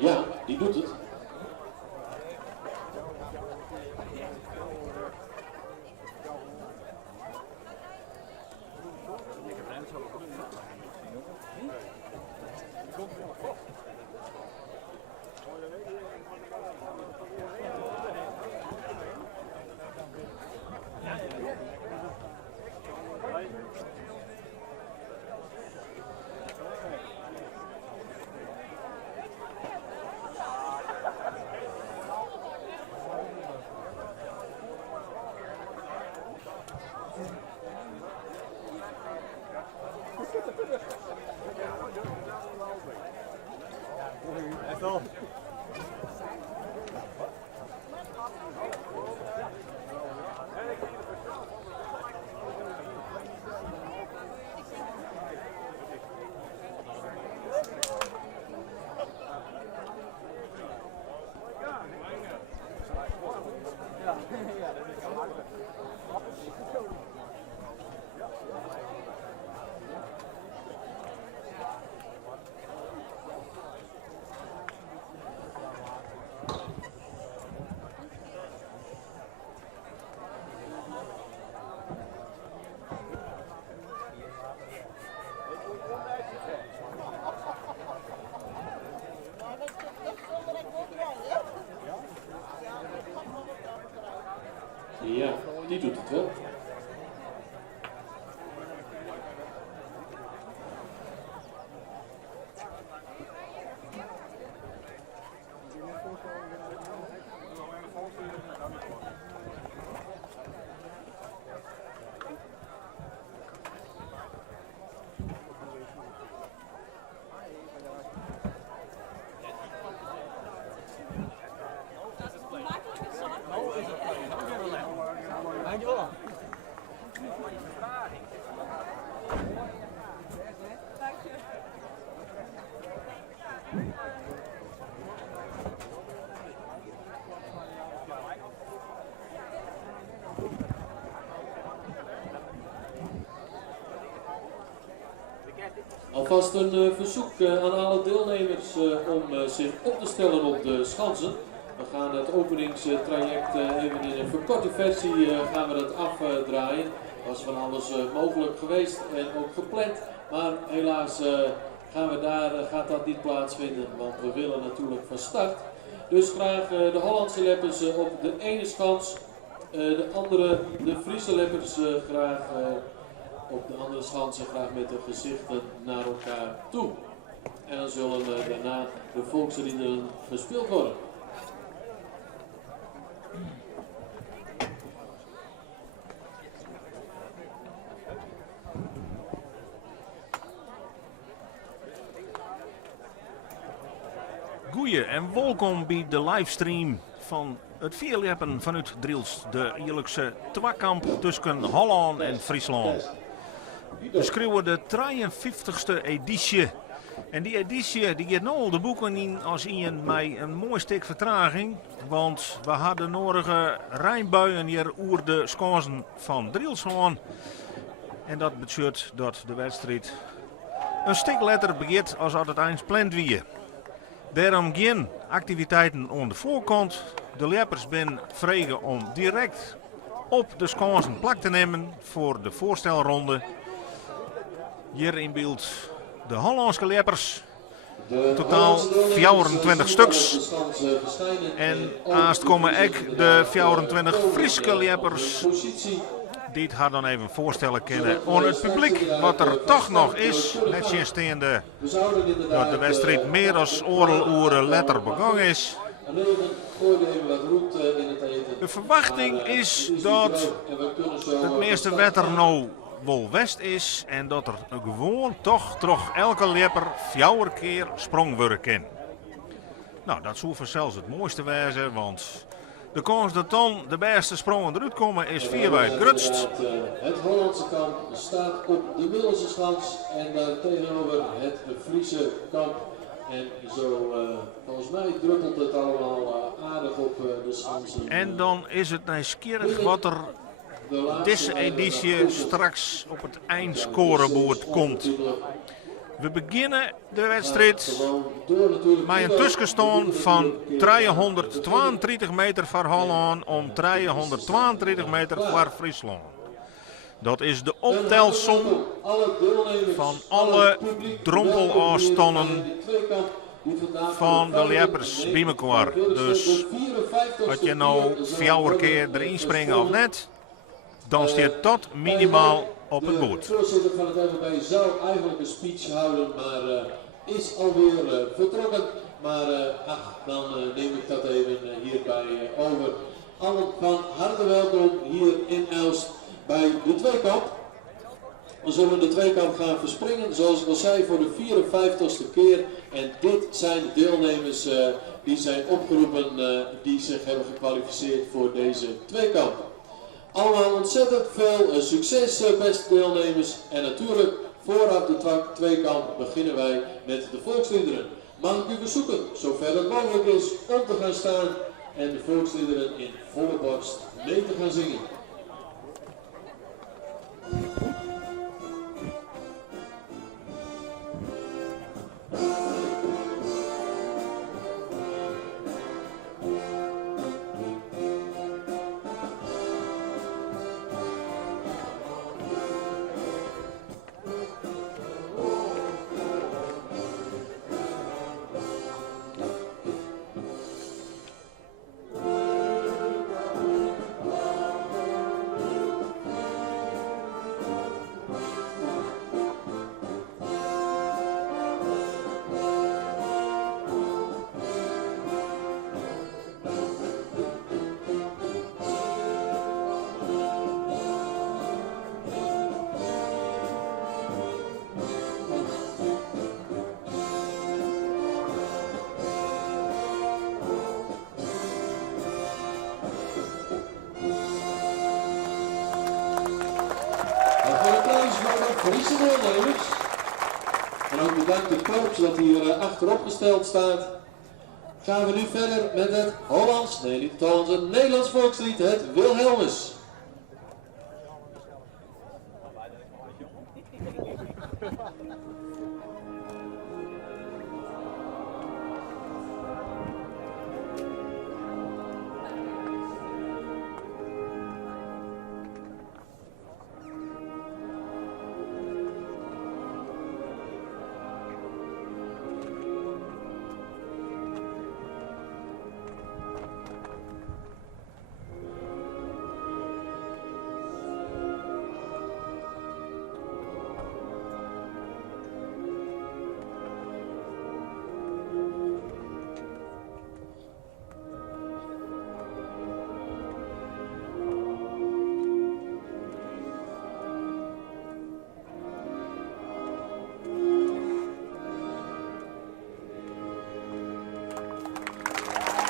Ja, die doet het. Ja, die doet het wel. Alvast een verzoek aan alle deelnemers om zich op te stellen op de schansen. We gaan het openingstraject even in een verkorte versie gaan we dat afdraaien. Was van alles mogelijk geweest en ook gepland, maar helaas gaat dat niet plaatsvinden, want we willen natuurlijk van start. Dus graag de Hollandse leppers op de ene schans, de andere, de Friese leppers graag op de andere schansen, graag met de gezichten naar elkaar toe. En dan zullen daarna de volksliederen gespeeld worden. Goeie en welkom bij de livestream van het vierleppen vanuit Driels. De jaarlijkse twakamp tussen Holland en Friesland. We schreeuwen de 53ste editie. En die editie die gaat nu al de boeken in als in met een mooi stuk vertraging. Want we hadden nodige rijnbuien hier oer de skansen van Driels aan. En dat betekent dat de wedstrijd een stuk later begint als het eens gepland wie. Daarom geen activiteiten aan de voorkant. De leppers zijn vregen om direct op de skansen plak te nemen voor de voorstelronde. Hier in beeld de Hollandse leppers. Totaal 24 stuks. En naast komen ook de 24 Friese leppers. Dit had dan even voorstellen kunnen aan het publiek wat er toch nog is. Het steende dat de wedstrijd meer dan oren letter begonnen is. De verwachting is dat het meeste wetter nou wel west is en dat er gewoon toch elke lepper 4 keer sprong worden kan. Nou, dat zou zelfs het mooiste wezen, want de kans dat dan de beste sprongen eruit komen is 4 wijd grutst. Het Hollandse kamp staat op de Middellandse schans en daar tegenover het Friese kamp. En zo, volgens mij druppelt het allemaal aardig op de schansen. En dan is het nieuwsgierig wat er deze editie straks op het eindscorebord komt. We beginnen de wedstrijd met een tussenstand van 332 meter voor Holland om 332 meter voor Friesland. Dat is de optelsom van alle drompelafstanden van de leppers bij elkaar. Dus als je nou 4 keer erin springen of net, dan staat dat minimaal op het bord. De voorzitter van het MLB zou eigenlijk een speech houden, maar is alweer vertrokken. Maar dan neem ik dat even hierbij over. Allen van harte welkom hier in Elst bij de tweekamp. We zullen de tweekamp gaan verspringen, zoals ik al zei, voor de 54ste keer. En dit zijn de deelnemers die zijn opgeroepen, die zich hebben gekwalificeerd voor deze tweekamp. Allemaal ontzettend veel succes, beste deelnemers. En natuurlijk, vooraf de tweekamp beginnen wij met de volksliederen. Mag ik u verzoeken, zover het mogelijk is, om te gaan staan en de volksliederen in volle borst mee te gaan zingen. Friese deelnemers. En ook bedankt het korps dat hier achterop gesteld staat. Gaan we nu verder met het Hollands, nee niet het Hollands, het Nederlands volkslied, het Wilhelmus.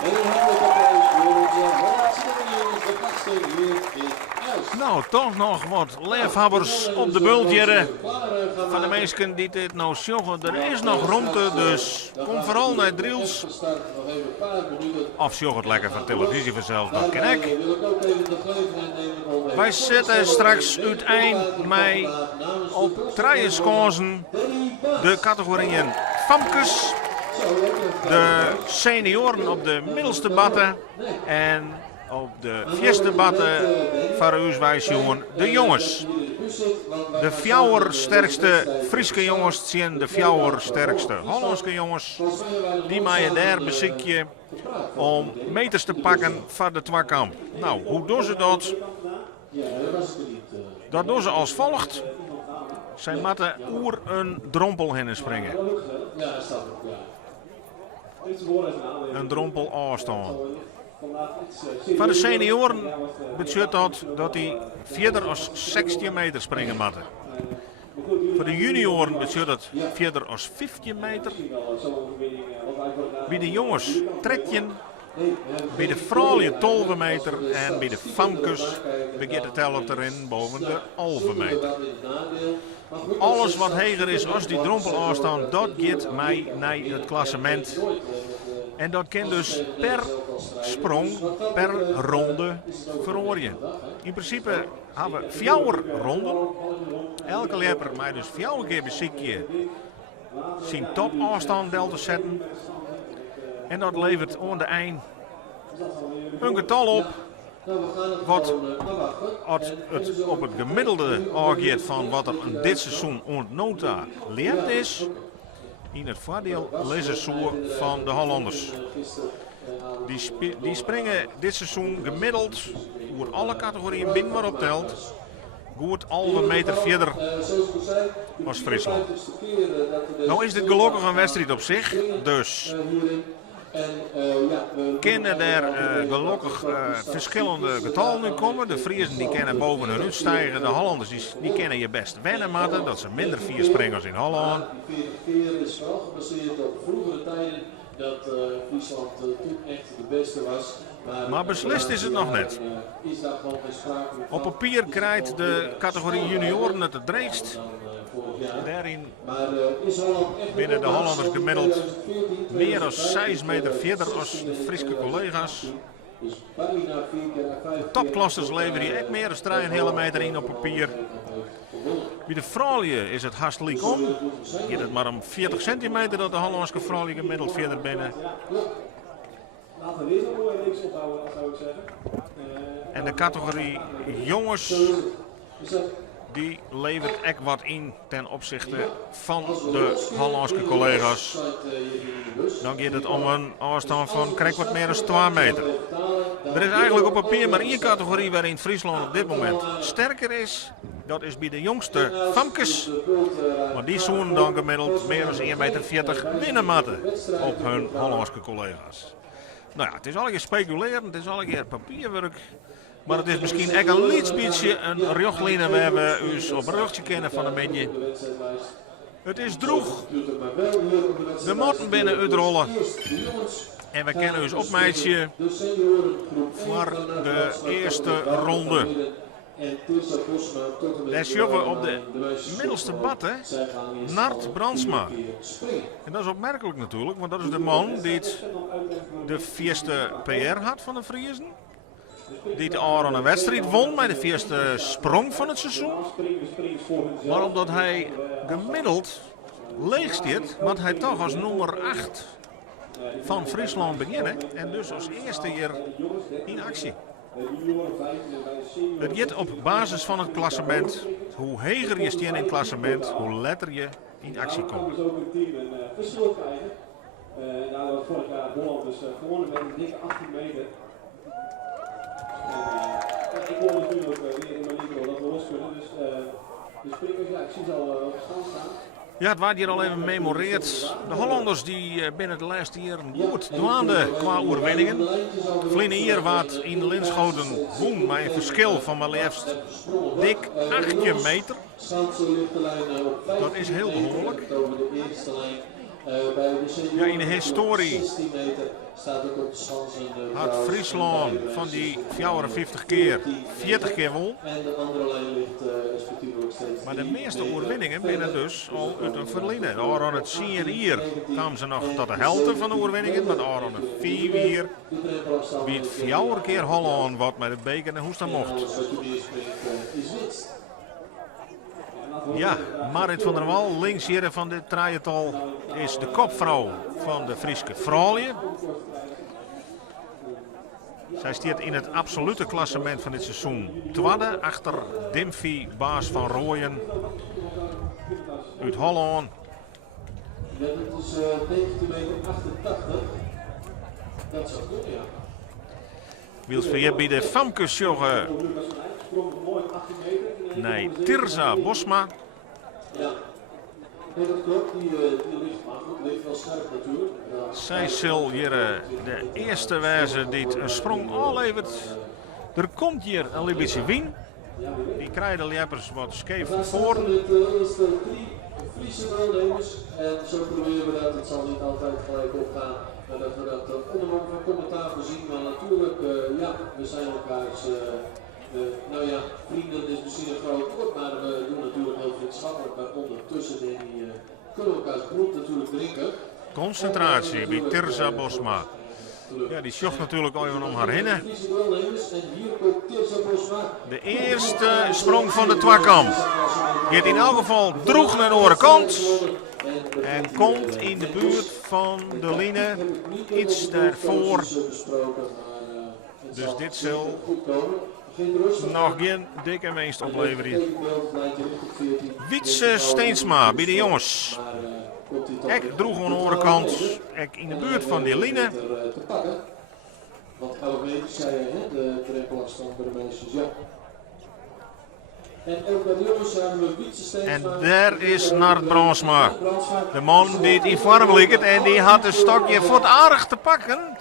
En een hartelijk applaus voor onze Hollandse deelnemers, de gasten hier in Elst. Nou, toch nog wat leefhabbers op de bultjeren. Van de mensen die dit nou zeggen, er is nog ruimte, dus kom vooral naar Driels. Of zeg het lekker van televisie vanzelf, dat ken ik. Wij zitten straks uiteind met op 3 scoren de categorieën Famkes, de senioren op de middelste batten en op de vierde batten van ons wijsjongen de jongens. De 4 sterkste Friese jongens zijn de 4 sterkste Hollandse jongens. Die maaien daar beziekje om meters te pakken van de tweekamp. Nou, hoe doen ze dat? Dat doen ze als volgt. Zij moeten oer een drompel heen springen. Een drompel afstaan. Van de senioren betekent dat die verder als 16 meter springen moeten. Voor de junioren betekent dat verder als 15 meter. Bij de jongens trekjen, bij de vrouwen 12 meter en bij de famkes begint de teller erin boven de 11 meter. Alles wat hoger is als die drompel afstaan, dat gaat mij naar het klassement. En dat kan dus per sprong, per ronde verhoren. In principe hebben we 4 ronden. Elke lepper maakt dus 4 keer beziekje zijn topafstand deel te zetten. En dat levert aan de eind een getal op. Wat als het op het gemiddelde aangeeft van wat er in dit seizoen ontnota leert is, in het voordeel lezerssoer van de Hollanders. Die springen dit seizoen gemiddeld voor alle categorieën binnen waarop telt. Goed halve meter verder als Friesland. Nou is dit gelukkig een wedstrijd op zich, dus kunnen er gelukkig verschillende getallen nu komen. De Friesen die kennen boven hun uitstijgen, de Hollanders die kennen je best wennen matten, dat ze minder 4 springers in Holland. Is wel gebaseerd op vroegere tijden dat Friesland toen echt de beste was. Maar beslist is het nog net. Op papier krijgt de categorie junioren het het dreigst. Daarin binnen de Hollanders gemiddeld meer dan 6 meter verder als de Friese collega's. De topklassers leveren hier echt meer dan 3,5 meter in op papier. Bij de vrouwen is het hartstikke om. Je het maar om 40 centimeter dat de Hollandse vrouwen gemiddeld verder binnen. Laten we deze mooie links ophouden, zou ik zeggen. En de categorie jongens, die levert echt wat in ten opzichte van de Hollandse collega's. Dan gaat het om een afstand van krijg wat meer dan 2 meter. Er is eigenlijk op papier maar 1 categorie waarin Friesland op dit moment sterker is. Dat is bij de jongste famkes. Maar die zoen dan gemiddeld meer dan 1,40 meter winnen matten op hun Hollandse collega's. Nou ja, het is al een keer speculeren, het is al een keer papierwerk. Maar het is misschien echt een beetje een ruglijnen waar we ons op een rugje kennen van een beetje. Het is droeg. We moeten binnen uitrollen. En we kennen ons opmeisje voor de eerste ronde. Daar zien we op de middelste batten Nart Brandsma. En dat is opmerkelijk natuurlijk, want dat is de man die de eerste PR had van de Friesen. Die de aan een wedstrijd won met de eerste sprong van het seizoen. Maar omdat hij gemiddeld leeg staat, moet hij toch als nummer 8 van Friesland beginnen. En dus als eerste hier in actie. Het gaat op basis van het klassement. Hoe hoger je staat in het klassement, hoe letter je in actie komt. We ook een team een verschil krijgen. Daar was vorig jaar Holland dus gewonnen met een dikke 18 meter. Ik hoor natuurlijk weer in mijn micro dat we los kunnen. Dus de springers, ja, ik zie ze al op de stand staan. Ja, het wordt hier al even memoreerd. De Hollanders die binnen de laatste jaren goed dwaande qua oerwinningen. Vliegen hier wat in Linschoten won met een verschil van maar liefst dik 8 meter. Dat is heel behoorlijk. Ja, in de historie had Friesland van die 54 keer 40 keer won. Maar de meeste oerwinningen binnen dus al uit een verliezen. Aan het 10 hier kwamen ze nog tot de helft van de oerwinningen. Maar aan het 4 hier biedt 4 keer Holland wat met de beker en hoe dat mocht. Ja, Marit van der Wal, links hier van dit triatal, is de kopvrouw van de Friese vrouwen. Zij staat in het absolute klassement van dit seizoen tweede achter Dimfy Baas van Rooyen uit Holland. Ja, dat is 19,88 meter. Dat zou goed, ja. Wils voor je bij de Famkes joggen. Nee, Tirza Bosma. Ja, nee, dat klopt. Die ligt maar goed, ligt wel scherp natuurlijk. Zij zal hier de eerste wijze die een sprong aanlevert. Er komt hier een Libische wien. Die krijgen de leppers wat scheef voor. Het eerste 3 Friese deelnemers. En zo proberen we dat. Het zal niet altijd gelijk opgaan. Maar dat we dat onder mond van commentaar voorzien. Maar natuurlijk, ja, we zijn elkaars. Nou ja, vrienden is misschien een groot woord, maar we doen natuurlijk heel vriendschappelijk. Maar ondertussen kunnen we elkaars bloed natuurlijk drinken. Concentratie bij Tirza Bosma. Ja, die zocht natuurlijk al even om haar heen. De eerste sprong van de twakamp. Die heeft in elk geval droeg naar de andere kant. En komt in de buurt van de line iets daarvoor. Dus dit zal nog geen dikke winst opleveren. Wietse Steensma bij de jongens. Ik droeg aan de andere kant. Ik in de buurt van die line. Want 11 meter zei je, de drempelafstand bij de meisjes, ja. En ook bij de jongens hebben we Wietse Steensma. En daar is Nart Brandsma. De man die het in vorm ligt en die had een stokje voor het aardig te pakken.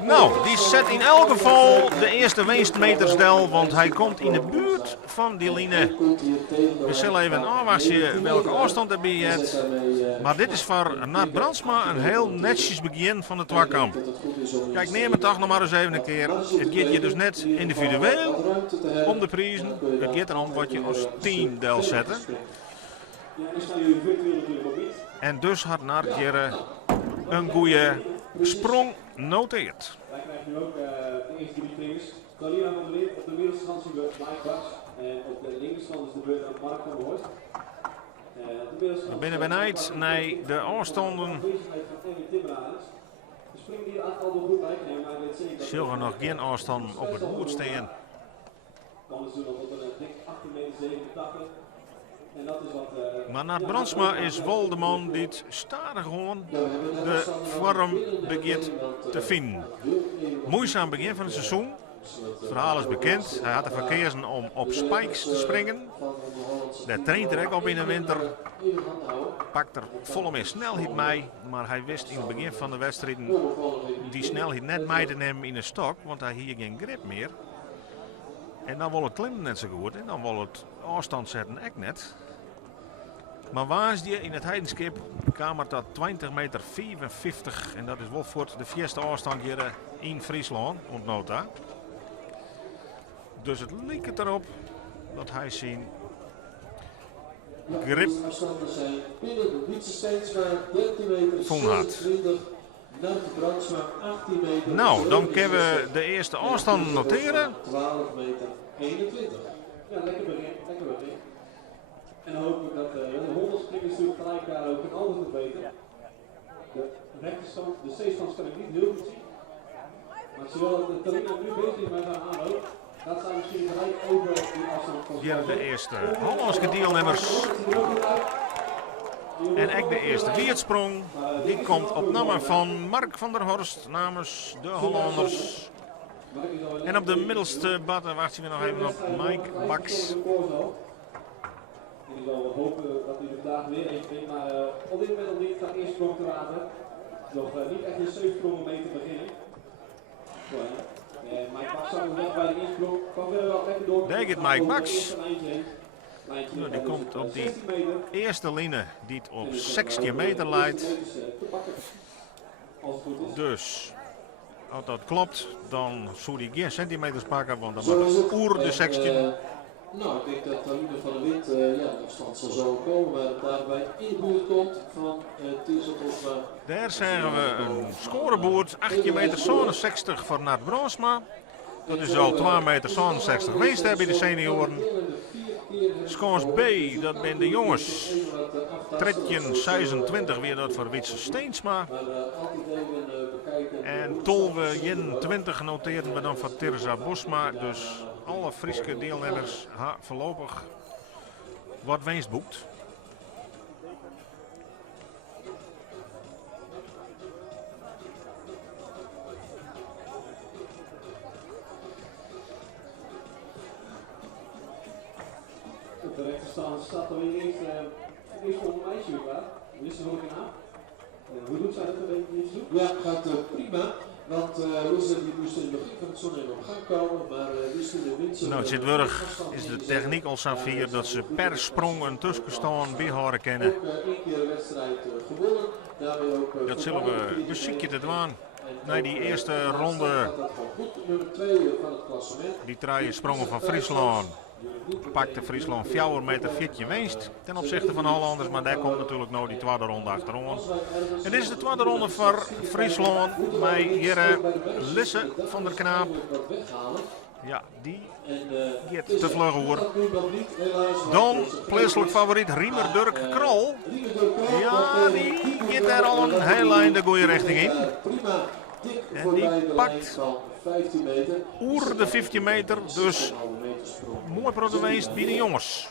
Nou, die zet in elk geval de eerste winstmetersdel, want hij komt in de buurt van die line. We zullen even afwachten welke afstand er bij heeft. Maar dit is voor Nart Brandsma een heel netjes begin van de twakamp. Kijk, neem het toch nog maar eens even een keer. Het gaat je dus net individueel om de prijzen. Het gaat erom wat je als teamdel zetten. En dus had Nart hier een goede sprong noteerd. Wij krijgen nu ook de eerste drie trainers. Carolina van der Leer op de middelstand zien we Mike Baks. En op de linkerstand is de beurt aan Mark van der Horst. We zijn benieuwd naar de afstanden. Zullen we nog geen afstand op het boord staan? Maar Nart Brandsma is wel de man die het stadig gewoon de vorm begint te vinden. Moeizaam begin van het seizoen. Het verhaal is bekend. Hij had de verkeersen om op spikes te springen. Daar traint er ook op in de winter. Pakt er volle meer snelheid mee. Maar hij wist in het begin van de wedstrijden die snelheid net mee te nemen in de stok. Want hij hier geen grip meer. En dan wil het klimmen net zo goed. En dan wil het afstand zetten ook net. Maar waar is die in het heidenskip? Kamer tot 20 meter 55. En dat is wel voor de eerste afstand hier in Friesland. Ontnota. Dus het lijkt erop dat hij zijn grip van had. Nou, dan kunnen we de eerste afstand noteren. 12 meter 21. Ja, lekker begin, lekker begin. En dan hoop ik dat de hondenspringers natuurlijk gelijk daar ook een ander goed weten. De rechterstand, de C-stand kan ik niet heel goed zien. Maar zowel de Carolina nu bezig is met haar aanloop, dat zou misschien gelijk over die afstand van Hier de eerste Hollandse deelnemers. En ook de eerste wiertsprong. Die komt op naam van Mark van der Horst namens de Hollanders. En op de middelste batten wachten we nog even op Mike Baks. Ik zal hopen dat hij vandaag weer even in, maar op dit moment nog niet naar eerste sprong te water. Nog niet echt in 7 sprongen mee te beginnen. Mike Baks zou nog wel bij de eerste sprong. Kan verder wel lekker door. Daar gaat Mike Baks. Die komt op die eerste line die het op 16 meter leidt. Dus als dat klopt, dan zou hij geen centimeters pakken, want dan mag het oer de 16. Nou, ik denk dat Carolina van der Wind, de afstand zal zo komen, maar dat daarbij in de buurt komt van Tieselhoff. Daar zagen we een scoreboard, 18 meter 67 voor Nart Brandsma. Dat is al 2 meter 67 winst hebben de senioren. Schons B, dat zijn de jongens. Tretjen 26 weer dat voor Wietse Steensma. En Tolwe 21 genoteerd we dan van Teresa Bosma. Dus alle Friese deelnemers voorlopig wat winst boekt. Op de rechterstand staat er weer eerst voor een meisje weer klaar. Minister van de Knaap. Hoe doet zij dat een beetje niet zo? Ja, gaat prima. Want Loes die moest in het begin van het zonneven op gang komen, maar die is in de wind. Nou, Zitwurg is de techniek al zo vier dat ze per sprong een tussenstand bijhouden kennen. Ook 1 keer een wedstrijd gewonnen. Daarmee ook, Dat zullen we beziekje te doen. Na die eerste ronde, nummer 2 van het klassement. die 3 sprongen van Friesland, pakte Friesland 4 meter 14 winst ten opzichte van de Hollanders. Maar daar komt natuurlijk nou die tweede ronde achterom. En dit is de tweede ronde voor Friesland. Met hier Lisse van der Knaap Ja, die En, gaat is te er. vlug hoor. Dat doet nog niet, helaas, want Dan het is een plaatselijk is. favoriet Riemer Dirk Krol. Riemer Dirk Krol, Ja, dat, die goed gaat daar al een dat heel doet eind de hij. goede Die richting gaat in. daar prima dik En voorbij die de pakt lijn van 15 meter. Oer de 15 meter, dus 6,5 meter sprong. mooi protagonist bij de jongens.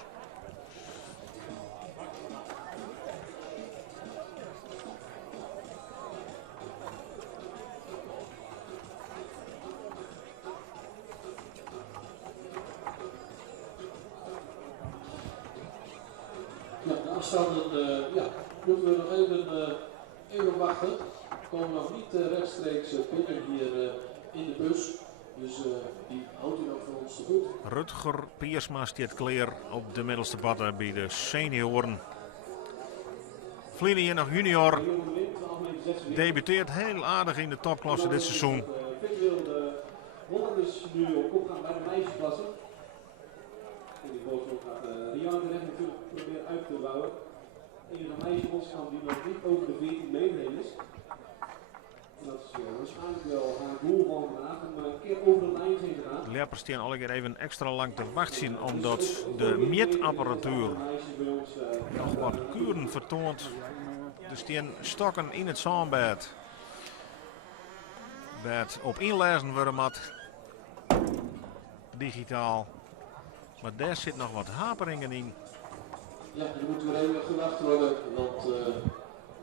Ja, de afstanden moeten we nog even wachten. We komen nog niet rechtstreeks binnen hier in de bus. Dus die houdt u nog voor ons te goed. Rutger Piersma staat klaar op de middelste batten bij de senioren. Vliegen hier nog junior. Debuteert heel aardig in de topklasse dit seizoen. Virtueel de Hollanders nu op kop gaan bij de meisjesklasse. En die bovenop gaat Rianne de Recht natuurlijk proberen uit te bouwen. En een meisjesboskamp die nog niet over de 14 meter heen is. En dat is waarschijnlijk wel haar doel van vandaag, om een keer over de lijn heen te gaan. De leppers staan alle keer even extra lang te wachten omdat de meetapparatuur nog wat kuren vertoont. Er staan stokken in het zandbed. Dat op inlezen worden moet. Digitaal. Maar daar zit nog wat haperingen in. Ja, er moet weer even gewacht worden, want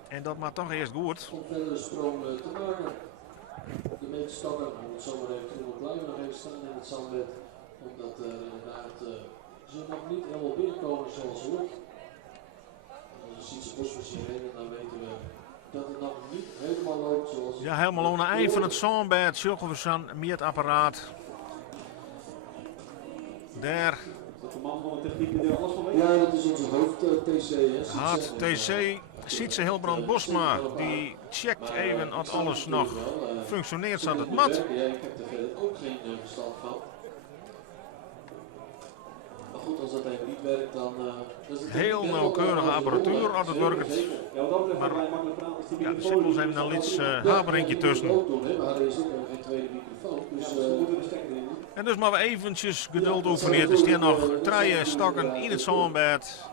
En dat maakt toch eerst goed. om verder de sprong te maken. De meetstakken, moet zomaar even doen, we blijven nog even staan in het zandbed. Omdat inderdaad ze nog niet helemaal binnenkomen zoals hoort. En als je ziet ze bosmachine rennen, dan weten we dat het nog niet helemaal loopt zoals... Ja, helemaal aan het eind van het zandbed. Zullen we zo'n meetapparaat. Daar. Dat de man van de techniek er alles van weet. Ja, dat is onze hoofd-TC. Had TC Sietse Hilbrand Bosma. Die checkt even of alles nog functioneert zoals het mat. Ja, ik heb er verder ook geen verstand van. Maar goed, als dat even niet werkt, dan... is het Heel niet nauwkeurige helemaal apparatuur aan als het werkt. Ja, wat dat betreft Maar- vrij makkelijk praten. Als die Ja, de microfoon simpels is, hebben dan dan iets zal- haberintje tussen. Ook doen, hè? We hadden eerst ook nog geen tweede microfoon. Ja, Dus, dus we moeten de stekker in doen. En dus maar we eventjes geduld oefenen. Er staan nog 3 stokken in het zandbed.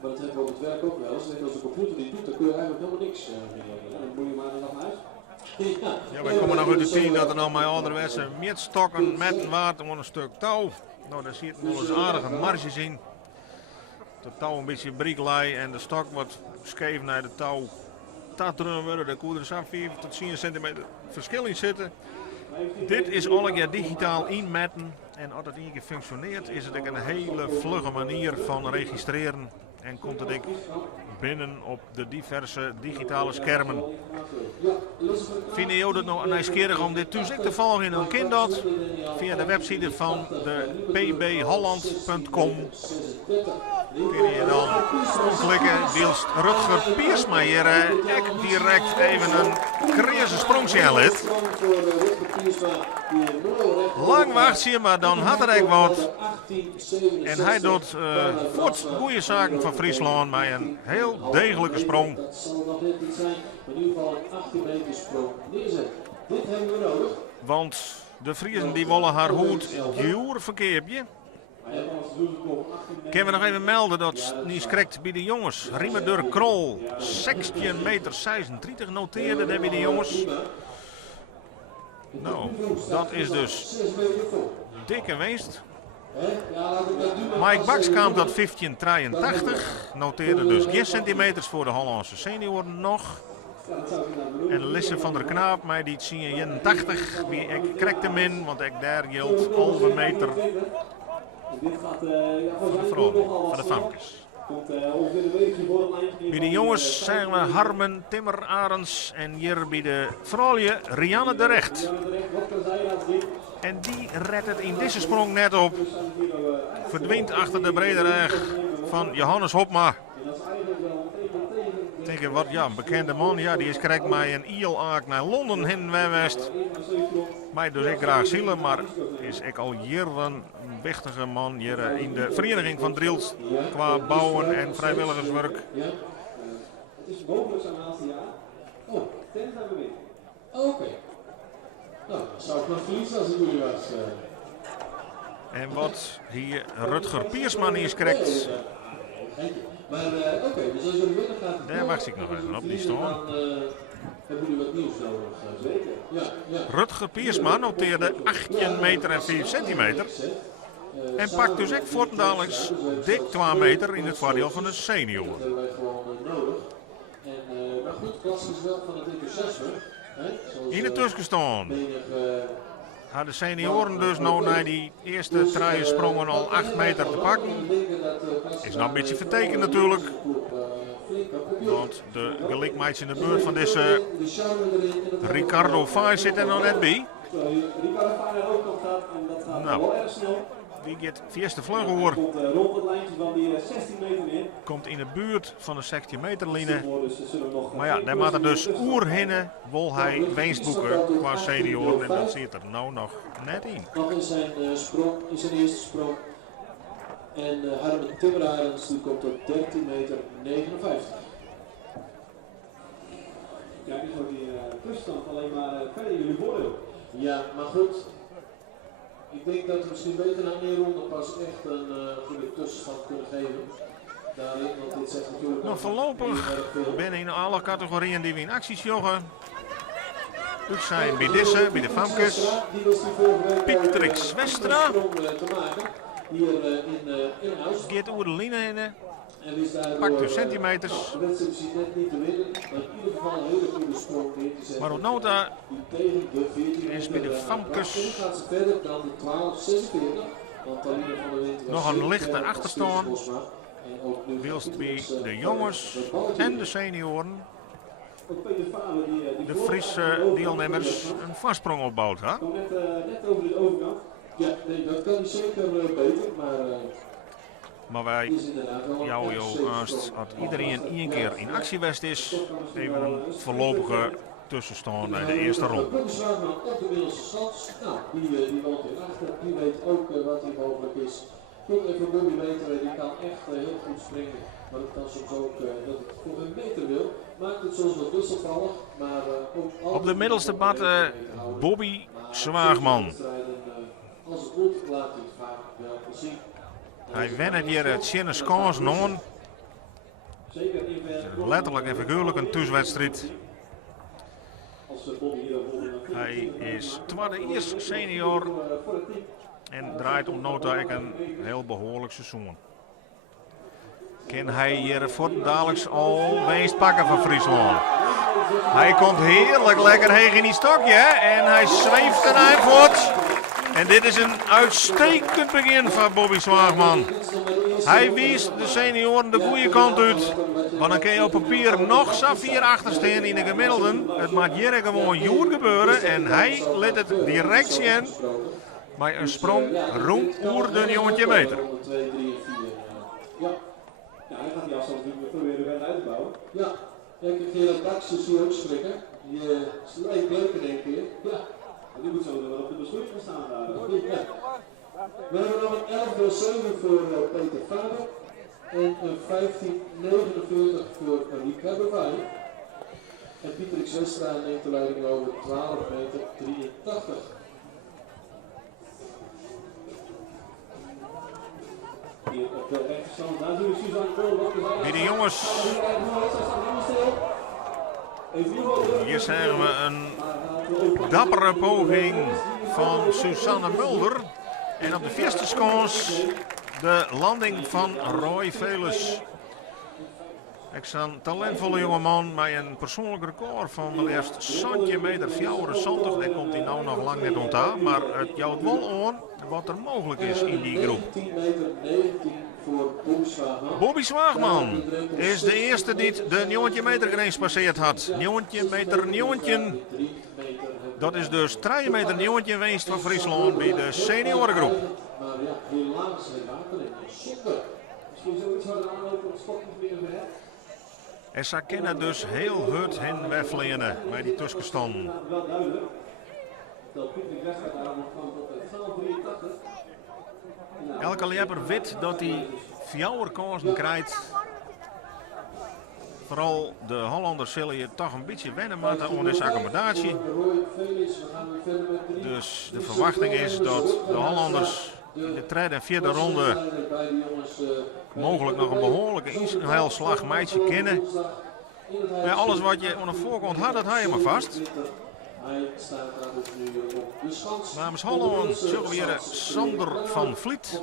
maar dat hebben we op het werk ook wel. Als de computer niet doet, dan kun je eigenlijk helemaal niks meer. Dan moet je maar er nog naar huis. Ja, wij komen nog uit de team dat er nou met ouderwetse meetstokken met een water om een stuk touw. Nou, daar zitten wel eens aardige marges in. De touw een beetje brieklei en de stok wordt scheef naar de touw. Tatteren worden, de koer er zo'n 4 tot 10 centimeter verschil in zitten. Dit is alle keer digitaal inmetten. En als het één keer functioneert, is het ook een hele vlugge manier van registreren. En komt het ook binnen op de diverse digitale schermen. Vinden jullie het nog nieuwsgierig om dit toezicht te volgen? Dan kan dat via de website van de pbholland.com. Kun je dan klikken, deels Rutger Piersmeijer echt direct even een crazy sprongje lid. Lang wacht je, maar dan had er ook wat. En hij doet voort goede zaken van Friesland met een heel degelijke sprong. Dat zal nog net niet zijn, maar in ieder geval een 18 meter sprong neerzet. Dit hebben we nodig. Want de Friesen die willen haar hoed duur verkeerpje. Kunnen we nog even melden dat niet correct bij de jongens. Riemer Dirk Krol 16,36 meter noteerde daar bij de jongens. Nou, dat is dus 6 meter vol. dikke winst. Ja, laat ik dat doen. Mike Bakskamp dat 15,83. Noteerde dus geen centimeters voor de Hollandse senioren nog. En Lisse van der Knaap, mij die 10,81. Wie ik krijgt hem in, want ik daar geldt halve meter Dit gaat voor de vrouwen, voor de famkes. Komt ongeveer een weekje voor het lijntje. Bij de jongens zijn we Harmen, Timmer Arends en hier bij de vrouwen Rianne de Recht. Wat kan zij laten zien? En die redt het in deze sprong net op. Verdwijnt achter de brede rug van Johannes Hopma. Ik denk wat, ja, een bekende man, ja, die is correct met een iel-aak naar Londen heen geweest. Mij dus ik graag zielen, maar is ik al jaren een wichtige man hier in de vereniging van Driels qua bouwen en vrijwilligerswerk. Ja, Het is mogelijk zijn laatste jaar. oh, Tenzij we winnen. oké. Nou, dan zou ik nog verliezen als ik jullie was. En wat hier Rutger Piersman is krijgt. Maar oké, dus als jullie willen gaat het Daar door. wacht ik nog even op, die staan. Dan hebben jullie wat nieuws nodig, zeker. Ja. Rutger Piersman noteerde 18 meter en 4 centimeter. En pakt dus echt voortdaliks dik 2 meter in het voordeel van de senior. Dat hebben wij gewoon nodig. Maar goed, klas is wel van het enthousiasme. In de tussenstand hadden de senioren dus nou na die eerste traaien sprongen al 8 meter te pakken. Is nou een beetje vertekend natuurlijk. Want de gelijkmaatje in de buurt van deze Ricardo Fay zit er nog net bij. Ricardo Fay ook nog gaat en dat gaat Nou. wel erg snel. Die gaat eerste vleugel hoor. Komt rond het lijntje van die 16 meter in. Komt in de buurt van de 16 meter lijnen. Dus ze zullen nog Maar ja, daar maakt er dus oerhinnen wil hij winst boeken qua senioren. En dat zit er nou nog net in. Nog in zijn sprong, in zijn eerste sprong. En Harmen Timmerarens die komt op 13 meter 59. Kijk eens voor die tussenstand alleen maar verder in jullie voordeel. Ja, maar goed. Ik denk dat we misschien beter na 1 ronde pas echt een goede tussenstand kunnen geven. Daarin, want dit zegt natuurlijk... Nou, voorlopig ben in alle categorieën die we in actie joggen. Dus zijn bij deze, bij de Famkes. Pietrix Westra. Hier in huis. Geert oer de lijnen heen. En wist daardoor, Pakt dus centimeters. de wedstrijd misschien net niet te winnen, maar in ieder geval een hele goede sprong neer te zetten. Maar op nota Die tegen de 14 is bij de Famkes En gaat ze verder dan de 12-46. Want Talina van der Wind was nog een zeker lichte als achterstand. Bosma. En ook nu Wilst bij dus, de jongens dat balletje en de senioren Ook Peter Faber die de Friese deelnemers een vastsprong opbouwt. Hè? kwam net over de overkant. Ja, nee, dat kan hij zeker beter, maar Maar wij, is inderdaad wel jou, als iedereen 1 keer in actiewest is, even een voorlopige tussenstand bij de eerste ronde. Bobby Zwaarman op de middelste schans. Nou, die woont in achter. Die weet ook wat hier mogelijk is. Goed, even Bobby weten, die kan echt heel goed springen. Maar het kan soms ook dat het voor een meter wil. Maakt het soms wat wisselvallig. Maar ook Op de middelste bad Bobby Zwaagman. Als het moet, laat hij het vaak wel zien. Hij went hier het Chinese kans non. Zeker in Letterlijk en figuurlijk een thuiswedstrijd. als Bobby hier Hij is tweede eerst senior voor het team. en draait om nota een heel behoorlijk seizoen. Kan hij hier voortdaliks al winst pakken van Friesland. Hij komt heerlijk lekker heen in die stokje en hij zweeft er naar voort. En dit is een uitstekend begin van Bobby Zwaagman. Hij wiest de senioren de goede kant uit. Maar dan kun je op papier nog Safir achterstaan in de gemiddelden. Het mag hier gewoon joer gebeuren en hij let het direct zien. Maar een sprong rond oer de 90 meter. 2, 3 en 4. Ja. Ja, hij gaat die afstand natuurlijk proberen verder uit te bouwen. Ja, ik heb Gerard Daxen zo ook schrikken. Die lijkt leuk in één keer. Ja. En die moet zo wel op de beschoeid gaan staan daar. Ja. We hebben nog een 11-7 voor Peter Faber. En een 15-49 voor Ricardo Fay. En Pietrix Westra neemt de leiding over 12 meter 83. Hier op de rechterstand, daar zien we Suzanne Kool. Bij de jongens, hier zagen we een dappere poging van Susanne Mulder. En op de eerste skans de landing van Roy Velus. Ik zie een talentvolle jongeman met een persoonlijk record van maar liefst 70 meter 74. Daar komt hij nou nog lang net ontdaan. Maar het jouwt wel aan wat er mogelijk is in die groep. 19 meter 19 voor Bobby Zwaagman. Bobby Zwaagman is de eerste die de 90 meter grens passeerd had. 90 meter 90. Dat is dus 3 meter 90 winst van Friesland bij de seniorengroep. Maar ja, helaas water in zonde. Misschien zoiets harder aanlopen op het stokje weer verder. En ze kennen dus heel hut hen wegvliegen bij die tussenstand. Wel duidelijk. Dat Pieter Westra daar nog kwam op de 1283. Elke lepper weet dat hij 4 kansen krijgt. Vooral de Hollanders zullen je toch een beetje wennen moeten aan deze accommodatie. Dus de verwachting is dat de Hollanders in de tweede en vierde ronde mogelijk nog een behoorlijke inhaalslag meidje kennen. Maar alles wat je aan de voorkant had, dat had je maar vast. Namens Holland zullen we hier Sander van Vliet.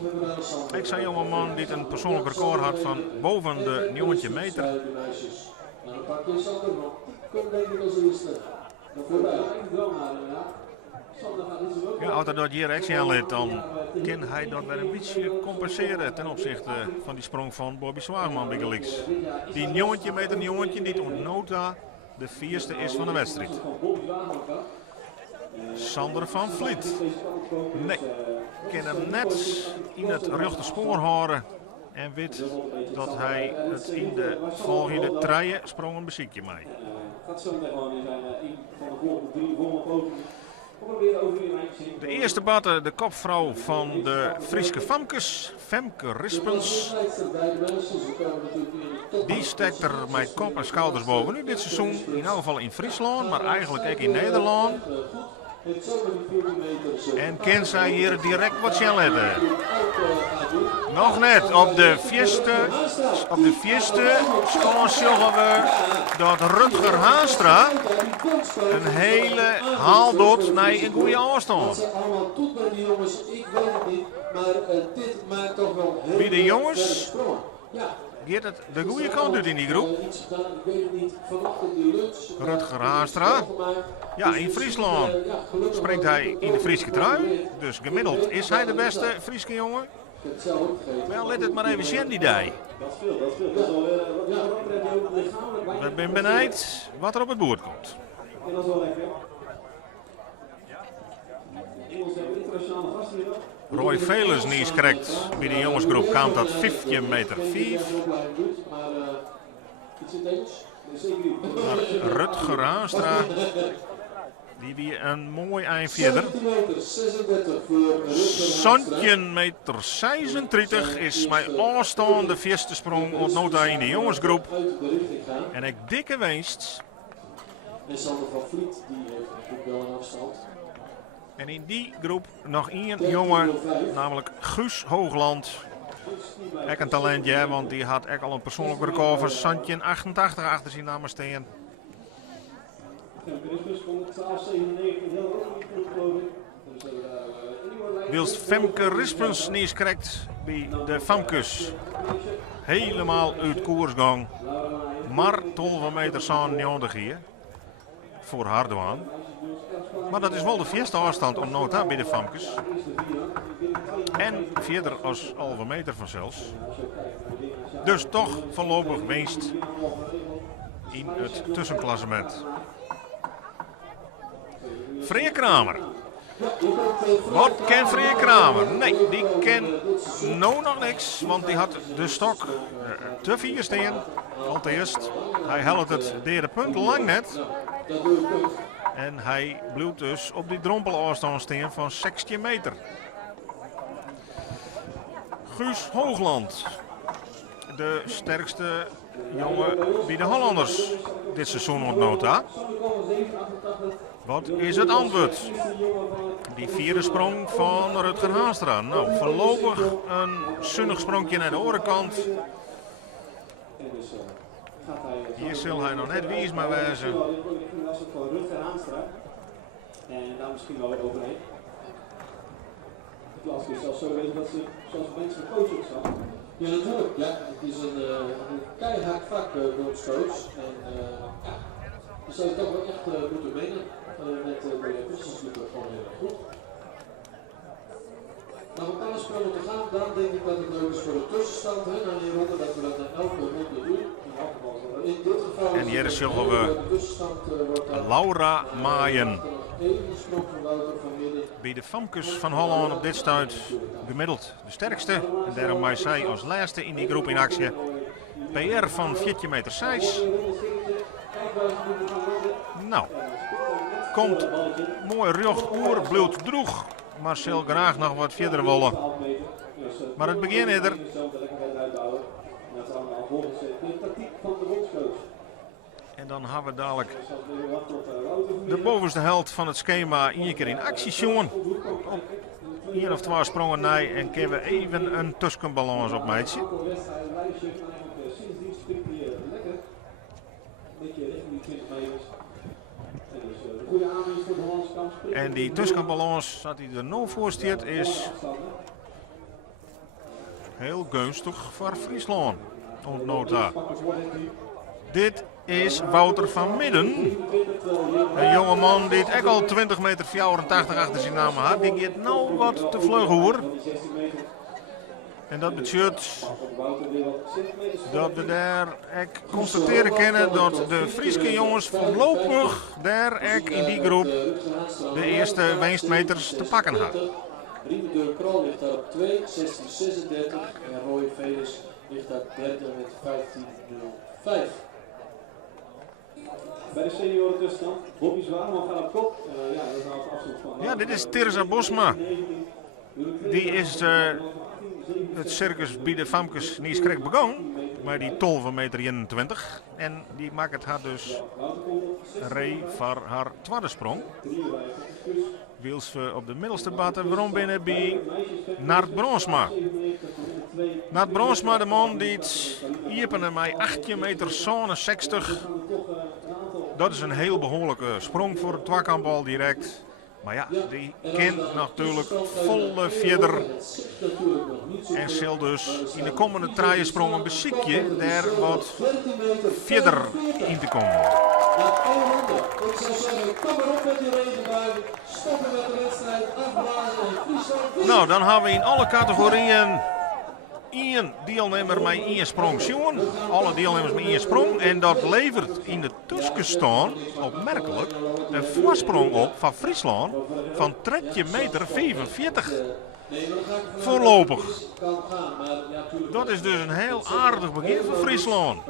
Ik zei jongeman die een persoonlijk record had van boven de 90 meter. Ja, als hij dat hier actie aanleert, dan kan hij dat weer een beetje compenseren ten opzichte van die sprong van Bobby Zwaagman bij Gelix. Die 90 meter die tot nota de vierste is van de wedstrijd. Sander van Vliet. Nee, kan hem net in het rechte spoor houden. En weet dat hij het in de volgende treien sprong een beziekje mee. De eerste batte, de kopvrouw van de Frieske Famkes, Femke Rispens. Die steekt er met kop en schouders bovenuit dit seizoen. In ieder geval in Friesland, maar eigenlijk ook in Nederland. En kan zij hier direct wat zien letten. Nog net op de vierde staan zullen we dat Rutger Haastra een hele haal doet naar een goede afstand. Bij de jongens gaat het de goede kant uit in die groep. Rutger Haastra. Ja, in Friesland springt hij in de Frieske trui. Dus gemiddeld is hij de beste Frieske jongen. Wel, let het maar even zien die dag. Ik ben benieuwd wat er op het boord komt. Roy Velers niet correct bij de jongensgroep komt dat 15 meter 5. Maar Rutger Haastra, die weer een mooi eind verder. 17 meter 36 is mijn aanstaande vierde sprong ontnota in de jongensgroep. En ik dikke winst. En in die groep nog één jongen, namelijk Guus Hoogland. Ek een talentje, want die had echt al een persoonlijk record van Santje 88 achter zijn namen staan. Wilst Femke Rispens niet correct bij de Famkes. Helemaal uit koersgang. Maar 12 meter aan 90 hier. Voor Hardewaan. Maar dat is wel de vierste afstand om nota bij de Famkes. En verder als halve meter vanzelfs. Dus toch voorlopig winst in het tussenklassement. Freek Kramer. Wat kan Freek Kramer? Nee, die ken nou nog niks. Want die had de stok te vier staan. Allereerst. Hij helpt het derde punt lang net. En hij blijft dus op die drompelafstand staan van 16 meter. Guus Hoogland. De sterkste jongen bij de Hollanders dit seizoen ontnota. Wat is het antwoord? Die vierde sprong van Rutger Haastra. Nou, voorlopig een zonnig sprongje naar de orenkant. Hier zal hij nog net wees maar wijzen. En daar misschien wel weer overheen. Het lastig is zelfs zo weten dat ze zoals mensen een coach op staan. Ja, natuurlijk. Ja, het is een keihard vak, bondscoach. En ja, dus zou je toch wel echt moeten menen met de businessclub gewoon heel erg goed. Maar om alle sprongen te gaan, dan denk ik dat het leuk is voor de tussenstand. Hè, na die ronde, dat we dat naar elke ronde doen. In dit geval en hier zullen we Laura Maaien. Bij de Famkes van Holland op dit stuit gemiddeld de sterkste. En daarom mij zij als laatste in die groep in actie. PR van 14 meter 6. Nou, komt mooi rug oer, bloed droeg. Marcel graag nog wat verder willen. Maar het begin is er. En dan hebben we dadelijk de bovenste helft van het schema 1 keer in actie, jongen. 1 of 2 sprongen nij en kunnen we even een tussenbalans op meidje. En die tussenbalans, dat hij er nou voor staat, is heel gunstig voor Friesland. Ontnota. Dit is Wouter van Midden. Een jongeman die het ook al 20 meter 84 achter zijn naam had. Die gaat nou wat te vlug hoor. En dat betekent dat we daar ook constateren kunnen dat de Friese jongens voorlopig daar ook in die groep de eerste winstmeters te pakken hadden. Riemen de Krol ligt daar op 2, 16:36 en Roy Velers ligt daar derde met 15:05. Bij de senioren tussenstand, Bobby Zwaarman gaat op kop. Ja, dat is nou het afstand van. Ja, dit is Teresa Bosma. Die is het circus bij de Famkes niet schrik begonnen. Maar die 12 meter 21. En die maakt het haar dus ree voor haar tweede sprong. Wils we op de middelste batten. Waarom binnen bij Nart Bronsma. Nart Bronsma, de man die het iepende mij 18 meter 60. Dat is een heel behoorlijke sprong voor het twakampbal direct. Maar ja, die kent natuurlijk volle verder. En zal dus in de komende traaiensprongen beziekje daar wat verder in te komen. Ik zou zeggen, kom maar op met die regenbui. Stoppen met de wedstrijd, afblazen en Friesland. Nou, dan hebben we in alle categorieën 1 deelnemer met 1 sprong zien. Alle deelnemers met 1 sprong. En dat levert in de tussenstand opmerkelijk een voorsprong op van Friesland van 13 meter 45. Voorlopig. Dat is dus een heel aardig begin voor Friesland.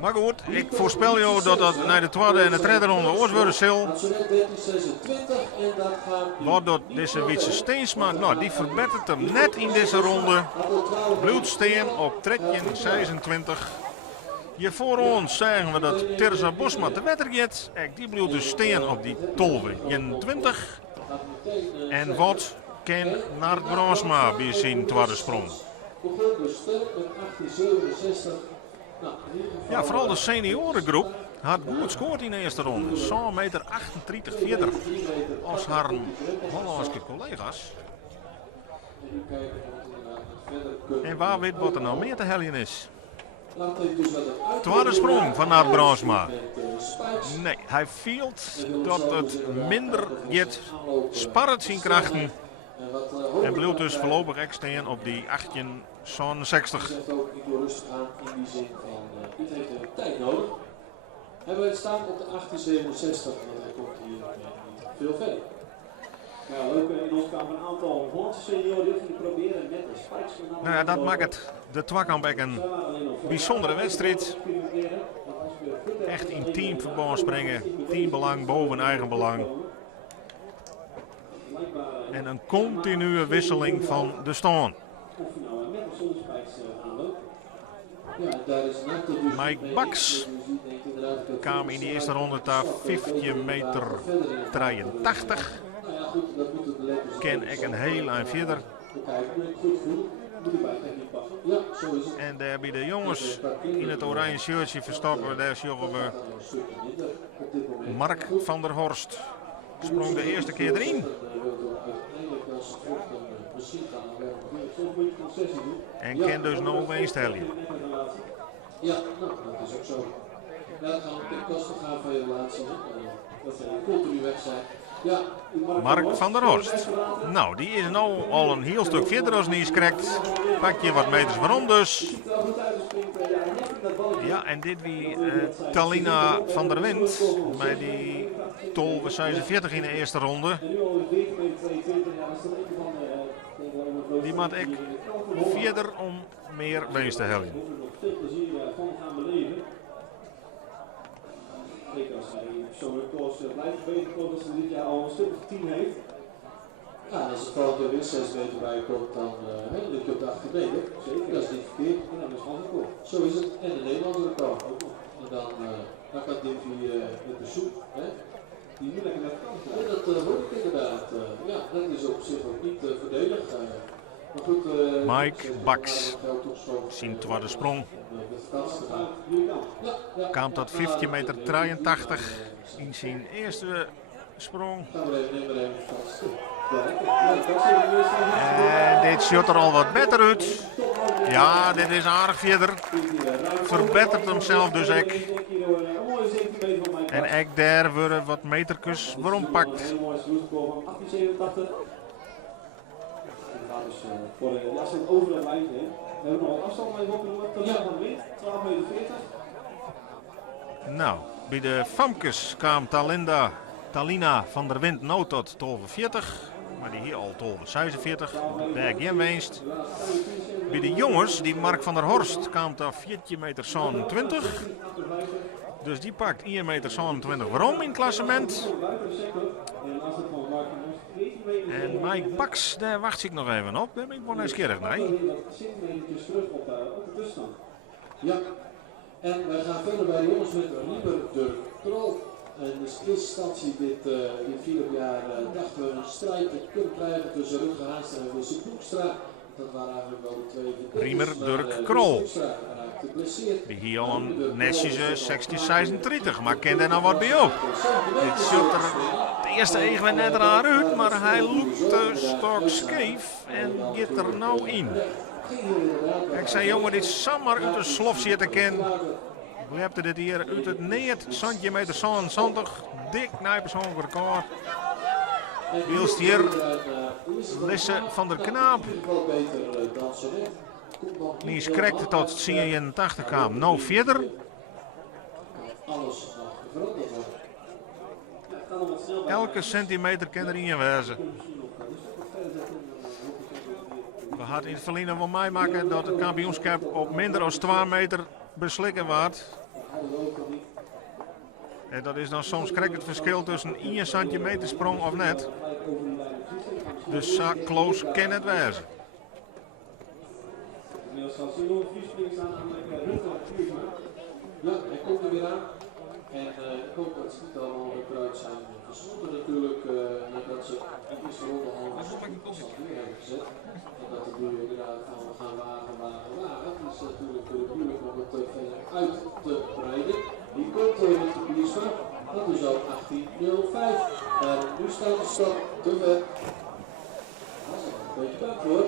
Maar goed, ik voorspel jou dat dat naar de tweede en de derde ronde oorsworden zal. Wat dat deze Wietse Steensma, nou die verbetert hem net in deze ronde. Bloedsteen op 26. Hier voor ons zeggen we dat Teresa Bosma te wetter gaat. Die bloedt dus steen op die 12:21. En wat kan Nart Bronsma bij zijn tweede sprong? Ja, vooral de seniorengroep had goed gescoord in de eerste ronde. 1 meter 38 verder als haar Hollandse collega's. En waar weet wat er nou meer te helden is? Tweede sprong van Nart Bronsma. Nee, hij vielt dat het minder jet sparret zijn krachten. En bleef dus voorlopig echt staan op die 18:60. Dit heeft even tijd nodig. Hebben we het staan op de 18:67 en dan komt hier niet veel verder. Ja, leuk in ons kamp een aantal Hollandse senioren die proberen net de spikes. Nou ja, dat maakt het de Twakamp een bijzondere wedstrijd. Echt in teamverband springen. Teambelang boven eigen belang. En een continue wisseling van de stand. Mike Baks kwam in de eerste ronde daar 15 meter 83. Ken ik een heel eind verder. En daar bij de jongens in het oranje shirtje verstoppen, daar zoeken we Mark van der Horst. Sprong de eerste keer erin. En kan dus nog winst halen. Ja, nou, dat is ook zo. Ja, dan gaan we ten koste gaan van je laatste. Dat is een continu wedstrijd. Ja, Mark van der Horst. Nou, die is nou al een heel stuk verder als niet krijgt. Pak je wat meters waarom dus. Ja, en dit wie Talina van der Wind. Met die 12:46 in de eerste ronde. Die maakt ik verder om meer winst te halen. Zeker als hij zo'n koers blijft bezig komt, als hij dit jaar al een stuk of 10 heeft. ja, als er vooral de winst meter bij komt, dan lig je op de 18 meter. Zeker, dat is niet verkeerd. Ja, dat is gewoon goed. Zo is het. En de Nederlander record ook nog. En dan gaat Dimpy met de soep. Die nu lekker naar de kant gaat. Ja, dat hoor ik inderdaad. Ja, dat is op zich ook niet verdedig. Maar goed, Mike Baks zien tweede sprong. Komt tot 15 meter 83 in zijn eerste sprong. En dit ziet er al wat beter uit. Ja, dit is aardig verder. Verbetert hemzelf dus ook. En ook daar worden wat metertjes waarom pakt. Als we over het lijntje heen. We hebben nog een afstand mee opgenomen. Tot van de wind, 12,40 meter. Nou, bij de Famkes kwam Talina van der Wind nou tot 12,40. Maar die hier al 12,46. Daar geen winst. Bij de jongens, die Mark van der Horst, kwam tot 14,27 meter. Dus die pakt 1,27 meter waarom in het klassement. En Mike Baks, daar wacht ik nog even op. Daar ben ik wel nieuwsgierig naar. Ja, en wij gaan verder bij de jongens met Lieber de Krol. En in eerste instantie dit vierde jaar dachten we een strijd te kunnen krijgen tussen Rutger Haastra en Wilson Boekstra. Dat waren eigenlijk wel de twee. Riemer Dirk Krol. Die hier al een netjes 1636, maar kent er nou wat bij op. Dit ziet er de eerste even net raar uit, maar hij loopt de stok scheef en gaat er nou in. Ik zei jongen, dit zomaar uit de slof zitten kennen. We hebben dit hier uit het 9 centimeter 70, dik naar persoonlijk record. Wielst hier Lisse van der Knaap. Nies krijgt tot 87 kwam, nou verder. Elke centimeter kan erin wezen. We hadden in het verleden wel mij maken dat het kampioenschap op minder dan 2 meter beslikken wordt. En dat is dan soms krijg het verschil tussen 1 centimeter sprong of net. Dus zo close kan het wezen. Ja, hij komt er weer aan. En ik hoop dat ze niet allemaal weer eruit zijn geschoten natuurlijk. Nadat ze in de eerste ronde al weer hebben gezet. En dat de doel inderdaad van we gaan wagen. Het is natuurlijk moeilijk om het verder uit te breiden. Die komt met de Biesma. Dat is al 18.05. En nu staat de stad te ver. Dat is een beetje bang voor.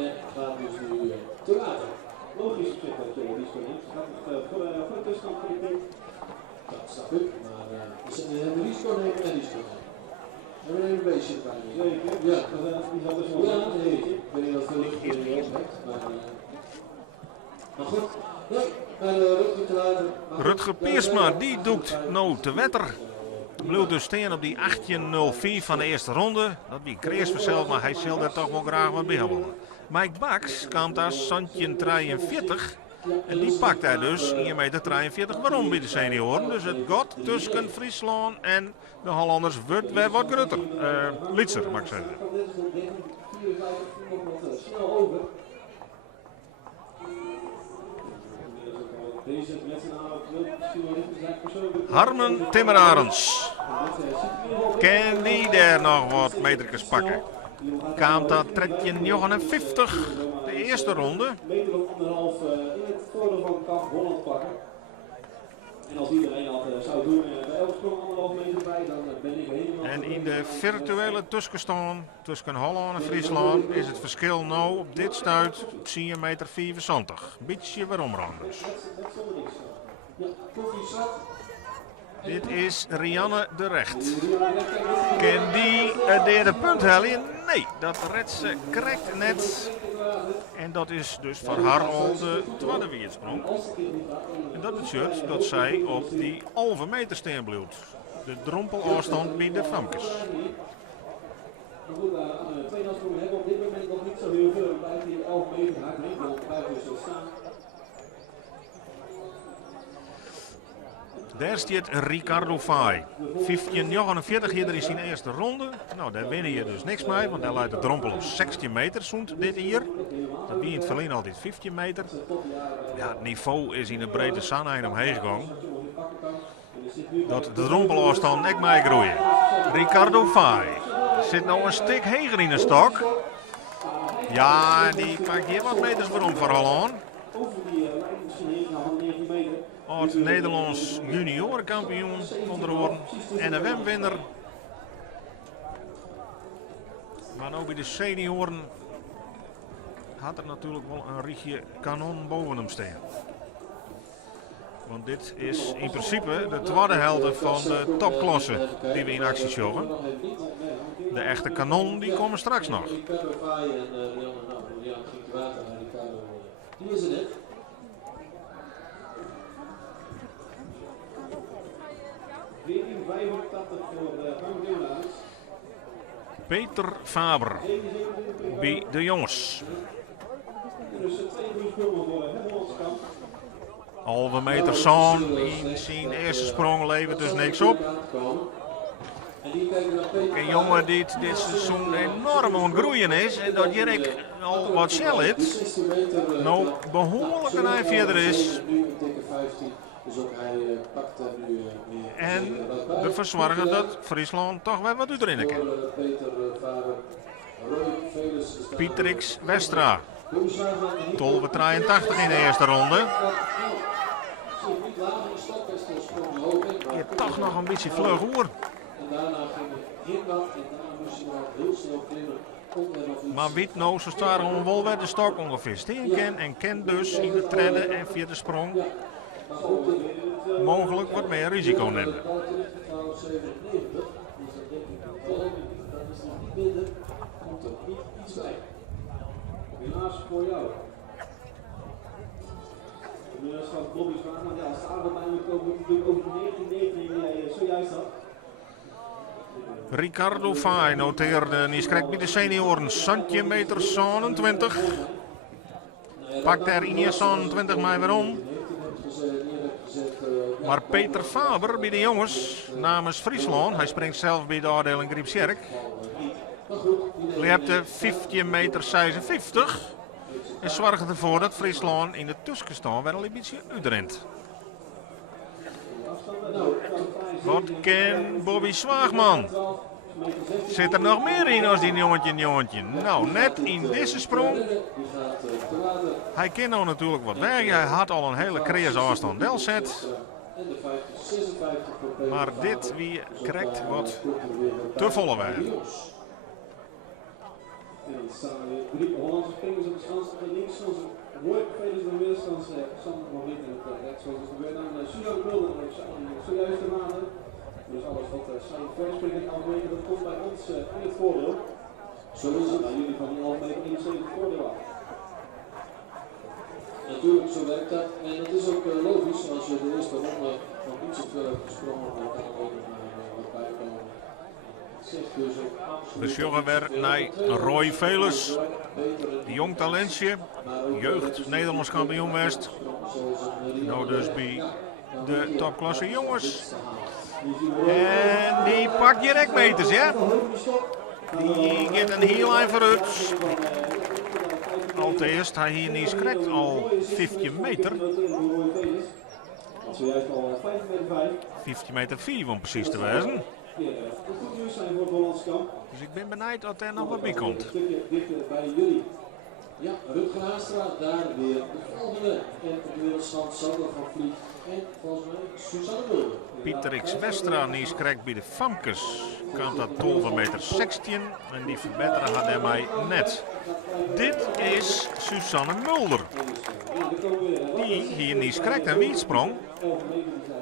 En gaat dus nu te water. Logisch op zich dat je risico neemt. Voor de tussenstand voor de team. Dat snap ik, maar we hebben risico nemen en risico nemen. We hebben een beestje bij je. Zeker. Ja, Die zal dus wel. ja, nee, ik weet niet of het licht in je hebt, maar goed. Nee, maar Rutger te laten. Rutger Piersma, die doekt nou te wetter. Bleef dus staan op die 18.04 van de eerste ronde. Dat wie kreeg verzeld, maar hij zal er toch wel graag wat bij hebben. Mike Baks kwam daar Santje 43. En die pakt hij dus 1,43 meter waarom bij de senioren. Dus het gaat tussen Friesland en de Hollanders wordt weer wat groter. Litser, mag ik zeggen. Harmen Timmerarens. Kan die daar nog wat metertjes pakken? Kwam dat 59 de eerste ronde. Meter of 1,5 in het voordeel van Kamp Holland pakken. En als iedereen dat zou doen, bij elke sprong 1,5 meter bij, dan ben ik helemaal... En in de virtuele tussenstand tussen Holland en Friesland is het verschil nou op dit stuit 10,75 meter. Beetje waarom dus. Ja, koffie zat. Dit is Rianne de Recht. Kan die het derde punt halen? Nee, dat redt ze correct net. En dat is dus voor haar al de tweede weersprong. En dat betekent dat zij op die halve meter staan blijft. De drompelafstand bij de Famkes. Maar goed, aan de tweede afsprong hebben we op dit moment nog niet zo heel veel. We blijven hier 11 meter hard mee, blijven we zo staan. Daar staat Ricardo Fay. 15,49 hier in zijn eerste ronde. Nou, daar win je dus niks mee, want hij leidt de drompel op 16 meter zoent dit hier. Dat wie in het verleden altijd 15 meter. Ja, het niveau is in de breedte Sanheim omheen gegaan. dat de drompelafstand echt mij groeien. Ricardo Fay zit nou een stuk heger in de stok. Ja, die pakt hier wat meters voor Holland. Over die lijn misschien heen gaan van 19 meter. Oud-Nederlands juniorenkampioen onder oren en een WEM-winner. Maar ook bij de senioren had er natuurlijk wel een richtje kanon boven hem staan. Want dit is in principe de tweede helft van de topklasse die we in actie showen. De echte kanon die komen straks nog. Ricardo Fay en die is het net. Peter Faber bij de jongens. Halve meter zoon in zijn eerste sprong levert dus niks op. Een jongen die dit seizoen enorm aan het groeien is en dat Jerk al wat shell heeft. Nou behoorlijk een eind verder is. En we verzorgen dat Friesland toch wel wat erin kan. Pietrix Westra. 12:83 in de eerste ronde. Je toch nog een beetje vlug hoor. Maar weet nou zo staat gewoon wel bij de stok ongeveer steen ken en kent dus in de treden en via de sprong mogelijk wat meer risico nemen. Helaas voor jou. Nu is van Bobby's vraag, want ja, als de uiteindelijk natuurlijk over 19 die jij zojuist had. Ricardo Fay noteerde niet schrik bij de senioren centimeter 27. Pakt er in 27 mei weer om. Maar Peter Faber bij de jongens namens Friesland, hij springt zelf bij de afdeling Griepsjerk. Leert de 15 meter 56 en zorgt ervoor dat Friesland in de tussenstand wel een beetje uitrent. Wat kan Bobby Zwaagman? Zit er nog meer in als die jongetje? Nou, net in deze sprong. Hij kan nou natuurlijk wat weg. Hij had al een hele creëze afstand wel zet. Maar dit wie krijgt wat te volle weg. En dan staan weer drie Hollandse springers op de schans. Links zoals Roy Felix de weerstand, Sander nog niet in het rechts zoals het gebeurt. Dan Suzanne Mulder zojuist de maanden. Dus alles wat Simon Verspringen afwegen, dat komt bij ons in het voordeel. Zo is het. Jullie van die algemeen 71 voordeel af. Natuurlijk, zo werkt dat. En het is ook logisch, als je de eerste ronde nog niet zoveel hebt gesprongen, dan kan er ook nog wat bij komen. We zorgen weer naar Roy Velers, jong talentje, jeugd Nederlands kampioen West. Nou dus bij de topklasse jongens. En die pakt direct meters, ja. Die geeft een heel eind vooruit. Allereerst, hij hier niet schrikt al 15 meter. 15 meter 4 om precies te wezen. Dus ik ben benieuwd dat er nog wat bij komt. Ja, Rutger Haastra, daar weer de volgende. En op de wereldstand Sander van Vliet en volgens mij Suzanne Mulder. Pieter X Westra niet schrikt bij de Famkes. Kan dat 12 meter 16 en die verbeteren had hij mij net. Dit is Suzanne Mulder. Die hier niet schrikt en wietsprong.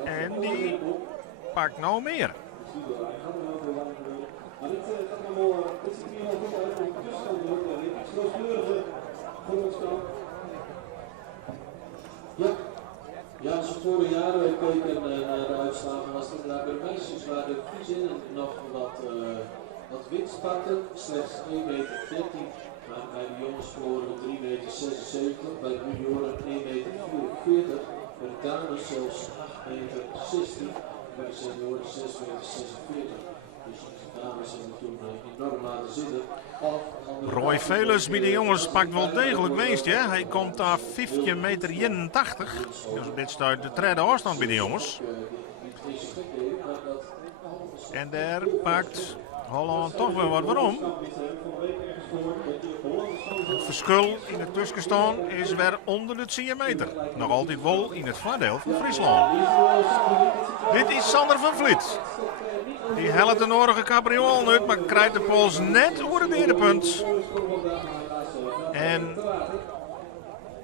En die pakt nou meer. Ja, als we vorig jaar keken naar de uitslagen, was het inderdaad bij de meisjes waar de Friezinnen nog wat winst pakten. Slechts 1,13 meter. Maar bij de jongens verloren we 3,76 meter. Bij de junioren 1,44 meter. Bij de dames zelfs 8,16 meter. Bij de senioren 6,46 meter. Dus de dames hebben toen enorm laten zitten. Roy Velers bij de jongens pakt wel degelijk winst. Ja? Hij komt daar 15 meter 81. Dus dit staat de tweede afstand bij de jongens. En daar pakt Holland toch wel wat. Waarom? Het verschil in het tussenstand is weer onder de 10 meter. Nog altijd wel in het voordeel van Friesland. Dit is Sander van Vliet. Die helpt de nodige capriool uit, maar krijgt de pols net over het derde punt. En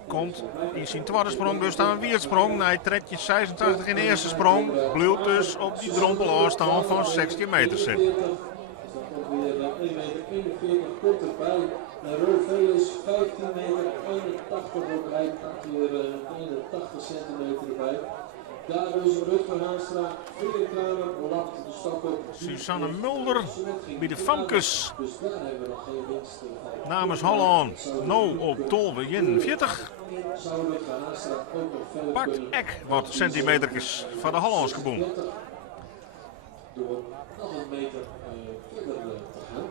komt in zijn tweede sprong dus aan een wierdsprong. Hij trekt je 86 in de eerste sprong. Blijft dus op die drompel afstand van 16 meter zitten. Rolf Velus 15 meter 81 ook. Hij pakt weer 81 centimeter erbij. Daar dus Rutger Haanstra, Philip Kramer, lapt de stap op. Suzanne Mulder bij de Famkes. Dus daar hebben we nog geen winst. Namens Holland, nou op tolve 40. Zou Rutger Haanstra ook nog verder Pakt ek wat centimetertjes van de Hollandse boom. door nog een meter verder te gaan.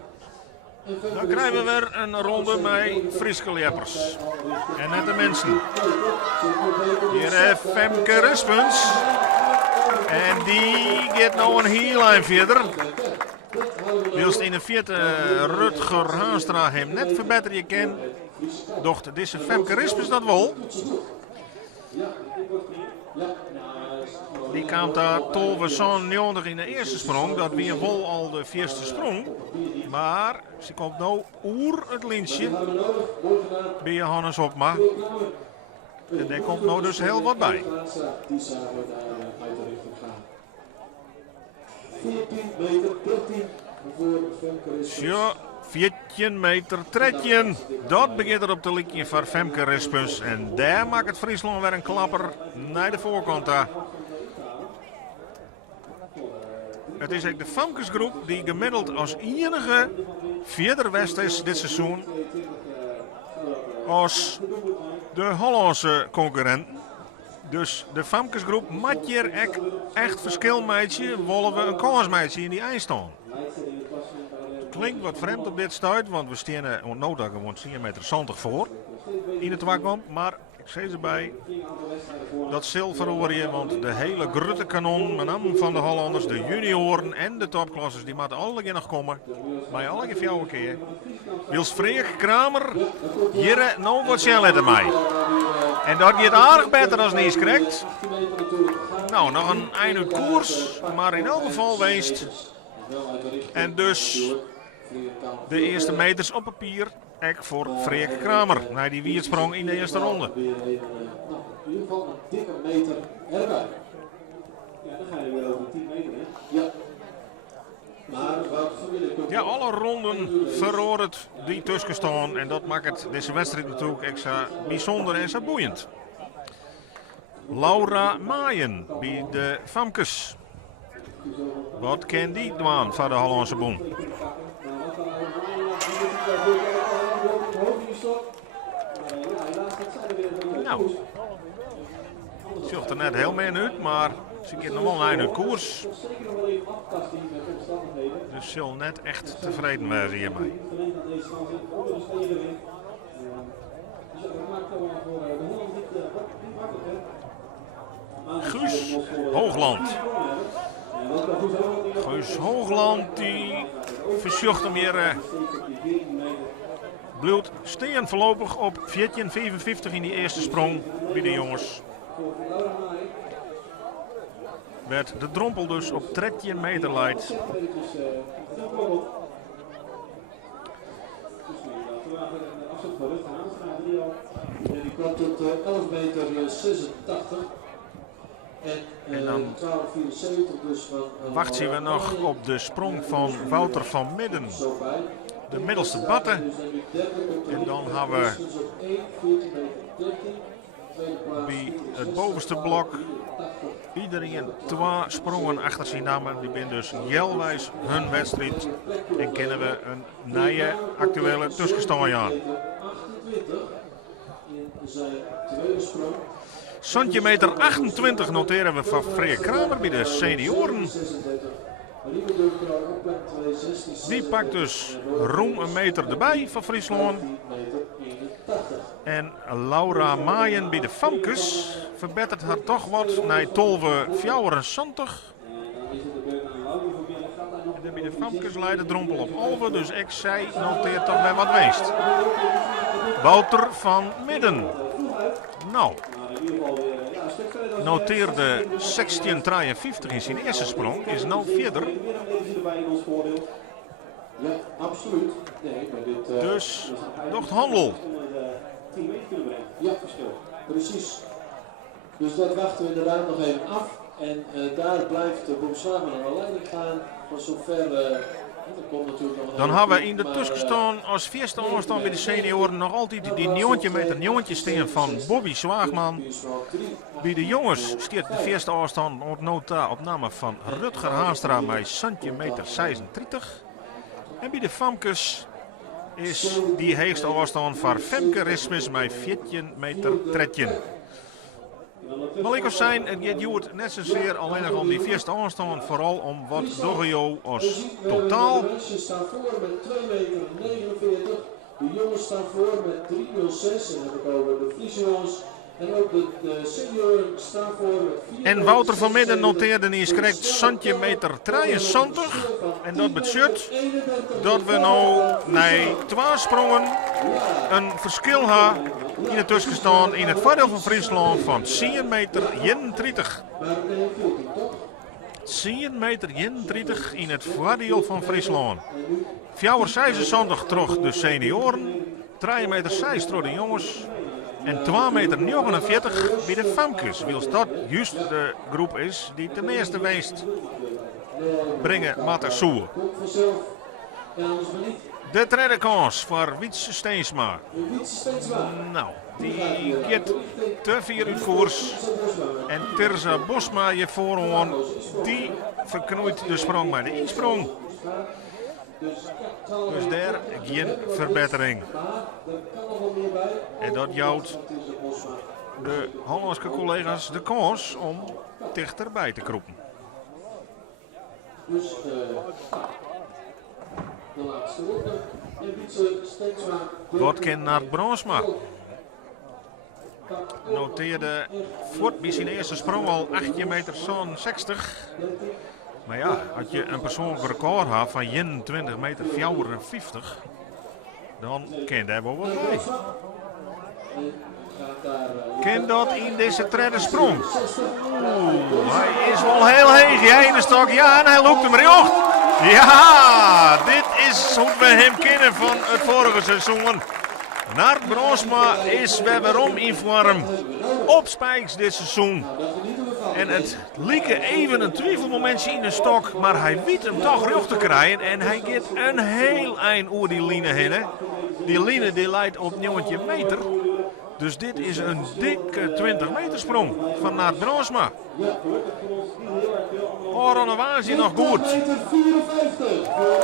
Dan krijgen we weer een ronde met Friese leppers. En net de mensen. Hier heeft Femke Rispens. En die gaat nou een heel eind verder. Wilst in de vierde Rutger Haanstra hem net verbeteren kan. Doch deze Femke Rispens dat wel. Die kwam daar 12,90 in de eerste sprong. Dat weer wel al de eerste sprong. Maar ze komt nou oer het lintje bij Johannes Hopma. En daar komt nou dus heel wat bij. Die zagen daar uit de richting gaan. 14 meter 13 voor Femke Rispens. Ja, 14 meter tredje. Dat begint er op de likje van Femke Rispens. En daar maakt het Friesland weer een klapper naar de voorkant daar. Het is eigenlijk de Famkesgroep die gemiddeld als enige verder west is dit seizoen als de Hollandse concurrent. Dus de Famkesgroep moet hier echt verschil meidje, willen we een kansmeidje in die eindstand. Klinkt wat vreemd op dit stuit, want we staan onnodig gewoon 10 meter 70 voor in het wakkamp. Maar ik zeg erbij, dat zilver je, want de hele grutte kanon, met name van de Hollanders, de junioren en de topklassers, die moeten allemaal nog komen. Maar alle keer keer. Wils Freek, Kramer, hier nou wat letten mij. En dat gaat aardig beter als Nies krijgt. Nou, nog een einde koers, maar in elk geval weest. En dus de eerste meters op papier. Ek voor Freek Kramer, na die wierdsprong in de eerste ronde. In ieder geval een dikke meter erbij. Ja, dan ga je weer over 10 meter, hè? Ja. Maar wat familie... Ja, alle ronden verhoort die tussen staan. En dat maakt het deze wedstrijd natuurlijk extra bijzonder en zo boeiend. Laura Maaien bij de Famkes. Wat kan die doen van de Hollandse boom? Nou, het ziet er net heel mee uit, maar ze gaat nog wel een koers. Dus zal net echt tevreden zijn hiermee. Guus Hoogland. Guus Hoogland die verzocht hem hier bloed steen voorlopig op 14,55 in die eerste sprong bij de jongens. Werd de drompel dus op 13 meter leidt. Die kwam tot 11 meter 86. En dan 12,74 dus van... wachten we nog op de sprong van Wouter van Midden. De middelste batten. En dan hebben we bij het bovenste blok iedereen 2 sprongen achter zijn namen. Die zijn dus jelwijs hun wedstrijd. En kennen we een nieuwe actuele tussenstand aan. Centimeter 28 noteren we van Freek Kramer bij de senioren. Die pakt dus ruim een meter erbij van Friesland. En Laura Maaien bij de Famkes verbetert haar toch wat naar 12,74. En dan bij de Famkes leidt Drompel op Alve, dus ik zei noteert toch wel wat weest. Wouter van Midden. Nou, noteerde 1653 in zijn eerste sprong, is nou verder. Ja, absoluut. Nee, maar dit, Dus docht handel. ja, precies. Dus dat wachten we inderdaad nog even af. En daar blijft Boomshaven aan de leiding gaan. Voor zover. Er komt natuurlijk nog Dan hebben we in de tussenstaan als eerste afstand bij de senioren nog altijd die 90 meter nieuwtje steen van Bobby Zwaagman. Bij de jongens stiert de eerste afstand op nota opname van Rutger Haastra met centimeter 36. En bij de Famkes is die heegste afstand van Femke Rismus met 14 meter 13. Maar ik zijn, het gaat Joert net zozeer alleen nog om die eerste afstand, vooral om wat Doggejo als totaal. De meisjes staan voor met 2,49 meter. De jongens staan voor met 3,06. En dan heb ik over de Friese jongens. En ook de senioren staan voor met 4,6. En Wouter van Midden noteerde niet correct centimeter 73. En dat betekent dat we nou na 2 sprongen een verschil hebben in het tussenstaan in het voordeel van Friesland van 10 meter 31. 10 meter 31 in het voordeel van Friesland. 4,76 terug de senioren, 3,6 meter door de jongens. En 2,49 meter bij de Famkes. Wils dat juist de groep is die de meeste weest brengen Matter Soe. De tweede kans voor Wietse Steensma. Nou, die gaat te 4 uit koers. En Terza Bosma je voorhoorn, die verknoeit de sprong maar de insprong. Dus daar geen verbetering. En dat jouwt de Hollandse collega's de kans om dichterbij te kroepen. Dus de laatste ronde. En Wietse Steensma. Wat kan naar Bronsma? Noteerde voort bij zijn eerste sprong al 18,60 meter. Maar ja, als je een persoonlijk record had van 21 meter 54, dan kan daar wel wat bij. Kan dat in deze tweede sprong? Oeh, hij is wel heel heeg, jij in de stok. Ja, en hij loopt hem recht. Ja, dit is hoe we hem kennen van het vorige seizoen. Naart Bronsma is weer waarom in vorm. Op spijks dit seizoen. En het lieke even een twijfelmomentje in de stok. Maar hij weet hem toch terug te krijgen. En hij gaat een heel eind oer die line heen. Hè. Die line die leidt op 90 meter. Dus dit is een dikke 20 meter sprong van Naart Bronsma. Oranjewaasje nog goed.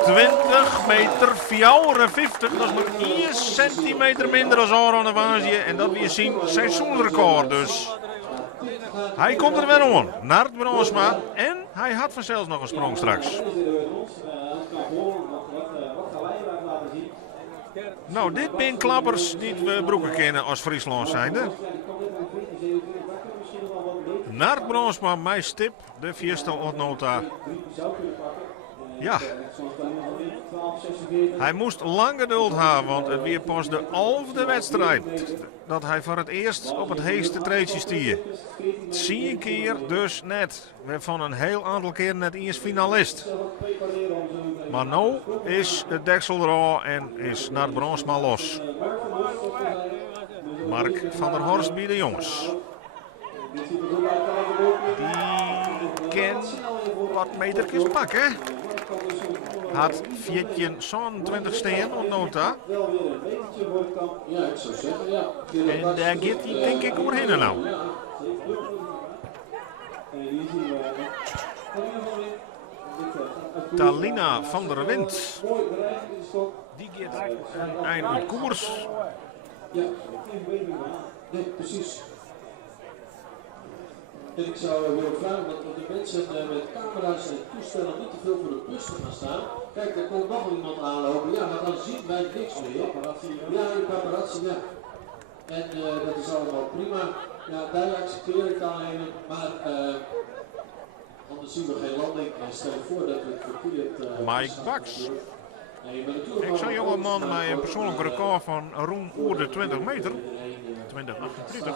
20 meter 54. Dat is maar 1 centimeter minder dan Oranjewaasje. En dat weer zien seizoensrecord dus. Hij komt er weer aan. Naart Bronsma. En hij had vanzelfs nog een sprong straks. Nou, dit zijn klappers die we broeken kennen als Friesland zijnde. Naart Bronsma, mijn stip, de vierste ontnota. Ja. Hij moest lang geduld hebben, want het weer pas de 11e wedstrijd dat hij voor het eerst op het heegste treedje stier. 10 keer dus net. Van een heel aantal keer net eerst finalist. Maar nu is het deksel eraf en is Naart Bronsma los. Mark van der Horst bij de jongens. Die kan wat metertjes pakken. Had 24 steen op nota. En daar gaat hij denk ik doorheen nou. Talina van der Wind. Die gaat een eind uit koers. Ja, nee, precies. En ik zou willen vragen dat de mensen met camera's en toestellen niet te veel voor de bus te gaan staan. Kijk, er komt nog iemand aanlopen. Ja, maar dan zien wij niks meer. Ja, een paparazzi, ja. En dat is allemaal prima. Ja, daar accepteer ik alleen. Maar Anders zien we geen landing. En stel je voor dat we het verkeerd... Mike Baks. Ik zou jongeman met een persoonlijk record van rond oer de 20 meter. 2028.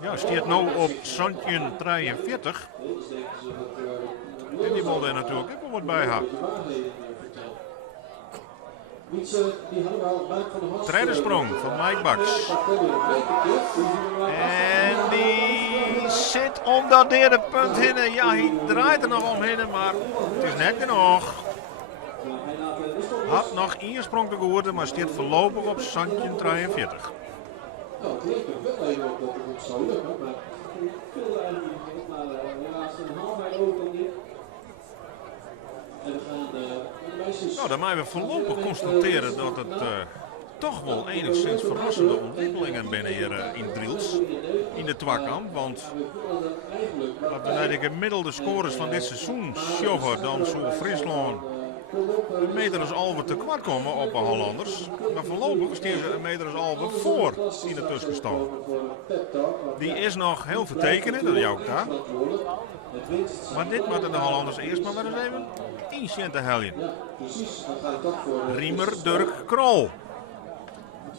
Ja, staat nu op Santje 43. En die wil daar natuurlijk ook wel wat bij hebben. Treidensprong van Mike Baks. En die zit om dat derde punt heen. Ja, hij draait er nog omheen, maar het is net genoeg. Had nog één sprong te geworden, maar staat voorlopig op Santje 43. Nou, het leek er wel even op dat het ook zou lukken, maar ik wilde eigenlijk niet, maar helaas een haalbaar ook al niet. En we gaan de meisjes... Nou, dan moeten we voorlopig constateren dat het toch wel enigszins verrassende ontwikkelingen binnen hier in Driels. In de Twakamp, want als we naar de gemiddelde scores van dit seizoen sjoggen, dan zou Friesland een meter als halve te kwart komen op de Hollanders. Maar voorlopig staan ze een meter als halve voor in de tussenstand. Die is nog heel vertekenen, dat is ook daar. Maar dit moeten de Hollanders eerst maar eens even in te helden. Riemer Dirk Krol.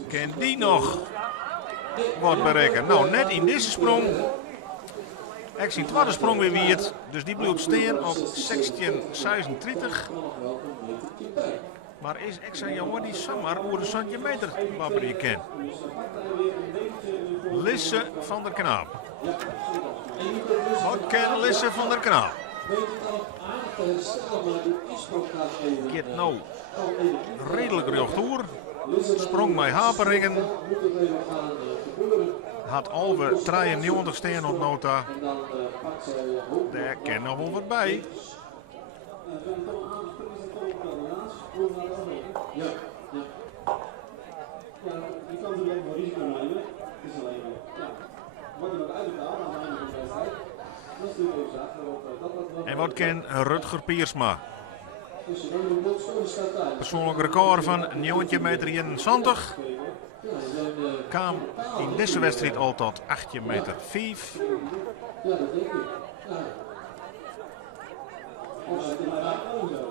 Kan die nog wat bereiken? Nou, net in deze sprong. Ik zie tweede sprong weer wierd, dus die blijft staan op 16:36. Maar is ik zei jongen die zomaar over de centimeter wapper je kent. Lisse van der Knaap. Wat kan Lisse van der Knaap? Gaat nou redelijk rechtdoor. Sprong bij Haperingen. Had Alve 93 steen op nota. Daar kan nog wel wat bij. Ja, je kan natuurlijk ook wel risico nemen. Het is alleen, wordt er nog uitbetaald aan het einde van de wedstrijd. Dat is natuurlijk even zaak. En wat kan Rutger Piersma? Persoonlijk record van 9,71 meter. Kwam in deze wedstrijd al tot 8,5 meter. Ja, dat denk ik.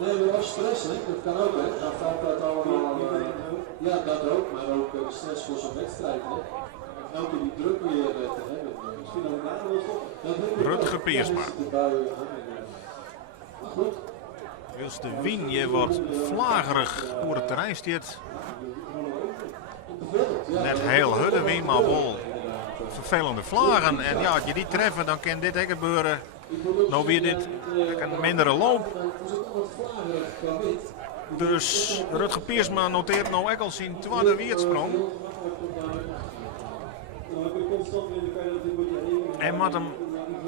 Nee, maar was stress, hè? Dat kan ook, hè? Dan valt dat allemaal. Ja, dat ook, maar ook de stress voor zo'n wedstrijd, hè? Elke die druk weer te hebben. Misschien ook een aantal. Rutger Piersma. Wils de wien je wat vlagerig over het terrein staat. Net heel hudde wien, maar wel vervelende vlagen. En ja, als je die treffen, dan kan dit ook gebeuren. Nou weer dit een mindere loop. Dus Rutger Piersma noteert nou ook al zijn tweede weersprong. En moet hem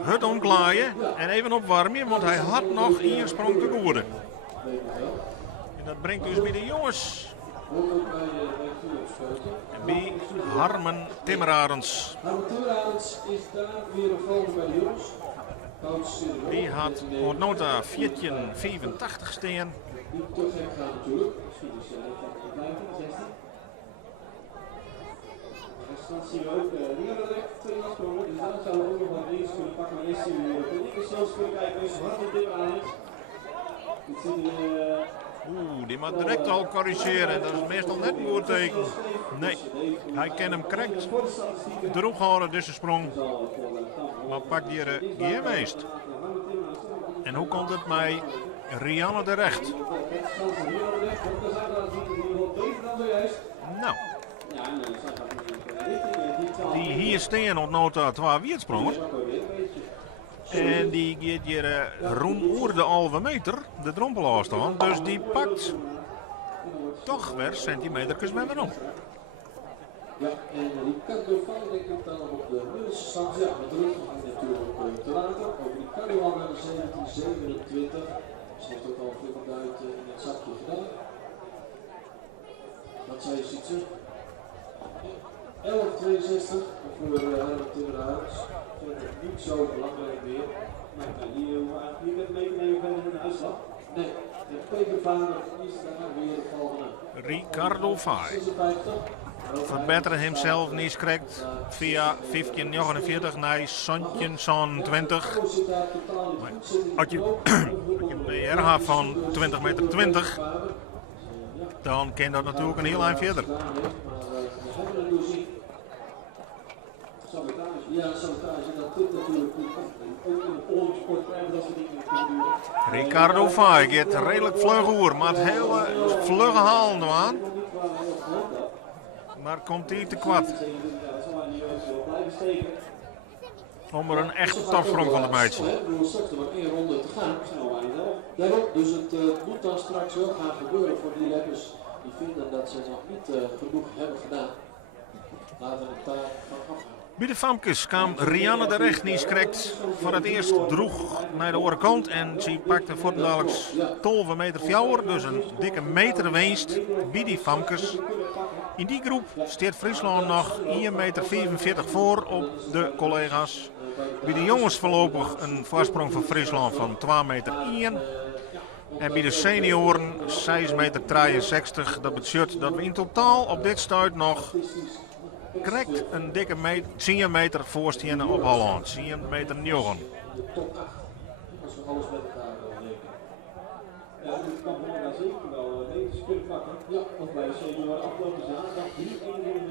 het omklaaien en even opwarmen, want hij had nog één sprong te geworden. En dat brengt dus bij de jongens. En bij Harmen Timmerarens. Is daar weer een volgende bij de jongens. Die had op nota 14,85 steen. Niet te gek gaan natuurlijk. Misschien is het 15, 16. Dan zien we ook die hebben er echt 2 afsprongen. Dus daar zouden we ook nog wat links kunnen pakken. Maar eerst zien we weer op de zelfs kunnen kijken. Dus wat op dit aan is. Die moet direct al corrigeren. Dat is meestal net een goed teken. Nee, hij kan hem correct droeg houden, deze sprong. Maar pakt hier geen meest. En hoe komt het met Rianne de Recht? Nou, die hier staan op nota 2 weersprongen. En die gaat hier rond oer de halve meter de drompel afstaan. Dus die pakt toch weer centimetertjes met om. Ja, en die cardio denk ik dan op de middelste stand. Ja, met druk natuurlijk te laten. Over die cardio naar de 1727. Ze heeft ook al flink wat uit in het zakje gedaan. Wat zei je, Sietse? 11,62 voor Herman Timmerhuis. Vind ik niet zo belangrijk meer. Maar hier met meenemen verder in de uitslag. Nee, de Peter Vader is daar weer de volgende. Ricardo Fay. 56. verbeteren hemzelf niet correct via 1549 naar Sontjen 20. Als je een PR hebt van 20 meter 20, dan kan dat natuurlijk een heel eind verder. Ja, sabotage, dat doet natuurlijk ook in de oorlogsport krijgen dat soort dingen kunnen duren. Ricardo Fay gaat redelijk vlug oer, maar het hele vlugge halen aan. Maar komt hij te kwad. Om er een echte topsprong van het meisje. Er straks nog maar 1 ronde te gaan. Daarop, dus het moet dan straks wel gaan gebeuren voor die lekkers die vinden dat ze nog niet genoeg hebben gedaan. Laten we het daar van afgaan. Bij de Famkes kwam Rianne de Recht niet correct voor het eerst droeg naar de orenkant en ze pakte voortdurend 12 meter fjouwer, dus een dikke meter winst bij die Famkes. In die groep staat Friesland nog 1,45 meter voor op de collega's. Bij de jongens voorlopig een voorsprong van Friesland van 2,1 meter. En bij de senioren 6,63 meter. Dat betekent dat we in totaal op dit stuit nog correct een dikke 10 meter voorstenen op Holland. 10 meter 9. De top 8. Als we alles met elkaar rekenen. Ja, dat kan daar zeker wel meters kunnen pakken. Ja, of bij de senioren afgelopen zaterdag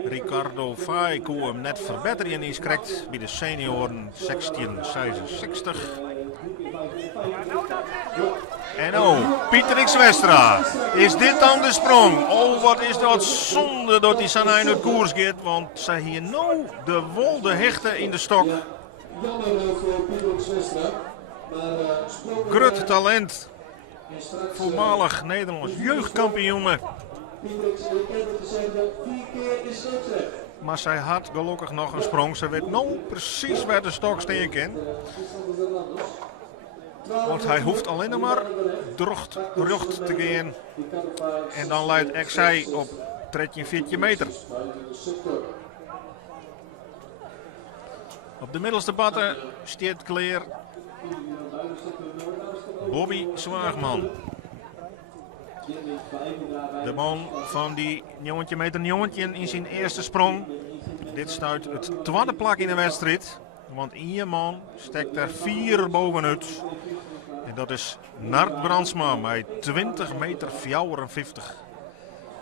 3-1. Ricardo Fay kon hem net verbeteren is correct bij de senioren 1666. En oh, Pieter X. Westra. Is dit dan de sprong? Oh, wat is dat zonde dat hij zijn eind uit koers gaat. Want zij hier nou de wolde hechten in de stok. Jammer voor Pieter X. Westra. Maar Grut talent. Voormalig Nederlands jeugdkampioen. Pieter X. gezegd dat 4 keer is recht. Maar zij had gelukkig nog een sprong. Ze weet nou precies waar de stok steen kan. Want hij hoeft alleen nog maar drocht te gaan. En dan leidt Exai op 13-14 meter. Op de middelste batten staat klaar Bobby Zwaagman. De man van die 9 meter in zijn eerste sprong. Dit stuit het tweede plak in de wedstrijd. Want één man steekt er 4 bovenuit. En dat is Nart Brandsma met 20 meter 54.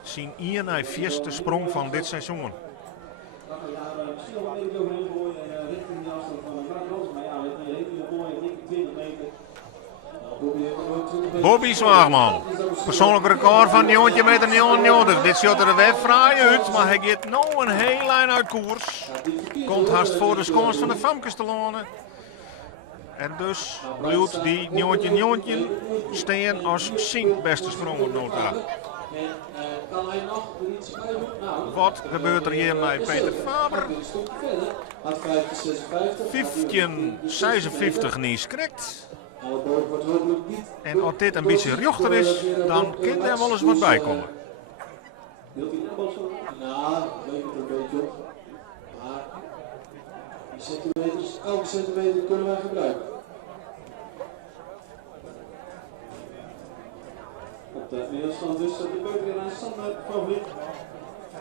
Zijn 1e sprong van dit seizoen. Bobby Zwaagman. Persoonlijk record van 9 meter 99. Dit ziet er weer fraai uit, maar hij gaat nou een heel lijn uit koers. Komt haast voor de scores van de Famkes te lonen. En dus blijft die 9 staan als zijn beste sprong op nota. Wat gebeurt er hier met Peter Faber? 15:56 niet correct. En als dit een beetje rechter is, dan kan er wel eens wat bij komen. Nou, leek het een beetje op. Maar die centimeters, elke centimeter kunnen wij gebruiken. Op de middelstand dus de Peter aan Sander favoriet.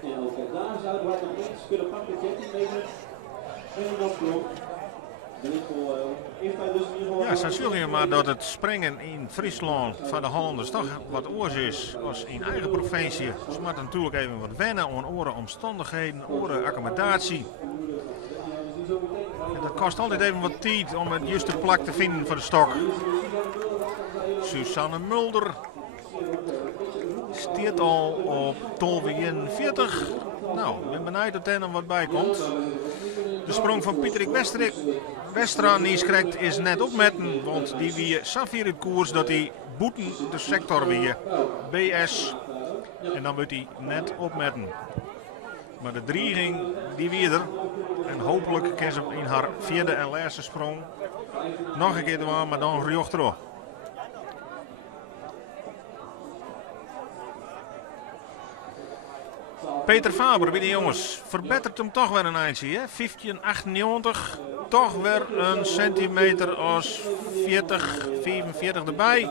En ook daar zouden we nog eens kunnen pakken. 13 meter en een afklop. Ja, ze zeggen maar dat het springen in Friesland van de Hollanders toch wat oors is als in eigen provincie. Ze moeten natuurlijk even wat wennen aan oren omstandigheden, oren accommodatie. En dat kost altijd even wat tijd om het juiste plak te vinden voor de stok. Susanne Mulder stiert al op 12:41. Nou, ik ben benieuwd dat er nog wat bij komt. De sprong van Pieter Westra niet correct is net opmetten, want die wie Safir in koers dat hij boeten de sector weer BS en dan moet hij net opmetten. Maar de dreiging die weer er en hopelijk kan ze in haar 4e en laatste sprong nog een keer doen, maar dan riocht erop. Peter Faber bij de jongens verbetert hem toch weer een eindje. 15:98, toch weer een centimeter als 40, 45 erbij.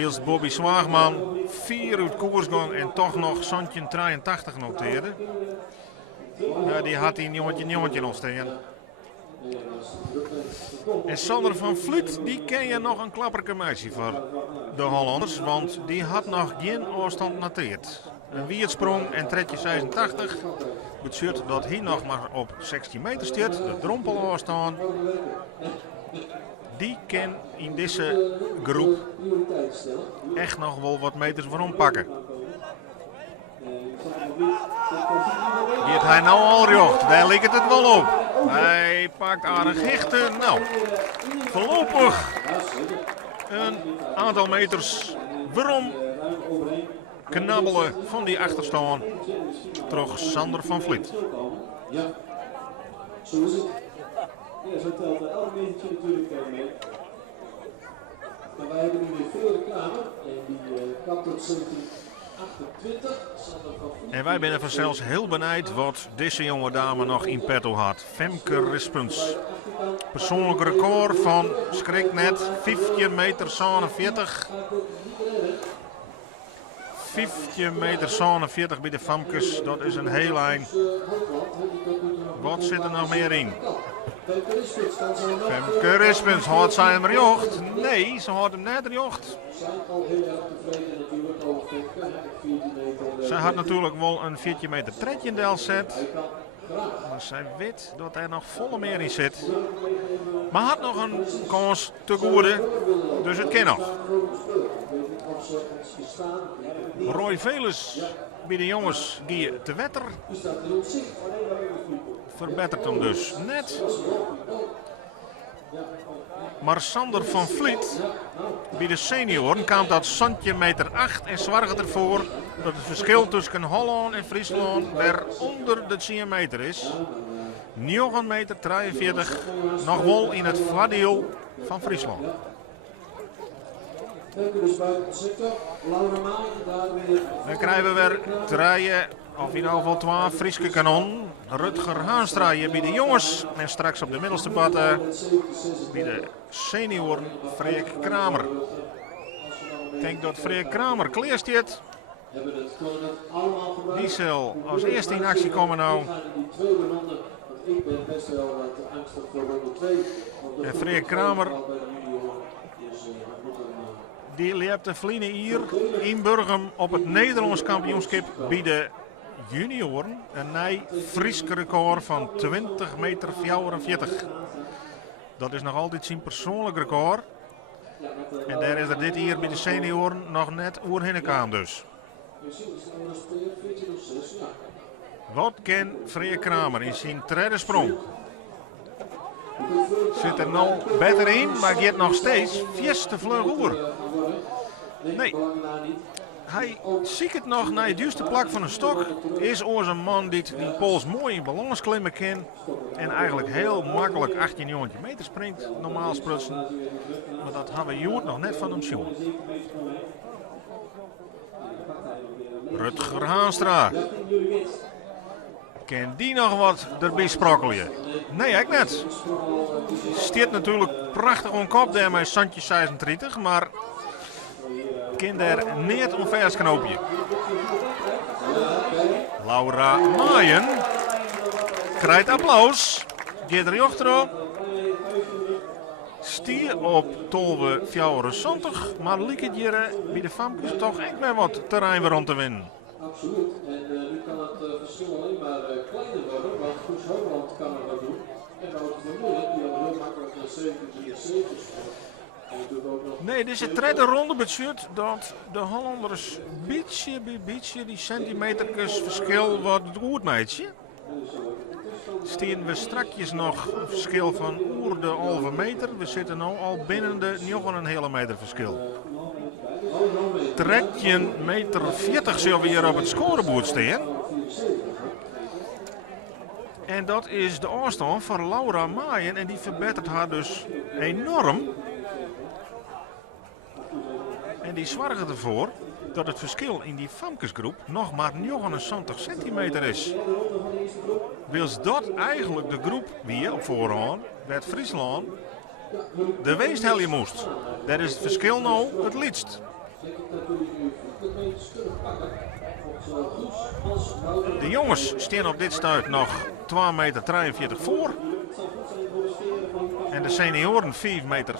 Wils Bobby Zwaagman 4 uit koersgang en toch nog Santje 83 noteerde. Ja, die had hij nieuwtje nog staan. En Sander van Vliet, die ken je nog een klapperke meisje voor de Hollanders, want die had nog geen afstand noteerd. Een wiertsprong en tretje 86. Betekent dat hij nog maar op 16 meter staat. De drompel afstaan. Die kan in deze groep echt nog wel wat meters voor pakken. Gaat hij nou al jocht? Daar lijkt het wel op. Hij pakt aardig hechten. Nou, voorlopig een aantal meters waarom knabbelen van die achterstaan. Terug Sander van Vliet. Ja, zo is het. Ja, zo telt elk metertje natuurlijk mee. En wij hebben nu weer Frederik Kramer. En die kan tot 1728. Sander van Vliet. En wij zijn vanzelfs heel benieuwd wat deze jonge dame nog in petto had. Femke Rispens. Persoonlijk record van, schrik net, 15 meter 47. 15 meter 47 bij de Famkes, dat is een heel lijn. Wat zit er nog meer in? Femke Rispens, had zij hem jocht? Nee, ze had hem net jocht. Zij had natuurlijk wel een 14 meter tredje in de set. Maar zij weet dat er nog volle meer in zit. Maar had nog een kans te goede, dus het kan nog. Roy Velus bij de jongens die te wetter. Verbetert hem dus net. Maar Sander van Vliet bij de senioren kwam dat centimeter 8 en zorgde ervoor dat het verschil tussen Holland en Friesland weer onder de 10 meter is. 9 meter 43, nog wel in het voordeel van Friesland. Dan krijgen we weer draaien, of in ieder geval 12 Frieske kanon. Rutger Haanstraaien bij de jongens en straks op de middelste patten bij de senioren Freek Kramer. Ik denk dat Freek Kramer klaar staat. Die zal als eerste in actie komen nou. En Freek Kramer die leert de Vliene hier in Burgum op het Nederlands kampioenschap bij de junioren. Een nij Fries record van 20 meter 44. Dat is nog altijd zijn persoonlijk record. En daar is er dit hier bij de senioren nog net oerheen kwam dus. Wat kan Freek Kramer in zijn tweede sprong? Zit er nou beter in, maar gaat nog steeds te vlug oer. Nee, hij ziet het nog naar het juiste plak van een stok. Is onze man die pols mooi in balans klimmen kan. En eigenlijk heel makkelijk 18 meter springt, normaal sprutsen. Maar dat hebben we Joert nog net van hem zien. Rutger Haanstra. Kan die nog wat erbij sprokkelen? Nee, ik net. Stiert natuurlijk prachtig om kop daar met Santje 36, maar kan daar niet omver knoopje. Laura Maaien krijgt applaus. Geert er jochtero. Stier op tolve 74, maar liek het hier bij de Famkes toch echt met wat terrein weer om te winnen. Absoluut. En nu kan het verschil alleen maar kleiner worden, want Goes Hoogland kan er wat doen. En Wouter van Moeilijk, die al heel makkelijk naar 1773 speelt. Nee, dit is de tweede ronde betekent dat de Hollanders beetje bij beetje die centimetertjes verschil wat goed meidje. Steen we strakjes nog een verschil van oer de halve meter. We zitten nu al binnen de nog een hele meter verschil. 13 meter 40 zullen we hier op het scorebord staan. En dat is de afstand van Laura Maaien en die verbetert haar dus enorm. En die zorgen ervoor dat het verschil in die Famkesgroep nog maar 79 centimeter is. Wils dat eigenlijk de groep wie op voorhand werd Friesland de weest helje moest. Daar is het verschil nou het liefst. Denk ik dat jullie nu 50 meters kunnen pakken. Zowel Goes als Wouter. De jongens staan op dit stuit nog 2,43 meter voor. En de senioren 4,54 meter.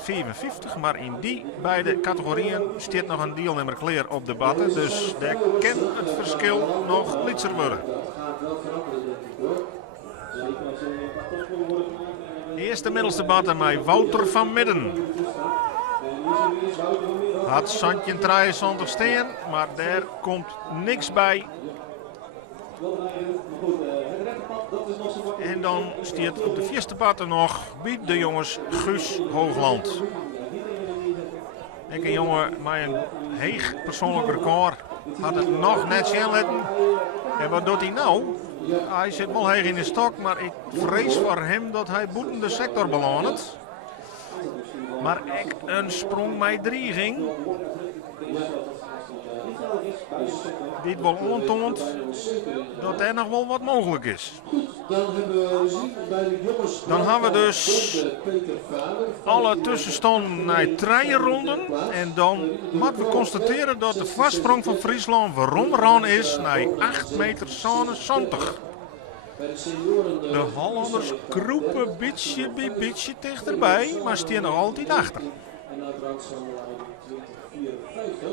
Maar in die beide categorieën staat nog een deelnemer klaar op de batten. Dus daar kan het verschil nog litser worden. Dat gaat wel veranderen, denk ik hoor. Zeker als er een paar topsprongen worden gemaakt. Eerste middelste batten met Wouter van Midden. En hier zien we eens Wouter van Midden. Had Santje 23 steen, maar daar komt niks bij. Wel rijden, maar goed, het rechterpad, dat is nog zo makkelijk. En dan staat op de eerste batten nog bij de jongens Guus Hoogland. Ik een jongen met een heeg persoonlijk record had het nog net zien laten. En wat doet hij nou? Hij zit wel heeg in de stok, maar ik vrees voor hem dat hij boeten de sector belandt. Maar ik een sprong met 3 ging. Dit wel ontoont dat er nog wel wat mogelijk is. Dan hebben we zien bij de jongens. Dan hebben we dus Peter Vader. alle tussenstanden naar 3 ronden. En dan moeten we constateren dat de vastsprong van Friesland waarom ran is naar 8,70 meter. Bij de senioren. De Hollanders kroepen beetje bij beetje dichterbij, maar staan nog altijd achter. En uiteraard zo'n lijn 2054.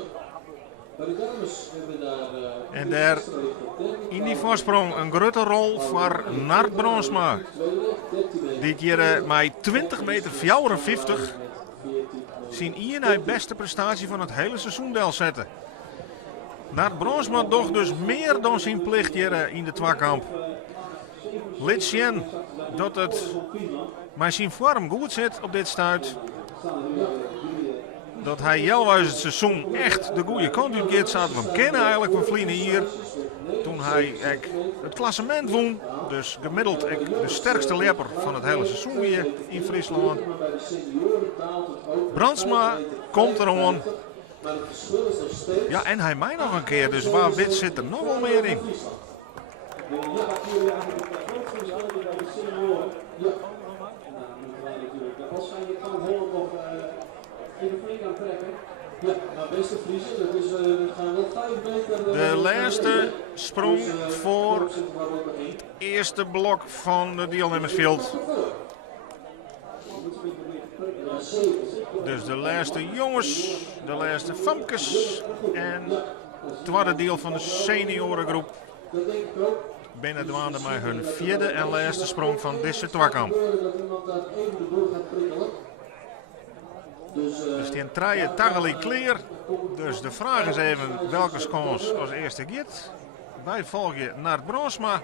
Bij de dames hebben we daar. En daar in die voorsprong een grote rol voor Nart Bronsma. Dit keer met 20,54 meter zien hier de beste prestatie van het hele seizoen deel zetten. Nart Bronsma doch dus meer dan zijn plicht hier in de twakamp. Liet zien dat het met zijn vorm goed zit op dit stuit. Dat hij jelwijs het seizoen echt de goede kant uit gaat. Zaten we hem kennen eigenlijk van Vlienen hier. Toen hij het klassement won. Dus gemiddeld de sterkste lepper van het hele seizoen weer in Friesland. Brandsma komt er aan. Ja, en hij mij nog een keer. Dus waar wit zit er nog wel meer in. Ja, jullie eigenlijk de grootste aan bij de senioren. Ja. Nou, moeten wij natuurlijk. Als zij je kan Holland nog even flink aan trekken. Ja, nou beste Friese, dat is, we gaan wel 5 meter. De laatste sprong voor het eerste blok van de deelnemersveld. Dus de laatste jongens, de laatste famkes en het tweede deel van de seniorengroep binnen dwaande met hun vierde en laatste sprong van deze twakamp. Dus die treien tagelijk clear. Dus de vraag is even welke skans als eerste gaat. Wij volgen Nart Bronsma.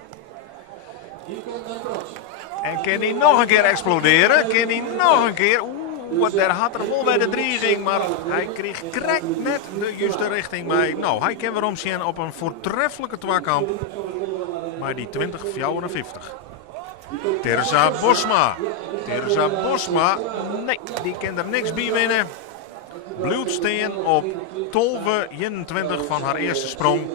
En kan hij nog een keer exploderen? Kan hij nog een keer? Oeh, daar had er wel bij de 3 ging, maar hij kreeg correct net de juiste richting bij. Nou, hij kan weer omzien op een voortreffelijke twakamp. Maar die 2054. Teresa Bosma. Teresa Bosma, nee, die kan er niks bij winnen. Bloedsteen op 12,21 van haar eerste sprong.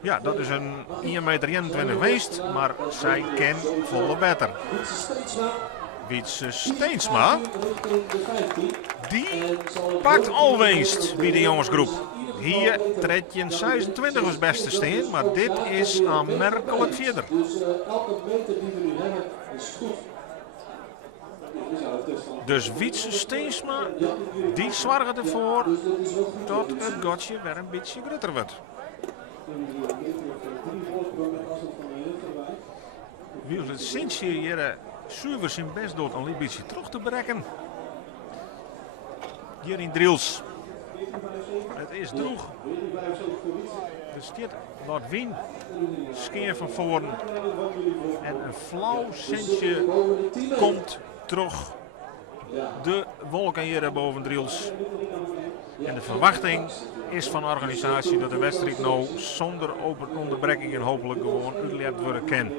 Ja, dat is een 1,21 meter geweest, maar zij kan volle beter. Wietse Steensma, die pakt alweer bij de jongensgroep. Hier tredje 26 als beste steen, maar dit is aanmerkelijk verder. Dus elke meter die we nu hebben is goed. Dus Wietse Steensma, die zorgt ervoor dat het gotje weer een beetje groter wordt. Wilfried Sintje hier zuiver zijn best doet om een beetje terug te bereiken. Hier in Driels. Het is droeg. Er staat wat wind. Skeer van voren. En een flauw Sintje komt terug. De wolken hier boven Driels. En de verwachting is van de organisatie dat de wedstrijd nou zonder onderbrekingen hopelijk gewoon uitgelegd worden kan.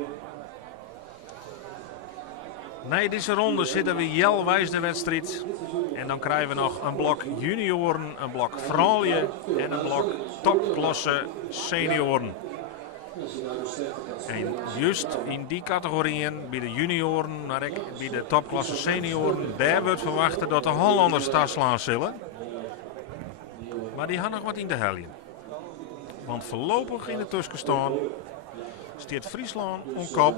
Na deze ronde zitten we jelwijs de wedstrijd. En dan krijgen we nog een blok junioren, een blok vrouwen en een blok topklasse senioren. En juist in die categorieën, bij de junioren, maar ook bij de topklasse senioren, daar wordt verwacht dat de Hollanders daar slaan zullen. Maar die had nog wat in de helling. Want voorlopig in de tussenstand staat Friesland om kop.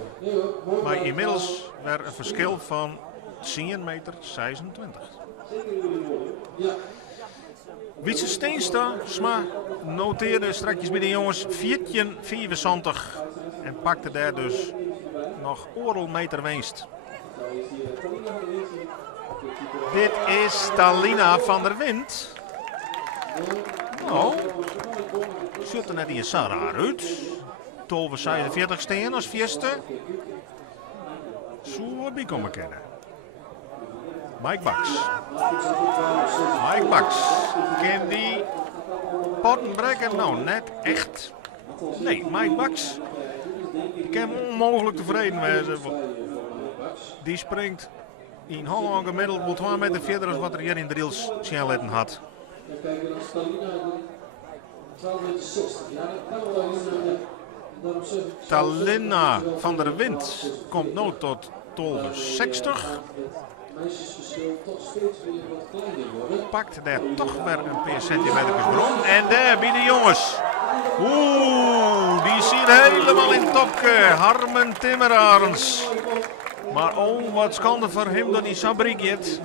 Maar inmiddels weer een verschil van 10,26 meter. Wietse Steenstra noteerde strakjes bij de jongens 14,75 en pakte daar dus nog oorl meter winst. Dit is Talina van der Wind. Nou, ziet er net in Sarah uit. 12,47 steen als vierste. Zo bij komen kennen. Mike Baks. Mike Baks. Kan die potten breken? Nou, net echt. Nee, Mike Baks. Ik kan onmogelijk tevreden wezen. Die springt in Holland gemiddeld wel 2 meter verder dan wat er hier in Driels snelheden had. Talina van der Wind komt nu tot 12,60. Pakt daar toch weer een paar centimeter sprong. En daar bij de jongens. Oeh, die zit helemaal in topke. Harmen Timmerarens. Maar oh, wat schande voor hem dat hij Sabrik heeft.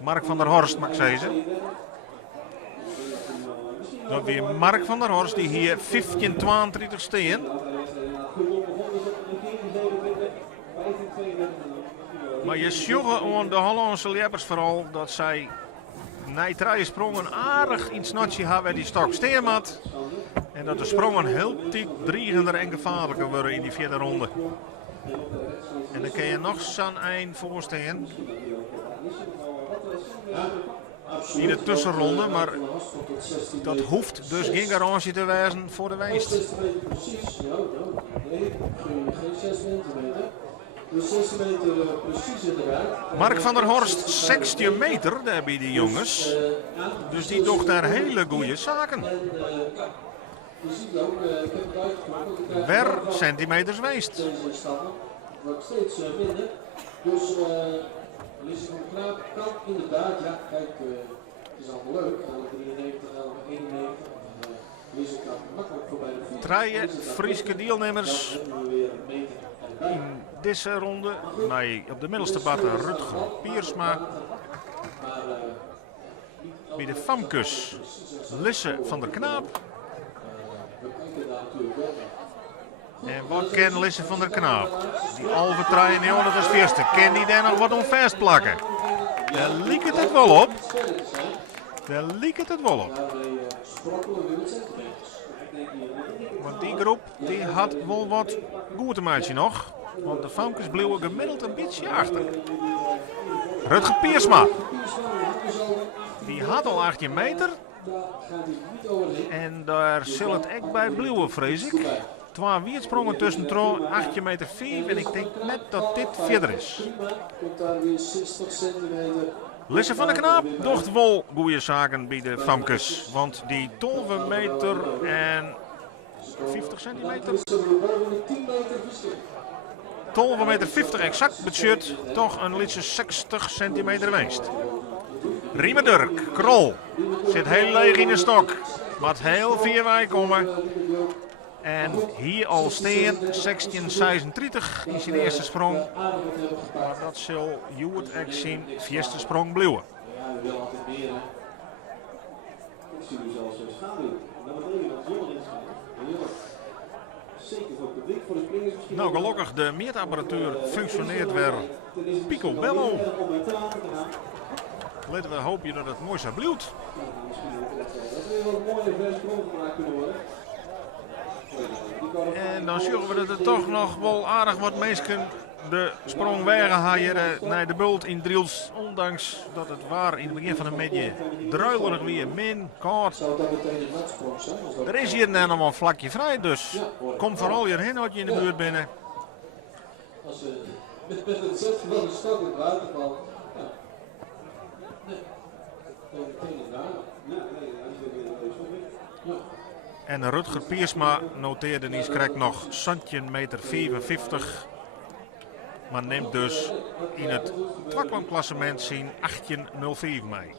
Mark van der Horst mag ik zeggen. Dat weer Mark van der Horst die hier 15,32 steen. Maar je ziet aan de Hollandse leppers vooral dat zij na 3 sprongen aardig in het snotje hebben die stok steenmat. En dat de sprongen heel diep dreigender en gevaarlijker worden in die vierde ronde. En dan kun je nog zo'n eind voorstellen. In de tussenronde, maar dat hoeft dus geen garantie te wijzen voor de winst. Mark van der Horst, 16 meter daar bij die jongens. Dus die doet daar hele goede zaken. Weer centimeters winst. Dus Lisse van Knaap kan inderdaad, ja kijk, het is allemaal leuk. 93, 91. Lisse kan makkelijk voorbij de 4. Treien Frieske deelnemers in deze ronde. Nee, op de middelste batter Rutger Piersma. Bij de Famkes Lisse van der Knaap. En wat kan Lisse van der Knaap? Die halve trein in dat als eerste. Kan die daar nog wat om vastplakken? Daar liekt het wel op. Daar liekt het wel op. Want die groep die had wel wat goede maatje nog. Want de Famkes bleven gemiddeld een beetje achter. Rutger Piersma. Die had al 18 meter. En daar zal het echt bij blijven, vrees ik. 2 wierdsprongen tussen 8 meter 4 en ik denk net dat dit verder is. Lisse van der Knaap docht wel goede zaken bij de Famkes. Want die 12 meter en 50 centimeter. 12 meter 50 exact budget. Toch een liedje 60 centimeter winst. Riemer Durk, Krol. Zit heel leeg in de stok. Wat heel veel wij komen. En hier al steen 16,36 in zijn eerste sprong. Maar dat zal Joert echt zien eerste sprong blijven. Nou, gelukkig de meetapparatuur functioneert weer picobello. Laten we hopen dat het mooi zo blijft. En dan zullen we dat er toch nog wel aardig wat mensen de sprong weghaaien naar de bult in Driels. Ondanks dat het waar in het begin van de middag druilerig weer min, koud. Er is hier nog wel een vlakje vrij, dus kom vooral hierheen als je in de buurt binnen. Als met het zetten van de stok in het water valt. En Rutger Piersma noteerde niet correct nog centimeter 55. maar neemt dus in het twakkampklassement zijn 18.05 mee.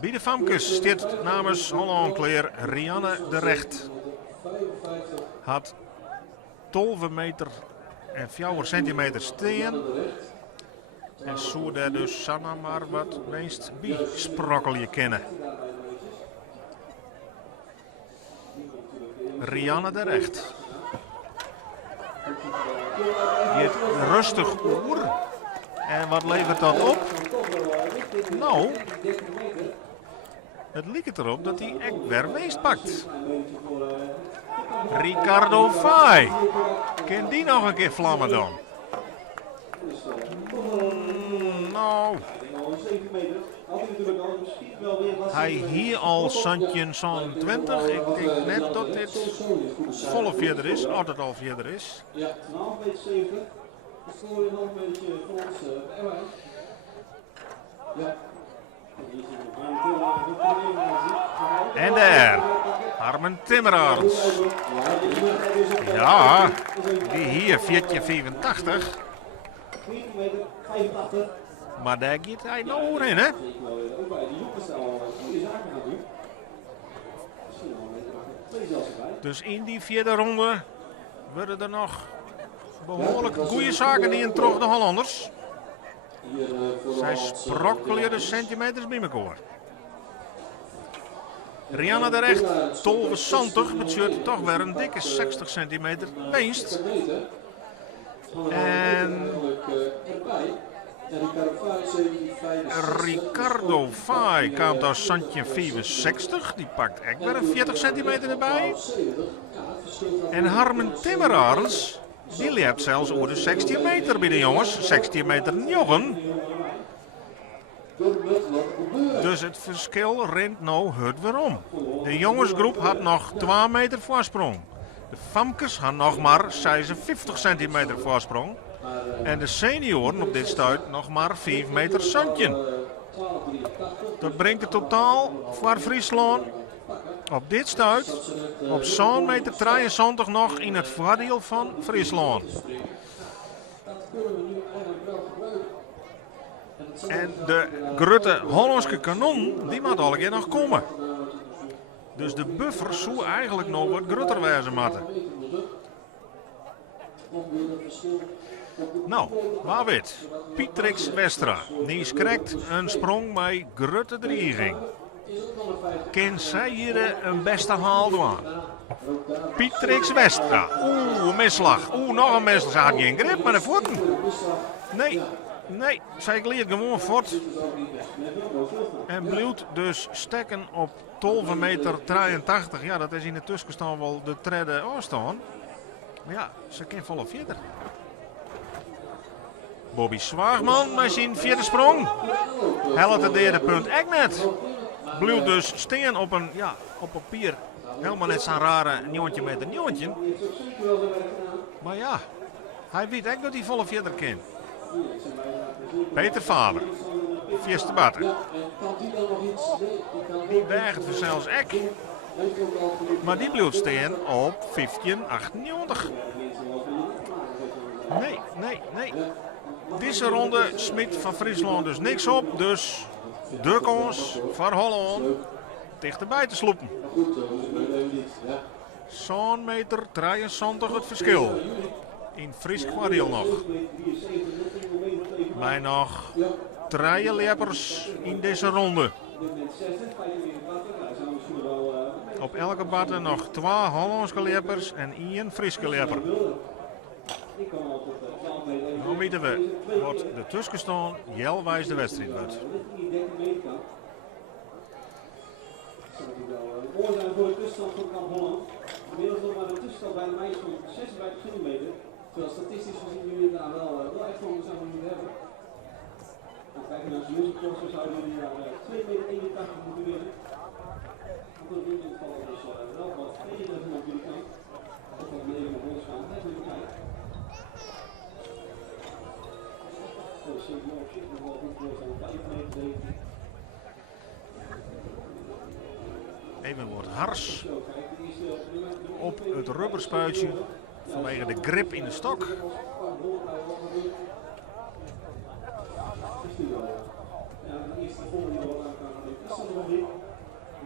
Bij de famkes staat namens Holland-Kleer Rianne de Recht. Had 12 meter en 4 centimeter steen. En zo daar dus Sanna maar wat meest bij sprokkelje kennen. Rianne de Recht. Je rustig oer. En wat levert dat op? Nou, het lijkt erop dat hij echt weer weest pakt. Ricardo Fay. Kan die nog een keer vlammen dan? Nou. Hij hier al Santje zo'n 20. Ik denk net dat dit volle vierder is. Altijd al vierder is. Ja, een half meter 70. Dat is gewoon een half metertje voor ons bij mij. Ja. En daar. Harmen Timmeraerts. Ja, die hier 485. Maar daar gaat hij nou in, hè? Dus in die vierde ronde worden er nog behoorlijk goede zaken in terug de Hollanders. Zij sprokkelen de centimeters bij elkaar. Rianne de Recht, 12 betekent toch weer een dikke 60 centimeter meest. En Ricardo Fay komt als Santje 65. Die pakt echt weer een 40 centimeter erbij. En Harmen Timmeraerts, die leert zelfs over de 16 meter bij de jongens. 16 meter njochen. Dus het verschil rent nou het weer om. De jongensgroep had nog 2 meter voorsprong. De famkes hadden nog maar 56 centimeter voorsprong. En de senioren op dit stuit nog maar 5 meter Santje. Dat brengt het totaal voor Friesland op dit stuit op zo'n meter 23 nog in het voordeel van Friesland. En de grote Hollandse kanon, die moet al een keer nog komen. Dus de buffer zou eigenlijk nog wat groter wezen moeten. Nou, waar weet. Pietrix Westra, die krijgt een sprong bij grote dreiging. Kan zij hier een beste haal doen? Pietrix Westra. Oeh, een misslag. Oeh, nog een misslag. Ze had geen grip met de voeten. Nee, zij gleed gewoon voort. En blijft dus stekken op 12 meter 83. Ja, dat is in de tussenstand wel de tredde afstand. Maar ja, ze kan volle vierder. Bobby Zwaagman met zijn vierde sprong. Helft het derde punt echt net. Blijft dus steen op een, ja, op papier. Helemaal net zo'n rare nieuwtje met een nieuwtje. Maar ja, hij weet echt dat hij volle vierder kan. Peter Vader, vierste batter. Die weigert voor zelfs ek. Maar die blijft staan op 15,98. Nee. Deze ronde smiet van Friesland dus niks op. Dus de kans voor Holland dichterbij te sloepen. Zo'n meter 73 het verschil. In Fries kwartiel nog. Maar nog 3 lepers in deze ronde. Op elke batter nog 2 Hollandse lepers en 1 Friese leper. Dan weten we wat de tussenstand jelwijs de wedstrijd wordt. Oorzaak voor de tussenstand van Kamp Holland. Inmiddels nog maar een tussenstand bij de meisjes van 56 centimeter. Terwijl statistisch gezien jullie daar wel echt van zouden moeten hebben. Dan kijken we naar de musicals, zouden jullie daar 2,81 meter moeten winnen. Dat wordt in ieder geval dus wel wat tegen op jullie kant. Dat kan even naar ons gaan. Even even kijken. Dus op zich nog wel goed voor zo'n 5 meter. Even wordt hars op het rubberspuitje Vanwege de grip in de stok. Ja, de eerste volgende die wel aan kan gaan. Dat is dan nog niet.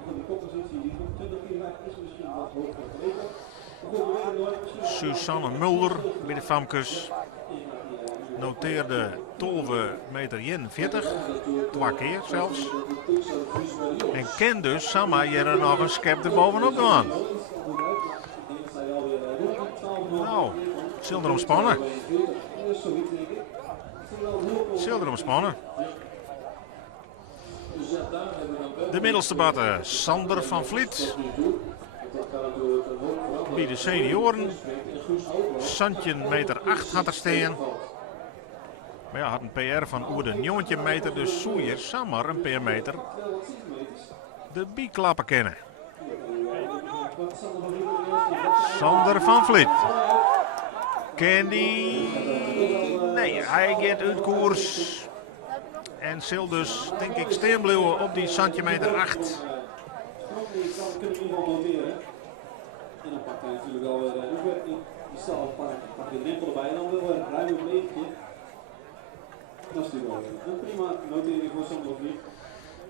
De koppositie die van 20 keer is misschien wat hoger gelegen. Susanne Mulder bij de Famkes noteerde 12 meter 41, 2 keer zelfs. En kan dus Sama hier nog een skep er bovenop doen. Nou, zilder omspannen. Zilder omspannen. De middelste batter, Sander van Vliet. Bij de senioren. Santje meter 8 had er staan. Maar ja, had een PR van oer de 9 meter, dus zo je Samar een PR meter de biklappen kennen. Sander van Vliet. Candy. Nee, hij gaat uit koers. En zal dus, denk ik, staan blijven op die centimeter 8. En dan pakt hij natuurlijk wel weer die stal pak de drempel erbij en dan wil hij ruim een beetje. Dat is natuurlijk wel weer een prima notering voor Sander van Vliet.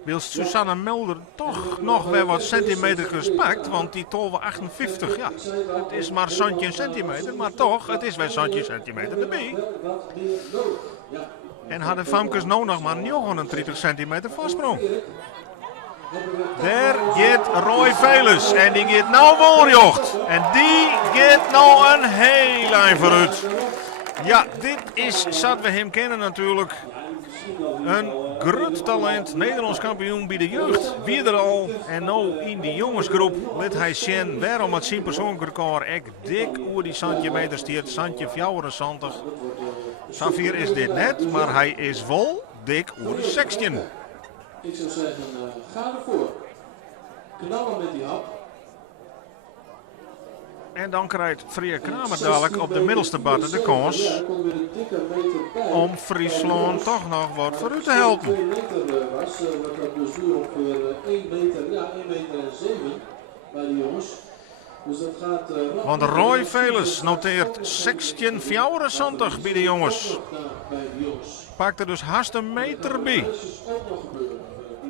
Wil Susanne Mulder toch nog weer wat centimeter pakt, want die 12,58, ja, het is maar zo'n centimeter, maar toch, het is weer zo'n centimeter erbij. En hadden Famkes nou nog maar 39 centimeter voorsprong. Daar gaat Roy Velus en die gaat nou voorjocht. En die gaat nou een heel eind vooruit. Ja, dit is, zoals we hem kennen natuurlijk, een groot talent, Nederlands kampioen bij de jeugd. Wie er al, en nou in die jongensgroep liet hij zien waarom het zijn persoonlijk record echt dik oer die centimeter stiert, Santje 74. Xavier is dit net, maar hij is wel dik oer de 16. Ik zou zeggen, ga ervoor. Knallen met die hap. En dan krijgt Freya Kramer dadelijk op de middelste batter de kans om Friesland toch nog wat vooruit te helpen. 2 meter was, wat dat dus nu ongeveer 1 meter, ja 1 meter en 7 bij de jongens. Dus dat gaat... Want Roy Velus noteert 16,74 bij de jongens. Pakt er dus haast een meter bij.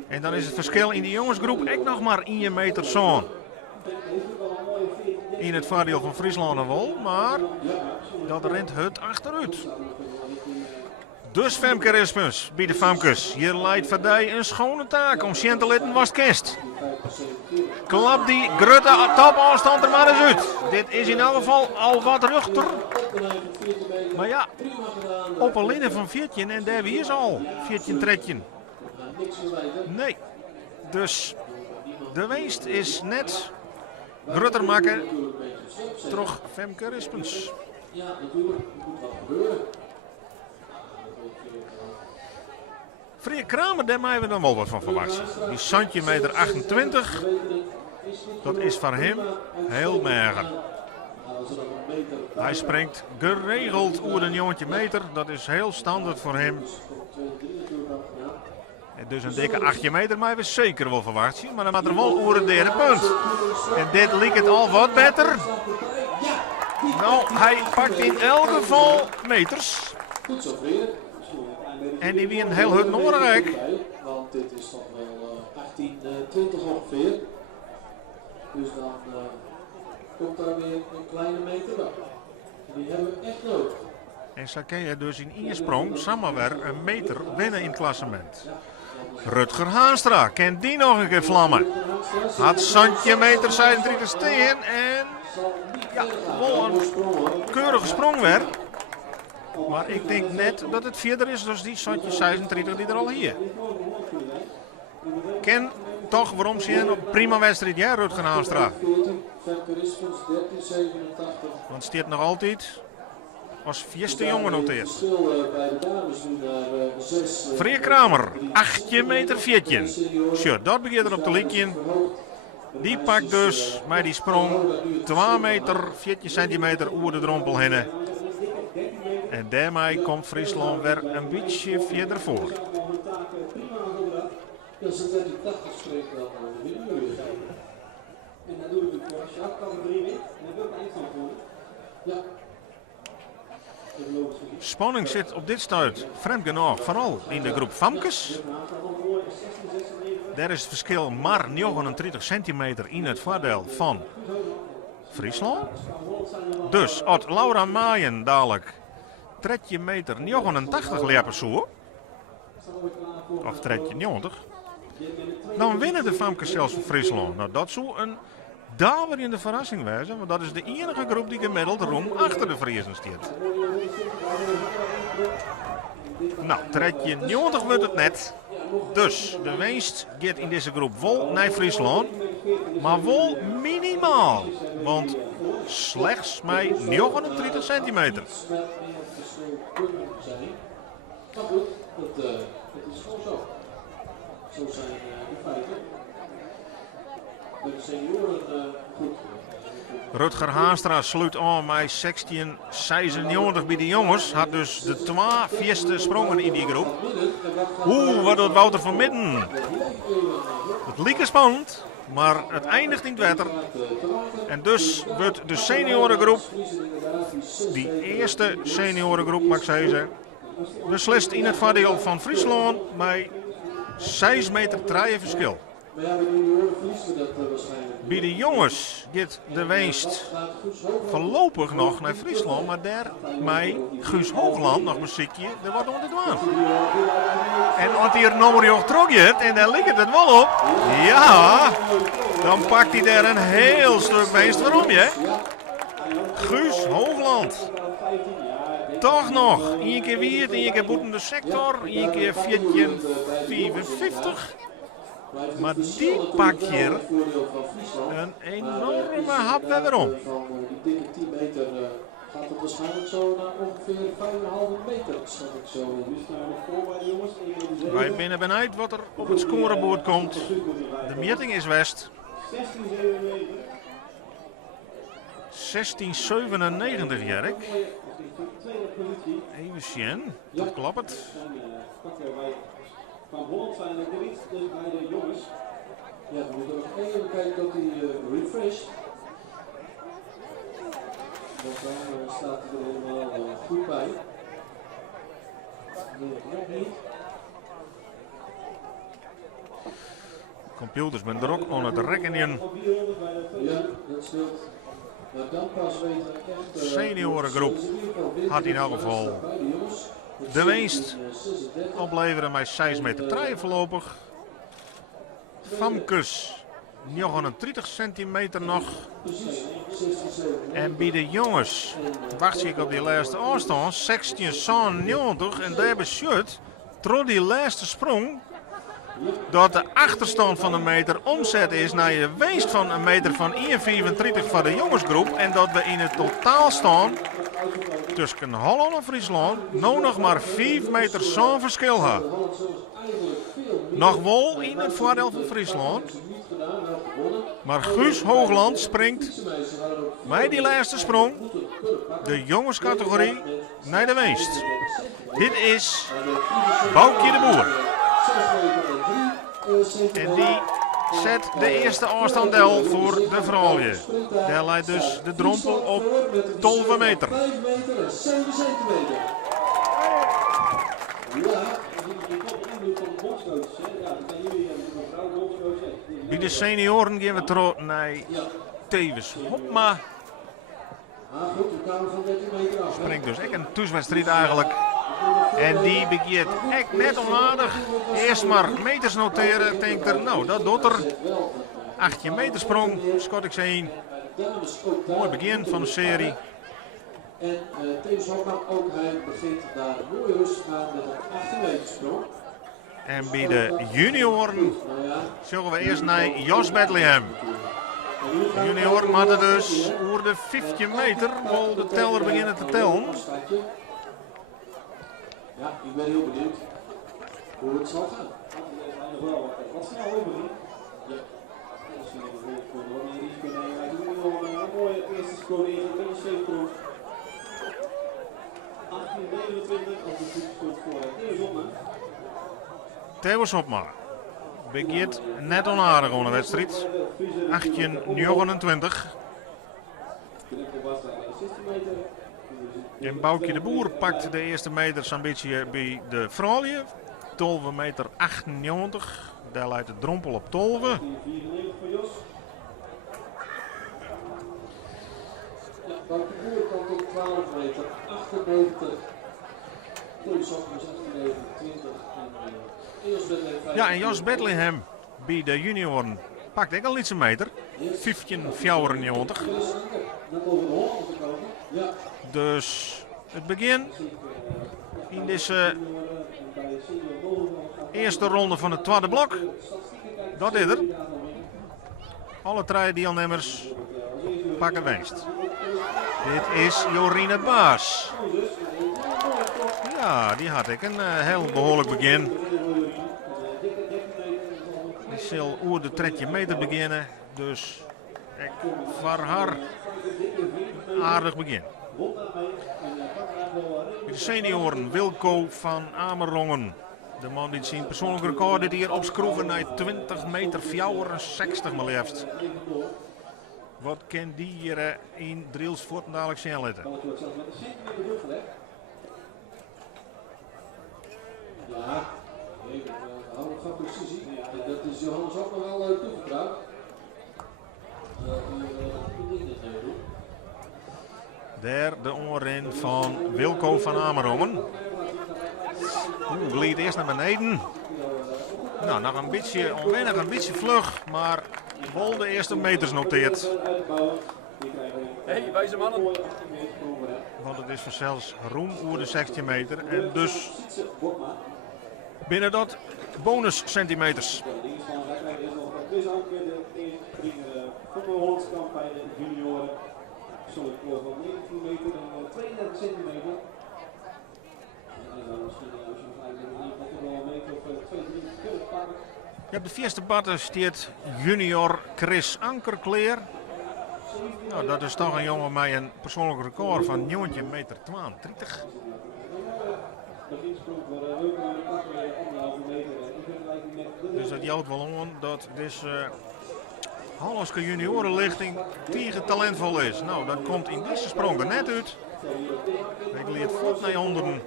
En dan is het verschil in die jongensgroep echt nog maar 1 meter zo'n. In het voordeel van Friesland wel, maar dat rent het achteruit. Dus Femke Rispens bij de Famkes. Hier leidt voor die een schone taak om zien te letten was kist. Klap die grote topafstand er maar eens uit. Dit is in elk geval al wat ruchter. Maar ja, op een linie van 14 en daar wie is al 14 tredje. Nee, dus de winst is net groter maken. Terug Femke Rispens. Ja, natuurlijk. Moet wat gebeuren. Freya Kramer, daar maken we dan wel wat van verwacht. Die centimeter 28, dat is voor hem heel mager. Hij springt geregeld oer een jongetje meter, dat is heel standaard voor hem. En dus een dikke 8 meter, maar we zeker wel verwacht zien. Maar dan gaat er wel oer een derde punt. En dit liep het al wat beter. Nou, hij pakt in elk geval meters. Goed zo, Frederik. En die wien heel hut Noorwijk. Want dit is toch wel 18, 20 ongeveer. Dus dan komt daar weer een kleine meter bij. En die hebben we echt nodig. En zo kan je dus in één sprong samen weer een meter winnen in het klassement. Rutger Haanstra, kan die nog een keer vlammen? Had centimeter 36 steen en ja, wel een keurige sprong weer. Maar ik denk net dat het verder is dan die centimeter 36 die er al hier. Ken toch waarom ze een prima wedstrijd, ja, Rutger Haanstra. Want stiert nog altijd als vierste jongen noteert. Freya Kramer, 8 meter 14. Sure, dat begint er op de liedje. Die pakt dus met die sprong 2 meter 14 centimeter oer de drompel heen. En daarmee komt Friesland weer een beetje verder voor. Ja, ze 80 spreekt wel de winnen. En dan doe ik een kortje af, kan er 3 in. En dan wil ik eind van voor. Spanning zit op dit stuit vreemd genoeg vooral in de groep Famkes. Daar is het verschil maar 39 centimeter in het voordeel van Friesland. Dus als Laura Maaien dadelijk 3 meter 89 lepen zo, of 90, dan winnen de Famkes zelfs van Friesland. Nou, dat zou een daverende verrassing wezen, want dat is de enige groep die gemiddeld roem achter de Friesen staat. Nou, 90 wordt het net. Dus de winst gaat in deze groep vol naar Friesland, maar wel minimaal, want slechts met 39 centimeter. Maar goed, het is gewoon zo. Zo zijn de feiten. Bij de senioren goed. Rutger Haastra sluit aan met 16-96 bij de jongens. Had dus de 2 vierste sprongen in die groep. Wat doet Wouter van Midden? Het liep spannend, maar het eindigt in het wetter. En dus wordt de seniorengroep, die eerste seniorengroep mag ik zeggen, beslist in het voordeel van Friesland met 6 meter treien verschil. Bij de jongens gaat de winst voorlopig nog naar Friesland, maar daar met Guus Hoogland nog muziekje, er wordt onder de En als hij er nummer terug gaat, en daar ligt het wel op, ja, dan pakt hij daar een heel stuk winst waarom je. Guus Hoogland. Toch nog, 1 keer wierd, 1 keer boeten de sector, 1 keer 4,55. Maar die pakt hier een enorme hap weer om. Die dikke 10 meter gaat het waarschijnlijk zo naar ongeveer 5,5 meter, schat ik zo. Nu staan we nog voor bij de jongens. Wij binnen benieuwd wat er op het scorebord komt. De meting is West. 16,97 Jerk. Even zien, dat klopt. Van Holland zijn er niet, dus bij de jongens. Ja, we moeten nog even kijken dat hij refresht. Want daar staat hij er helemaal goed bij. Nee, nog niet. Computers ben er ook aan het rekenen. Ja, dat scheelt. Maar dan pas weten we echt... Seniorengroep had in elk geval de winst opleveren met 6 meter treien voorlopig. Famkes 39 centimeter nog. En bij de jongens wacht ik op die laatste afstand 16,90 en daar beschuit door die laatste sprong dat de achterstand van een meter omzet is naar je winst van een meter van 1,34 van de jongensgroep en dat we in het totaal staan tussen Holland en Friesland nou nog maar 5 meter zo'n verschil hebben. Nog wel in het voordeel van Friesland, maar Guus Hoogland springt met die laatste sprong de jongenscategorie naar de winst. Dit is Boukje de Boer. En die zet de eerste afstanddel voor de vrouwen. Daar leidt dus de drompel op 12 meter. 5 meter en 7 centimeter. Ja, die komt invloed van de bondscoach. Ja, dat zijn jullie mevrouw bondscoach. Bij de senioren gaan we terug naar Tevens Hopma. Goed, de kamer van 13 meter af. Springt dus echt een thuiswedstrijd eigenlijk. En die begint echt net onaardig. Eerst maar meters noteren. Denkt er, nou dat doet er. 18 meter sprong, schat ik ze heen. Mooi begin van de serie. En Tevens Hopma ook, hij begint daar mooi rustig aan met een 18 meter sprong. En bij de junioren zullen we eerst naar Jos Bethlehem. De junioren hadden dus over de 15 meter al de teller beginnen te tellen. Ja, ik ben heel benieuwd hoe het zal gaan. Wat snel overging. Ja, misschien voor nog meer risico nemen. Hij doet nu al een mooie eerste score in de 72. 18:29 als het goed scoort voor Theo Zopma. Theo Zopma begint net onaardig aan de wedstrijd. 18:29. En Boukje de Boer pakt de eerste meter zo'n beetje bij de vrouwen. 12 meter 98. Daar leidt de drompel op 12. 94 voor Jos. Ja, Boukje de Boer komt op 12 meter 98. Koos op 16,29. En Jos Bethlehem. Ja, en Jos Bethlehem bij de junioren pakt ook al iets een meter. 15,94. Net over de Holland gekomen. Ja. Dus het begin in deze eerste ronde van het tweede blok. Dat is er. Alle drie deelnemers pakken winst. Dit is Jorine Baas. Ja, die had ik een heel behoorlijk begin. Die zal oer de 30 meter beginnen. Dus ik voor haar aardig begin. De senioren Wilco van Amerongen. De man die zijn persoonlijke record dit hier opschroeven naar 20 meter 64 maar liefst. Wat kan die hier in Driels Fortendalek zijn letten? Ja, even houden van precisie. Dat is Johannes ook nog wel toevertrouwd. Daar de onren van Wilco van Amerongen. Gleed eerst naar beneden. Nou, nog een beetje onwennig, een beetje vlug, maar wel de eerste meters noteert. Hey, wijze mannen. Want het is vanzelfs roem oer de 16 meter en dus binnen dat bonus centimeters. Chris Anker, de van de Hollandse kant bij de junioren. Zo'n koor van 19 meter en 32 centimeter. En dan misschien als je nog eigenlijk wel een meter of 2, 3 kunnen pakken. Je hebt de eerste batter stiert junior Chris Ankerkleer. Nou, dat is toch een jongen met een persoonlijk record van 19 meter 32. Dus dat jouwt wel om dat deze Hollandse juniorenlichting tegen talentvol is. Nou, dat komt in deze sprong er net uit. Ik leer voort naar onderen.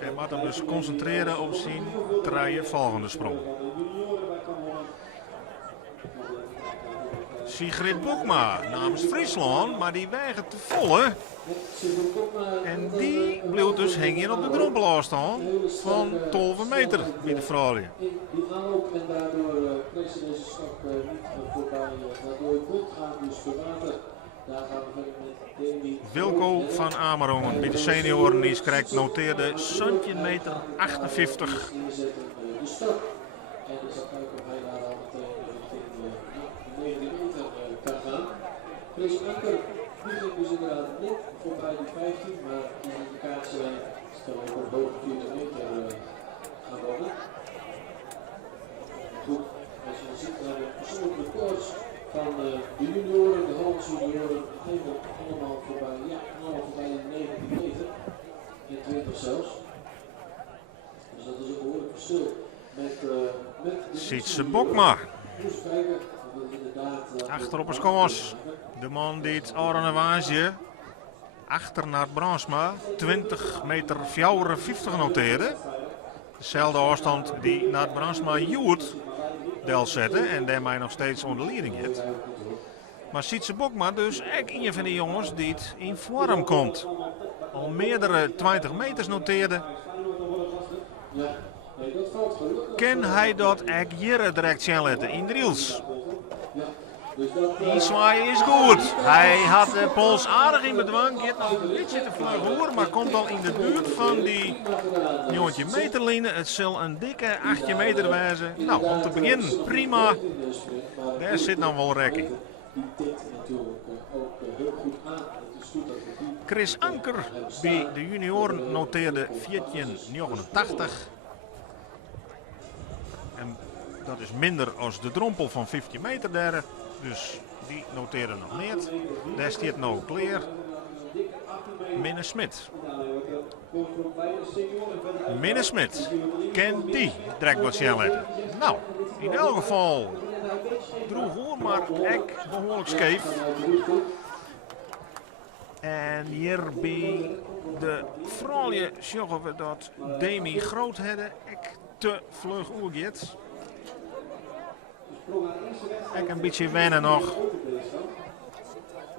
En moet hem dus concentreren op zijn drie volgende sprong. Sigrid Boekma namens Friesland, maar die weigert te volgen. En die bleef dus hangen op de drompel staan van 12 meter bij de vrouwen. Die aanloop en daardoor kreeg ze deze stap niet voorbij. Waardoor het goed gaat, dus verwater. Daar gaan we verder met Davy. Wilco van Amerongen bij de senioren die krijgt noteerde centimeter 58. De stap. En dus dan kijken of hij daar al meteen richting de 9 meter kan gaan. Chris Anker, die ging dus inderdaad net voorbij die 15, maar die in de kaartslijn stel ik op boven 40 meter gaan worden. Goed, als je ziet naar de persoonlijke records van de junioren, de Hollandse junioren, helemaal allemaal voorbij, ja, allemaal voorbij de 19 meter, in 20 zelfs. Dus dat is een behoorlijk verschil met de Sietse Bokma. dus kijken, of het inderdaad Achter op een skoos. De man die het Arenawage achter naar Bransma 20 meter 54 noteerde. Dezelfde afstand die naar Bransma Joert del zette en daarmee nog steeds onder leiding heeft. Maar Sietse Bokma dus ook een van de jongens die het in vorm komt. Al meerdere 20 meters noteerde. Kan hij dat ook hier direct zetten in Driels? Die zwaaien is goed. Hij had de pols aardig in bedwang. Heeft nog een beetje te vlug hoor, maar komt al in de buurt van die 19 meterlijnen. Het zal een dikke 8 meter wijzen. Nou, om te beginnen prima. Daar zit nou wel rekking. Chris Anker bij de junioren noteerde 14,89. En dat is minder als de drompel van 15 meter derde. Dus die noteerde nog niet. Daar staat nou Kleer. Minne Smit. Minne Smit. Kan die direct wat zien letten? Nou, in elk geval droeg hoor, maar echt behoorlijk scheef. En hier bij de vrouwen zeggen we dat Demi Groothedde echt te vlug oergeet. Ik een beetje wennen nog.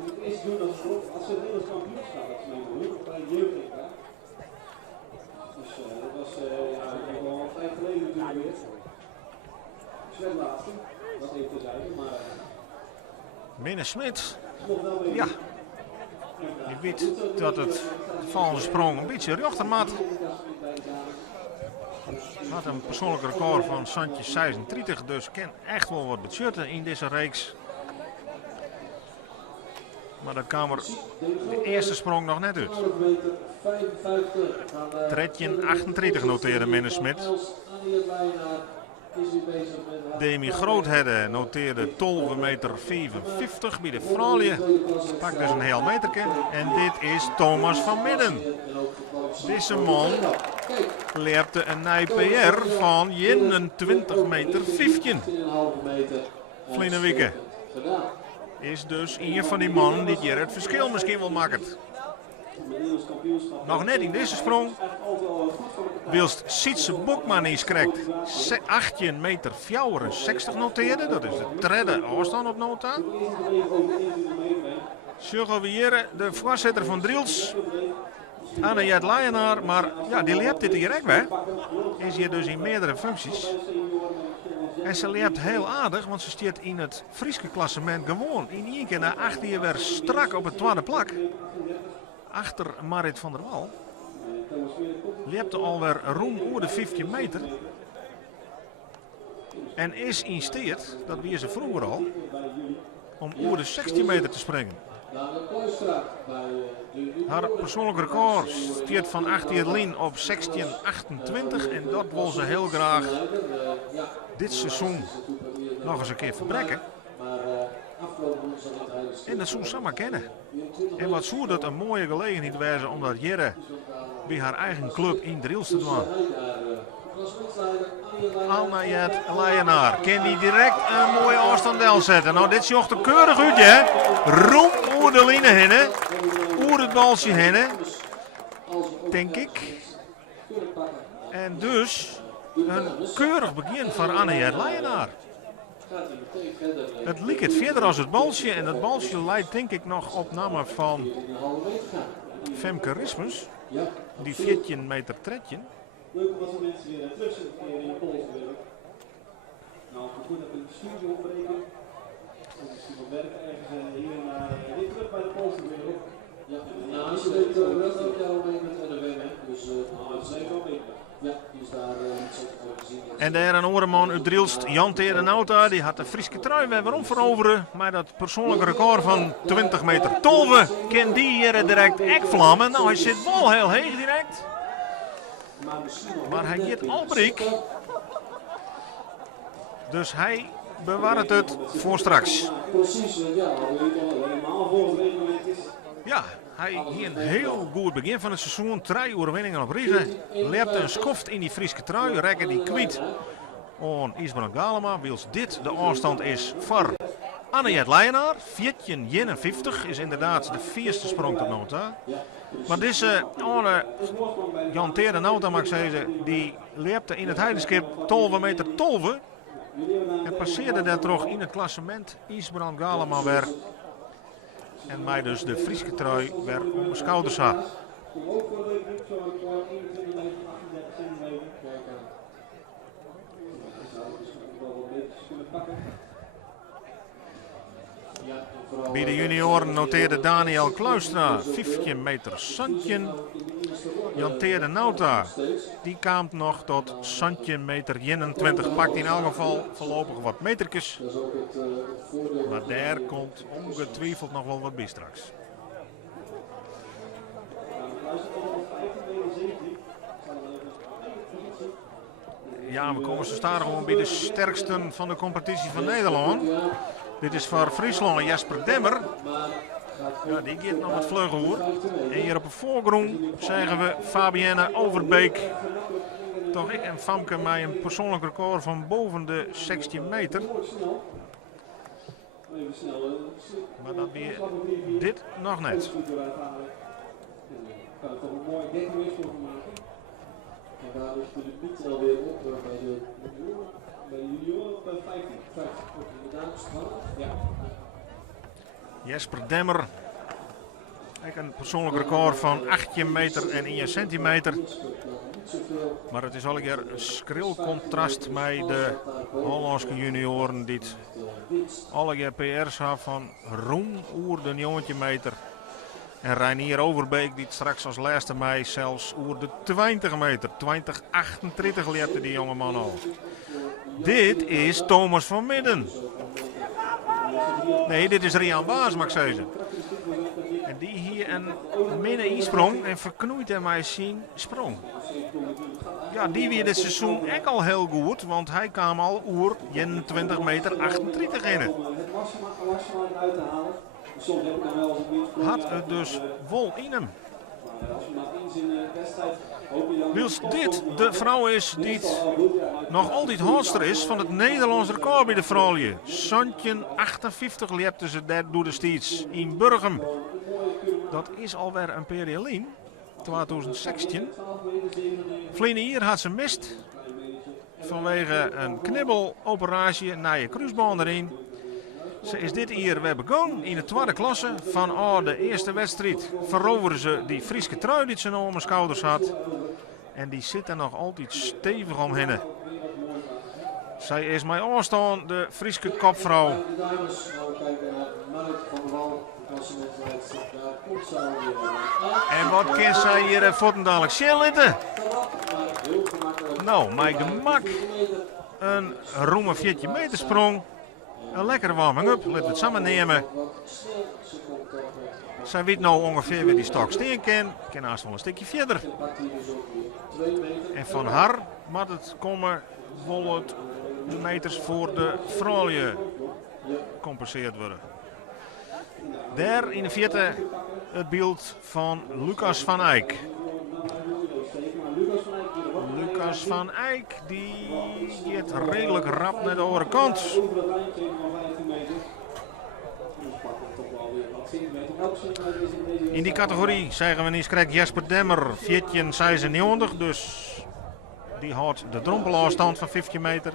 Het eerste doen als ze het Nederlands kampioenschap dat ze meedoen, bij jeugd. Dus dat was al 5 geleden natuurlijk weer. Sven laatste, dat even terzijde, maar... Minne Smit, ja. Je weet dat het volgende sprong een beetje rechter maat. Had een persoonlijk record van Santje 36, dus kan echt wel wat budgetten in deze reeks. Maar dat kwam er de eerste sprong nog net uit. Tredje 38 noteerde Minne Smit. Demi Groothedde noteerde 12 meter 55 bij de vrouwen. Pakt dus een heel meterke. En dit is Thomas van Midden. Deze man leerpte een PR van 21 meter 15. Vliene weken. Is dus een van die mannen die hier het verschil misschien wel maakt. Nog net in deze sprong. Wilst Sietse Bokman is correct 18 meter 64 noteerde. Dat is de derde afstand op nota. Zullen we hier de voorzitter van Driels. Anne-Jet Lajenaar, maar ja, die leert dit hier ook weg. Is hier dus in meerdere functies. En ze leert heel aardig, want ze staat in het Frieske klassement gewoon in één keer na 8 jaar weer strak op het tweede plak. Achter Marit van der Wal. Leert alweer roem over de 15 meter. En is in staat, dat wie ze vroeger al, om over de 16 meter te springen. Haar persoonlijk record stiert van 18 lien op 16:28 en dat wil ze heel graag dit seizoen nog eens een keer verbreken. En dat zou ze maar kennen. En wat zou dat een mooie gelegenheid wezen om dat Jere bij haar eigen club in Driels te doen. Anne-Jet Lajenaar kan die direct een mooie afstand zetten. Nou, dit zocht er keurig uit, hè. Roem oer de line heen, oer het balsje heen, denk ik. En dus een keurig begin van Anne-Jet Lajenaar. Het liep het verder als het balsje en het balsje leidt denk ik nog opname van Femke Rismus. Die 14 meter tredje. Leuk om als de mensen weer terug zijn in de polswereld. Nou, goed dat we een studio opbreken. Dat is misschien wel werken ergens hier naar weer terug bij de polswereld. Ja, ze weet dat ook jou mee met NWM, dus dat is even wel mee. Ja, die is daar iets op gezien. En daar een andere man uit Drielst, Jan Tere Nauta, die had de Frieske trui weer waarom veroveren. Maar dat persoonlijke record van 20 meter 12 kan die hier direct echt vlammen. Nou, hij zit wel heel heeg direct. Maar hij gaat al breek. Dus hij bewaart het voor straks. Precies, ja, helemaal voor het reglement is. Ja, hij hier een heel goed begin van het seizoen. 3 overwinningen op Riegen. Leert een schoft in die Frieske trui. Rekken die kwiet aan Isbrand Galema. Wils dit de afstand is voor Anne-Jet Lajenaar. 14:51 is inderdaad de eerste sprong tot nota. Maar deze Jan Tere Nauta, mag ik zeggen, die leerpte in het heidenskip 12 meter 12. En passeerde daar toch in het klassement Isbrand Galema weer. En mij dus de Frieske trui weer op mijn schouders had. Bij de junioren noteerde Daniel Kluistra 15 meter Santje. Jan Tere Nauta, die kwam nog tot Santje meter 21. Pakt in elk geval voorlopig wat metertjes. Maar daar komt ongetwijfeld nog wel wat bij straks. Ja, we komen zo staan gewoon bij de sterksten van de competitie van Nederland. Dit is voor Friesland en Jasper Demmer. Ja, die gaat nog wat vleugelhoer. En hier op de voorgrond zeggen we Fabienne Overbeek. toch ik en Famke mij een persoonlijk record van boven de 16 meter. Even snel. Maar dat weer dit nog net. Kan er toch een mooi 13 weersprong van maken. En daar ligt de limiet alweer op bij de junioren op 15. Inderdaad, spannend. Ja. Jesper Demmer. Een persoonlijk record van 18 meter en 1 centimeter. Maar het is al een keer een schril contrast met de Hollandse junioren die alle keer PR's hebben van roem oer de 19 meter. En Reinier Overbeek die straks als laatste mei zelfs oer de 20 meter. 20:38 leerde die jonge man al. Dit is Thomas van Midden. Nee, dit is Rian Baas, mag ik zeggen. En die hier een minne sprong en verknoeit hem mij zien sprong. Ja, die weer dit seizoen ook al heel goed, want hij kwam al oer 21 meter 38 in. Had het dus vol in hem. Wils dit de vrouw is die nog altijd hoogster is van het Nederlands record bij de vrouwen. Santje 58 leepte ze daar door de steeds in Burgum. Dat is alweer een periode 2016. Vlene hier had ze mist vanwege een knibbeloperatie naar je kruisbaan erin. Ze is dit hier weer begonnen in de tweede klasse. Van de eerste wedstrijd veroveren ze die Friese trui die ze nog om haar schouders had. En die zit er nog altijd stevig omheen. Zij is mij afstaan, de Friese kopvrouw. En wat kan zij hier voeten dadelijk zitten? Nou, mijn gemak. Een roeme 14 meter sprong. Een lekkere warming-up, laten we het samen nemen. Zij weet nou ongeveer waar die stok steen kan. Kan haast wel een stukje verder. En van haar moet het komen volgt de meters voor de vrouwen gecompenseerd worden. Daar in de vierde het beeld van Lucas van Eyck. Lucas van Eyck die gaat redelijk rap naar de andere kant. In die categorie zeggen we niet krijgt Jesper Demmer 14,96, dus die houdt de drompelafstand van 15 meter.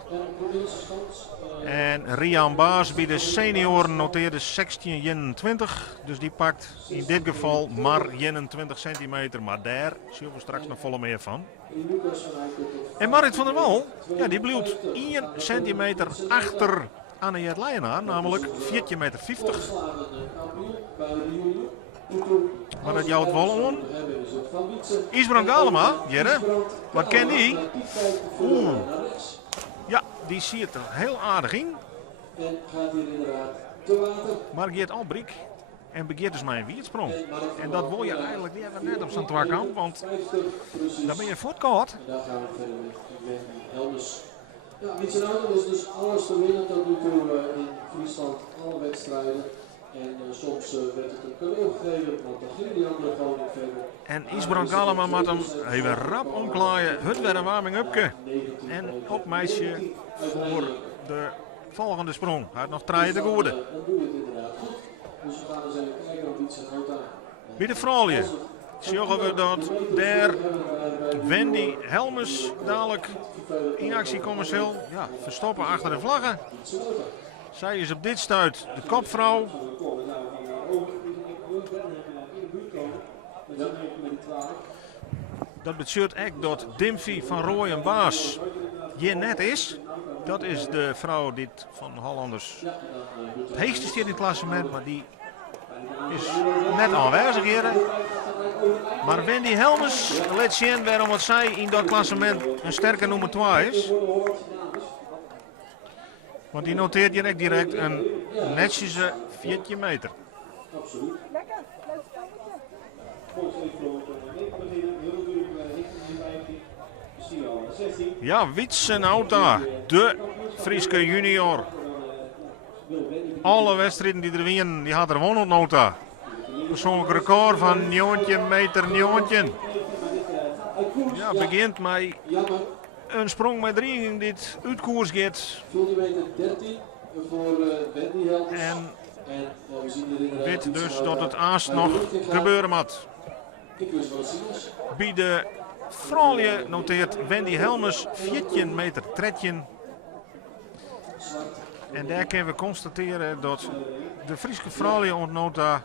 En Rian Baas bij de senioren noteerde 16,21, dus die pakt in dit geval maar 21 centimeter, maar daar zullen we straks nog volle meer van. En Marit van der Wal, ja, die blijft 1 centimeter achter Anne-Jet Leijenaar, namelijk 14,50 meter. Maar dat jouwt wel aan. Isbrand Galema, Jerre, wat ken die? Oeh. Ja, die ziet er heel aardig in. Maar Geert Albrecht en begeert dus mijn wiertsprong. En dat wil je eigenlijk niet even net op zijn twakamp, want dan ben je voortkoud. Ja, Mietsenhouden is dus alles te winnen tot nu toe in Friesland, alle wedstrijden. En soms werd het een cadeau gegeven, want dan gingen die anderen gewoon niet verder. En Isbrand Galema moet hem even rap omklaaien. Het weer een warming-upje. En op meisje voor de volgende sprong. Hij had nog 3 te goede. Dan doe je het inderdaad goed. Dus we gaan eens even kijken of Mietsenhouden. Bij de vrouwen zien we dat daar Wendy Helmes dadelijk in actie komen zal. Ja, verstoppen achter de vlaggen. Zij is op dit stuit de kopvrouw. Dat betekent ook dat Dimfy van Rooij en Baas hier net is. Dat is de vrouw die van Hollanders het heegste staat in het klassement, maar die is net aanwezig hier. Maar Wendy Helmes laat zien waarom wat zij in dat klassement een sterke nummer 2 is. Want die noteert hier direct een netjes 14 meter. Ja, Witsenhouta, de Friese junior. Alle wedstrijden die er winnen, die had er gewonnen nota. Persoonlijk record van 19 meter 19. Ja, begint met een sprong met dreiging dit uit koers gaat. 4 meter 13 voor Wendy Helmers. En we zien hier inderdaad weet iets dus van, dat het aast nog gebeuren moet. Ik wist wel zien. Bij de vrouwen noteert Wendy Helmers 14 meter 13. En daar kunnen we constateren dat de Friese vrouwen ontnota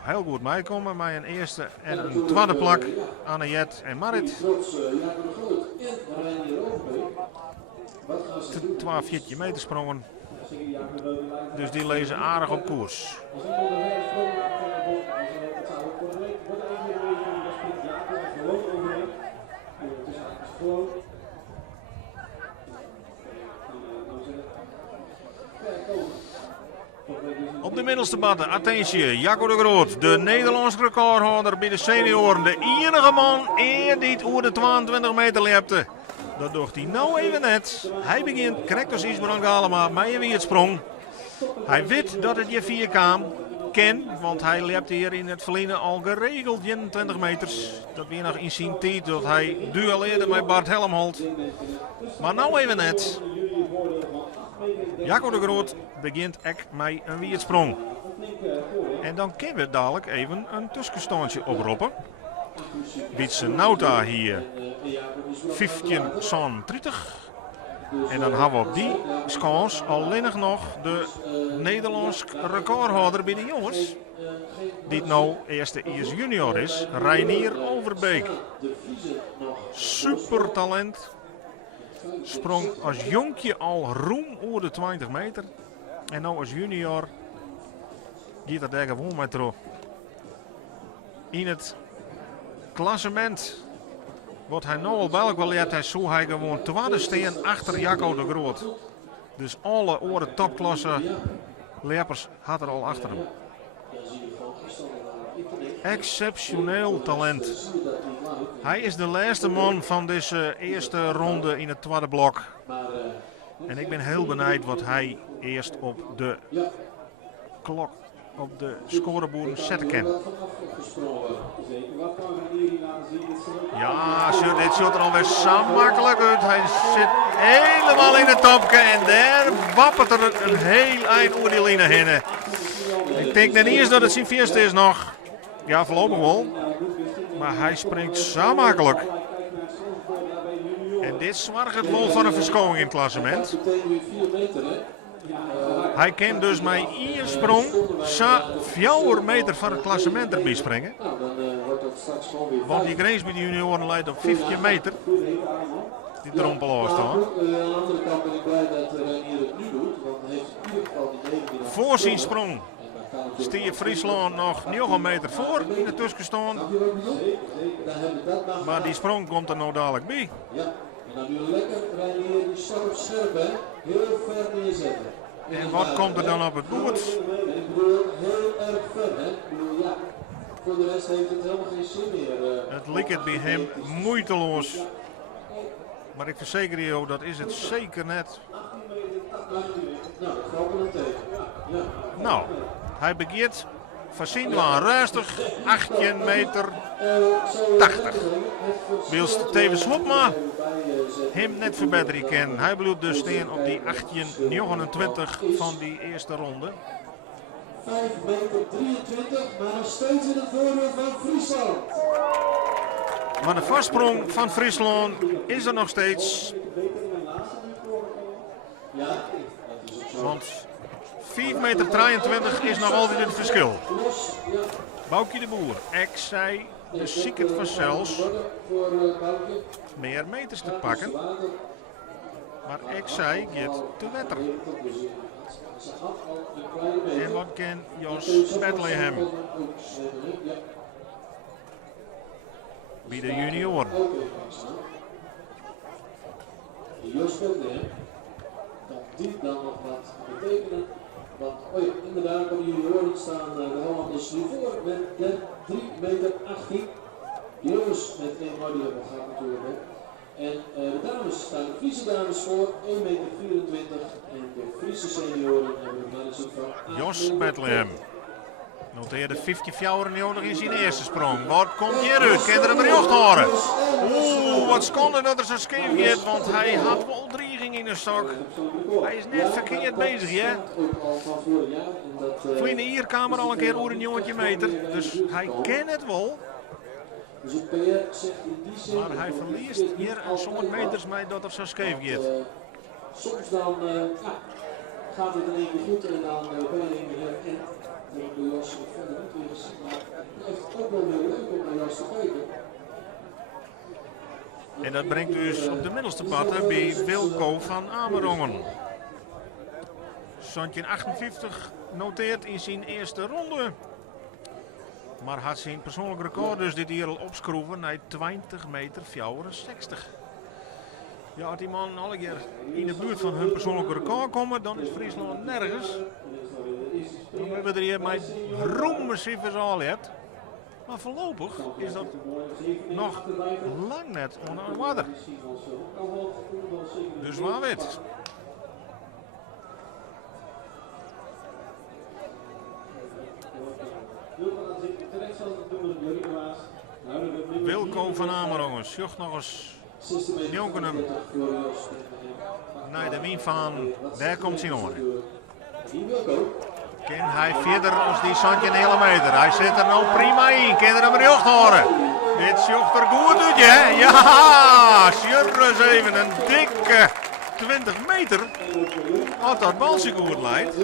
heel goed meekomen met een eerste en een tweede plak. Anne-Jet en Marit. Twee 14 meter sprongen. Dus die lezen aardig op koers. Op de middelste batten, attentie, Jacco de Groot, de Nederlandse recordhouder bij de senioren. De enige man die over de 22 meter lepte. Dat doet hij nou even net. Hij begint correct als Isbrand allemaal met een wietsprong. Hij weet dat het je 4 kan, want hij lept hier in het verleden al geregeld 21 meters. Dat weer nog in zijn tijd dat hij duelleerde met Bart Helmholt. Maar nou even net. Jacco de Groot begint echt met een wietsprong. En dan kunnen we dadelijk even een tussenstandje oproepen. Bietse Nauta hier 15:30. En dan hebben we op die schaans alleen nog de Nederlandse recordhouder bij de jongens. Die nou eerste junior is, Reinier Overbeek. Super talent. Sprong als jonkje al roem over de 20 meter. En nou als junior gaat dat daar gewoon mee terug. In het klassement wat hij nou al welk wel leert, hij zo hij gewoon tweede steen achter Jacco de Groot. Dus alle oren topklasse lepers had er al achter hem. Exceptioneel talent. Hij is de laatste man van deze eerste ronde in het tweede blok. En ik ben heel benieuwd wat hij eerst op de klok, op de scorebord zetten kan. Ja, dit ziet er alweer zo makkelijk uit. Hij zit helemaal in de topke en daar wappert er een heel eind over die lijnen heen. Ik denk net eerst dat het zijn eerste is nog. Ja, voorlopig wel. Maar hij springt zo makkelijk. En dit zorgt het wel voor een verschoning in het klassement. Hij kan dus met 1 sprong 4 meter van het klassement erbij springen. Want die grens bij de junioren leidt op 15 meter. Die drompel staan. Aan de andere kant ben ik blij dat Reinier het nu doet. Want hij heeft in ieder geval die negen. Voor zijn sprong stiert Friesland nog 9 meter voor in de tussenstand. Maar die sprong komt er nou dadelijk bij. Ja, en dan nu lekker Reinier die stap op scherp, hè. Heel ver neerzetten. En wat komt er dan op het bord? Ik bedoel, heel erg ver, hè. Ik bedoel, ja, voor de rest heeft het helemaal geen zin meer. Het lijkt bij hem moeiteloos. Maar ik verzeker je, dat is het zeker net. Nou, dat valt me dan tegen. Nou, hij begint van Sindwaan rustig, 18 meter 80. Wils tevens Hopma hem net verbeteren kan. Hij blijft dus staan op die 18:29 van die eerste ronde. 5 meter 23, maar nog steeds in het voordeel van Friesland. Maar de vastsprong van Friesland is er nog steeds. Want 4 meter 23 is nog altijd het verschil. Boukje de Boer, ik zei de Secret van zelfs meer meters te pakken. Maar ik zei, get te wetter. En wat kan Jos Bethlehem? Bij de junioren. Jos Bethlehem, kan dit dan nog wat betekenen? Want, oh ja, inderdaad, bij de junioren staan de Hollanders nu voor met 3 meter 18. De jongens met 1 module gaat natuurlijk ook. En de dames staan de Friese dames voor 1 meter 24 en de Friese senioren hebben de manager van Jos Bethlehem. Noteerde 54 in zijn eerste sprong. Wat komt hieruit? Kan er hem recht horen? Oeh, wat schande dat er zo scheef gaat, want hij had wel dreiging in de stok. Hij is net verkeerd bezig, hè? Vliende hier kamer al een keer over een jongetje meter, dus hij kent het wel. Maar hij verliest hier aan 100 meters mee dat er zo scheef gaat. Soms dan gaat het in één keer goed en dan ben je in de de jas verder niet weer gezien, maar het is ook wel heel leuk om naar jas te kijken. En dat brengt dus op de middelste patten bij Wilco van Amerongen. Santje 58 noteert in zijn eerste ronde. Maar had zijn persoonlijk record dus dit hier al opschroeven naar 20 meter 64. Ja, als die man alle keer in de buurt van hun persoonlijke record komen, dan is Friesland nergens. Dan hebben we er hier met roemmercijfers al hebt. Maar voorlopig is dat nog lang net onder water. Dus waar wit. Wilco van Amerongen, zocht nog eens jongen hem naar de wien van, daar komt zijn oren. Kan hij verder als die Santje een hele meter. Hij zit er nou prima in, kan er hem recht horen. Dit zocht er goed uit, hè? Ja, serieus even een dikke 20 meter. Als dat balsje goed leidt.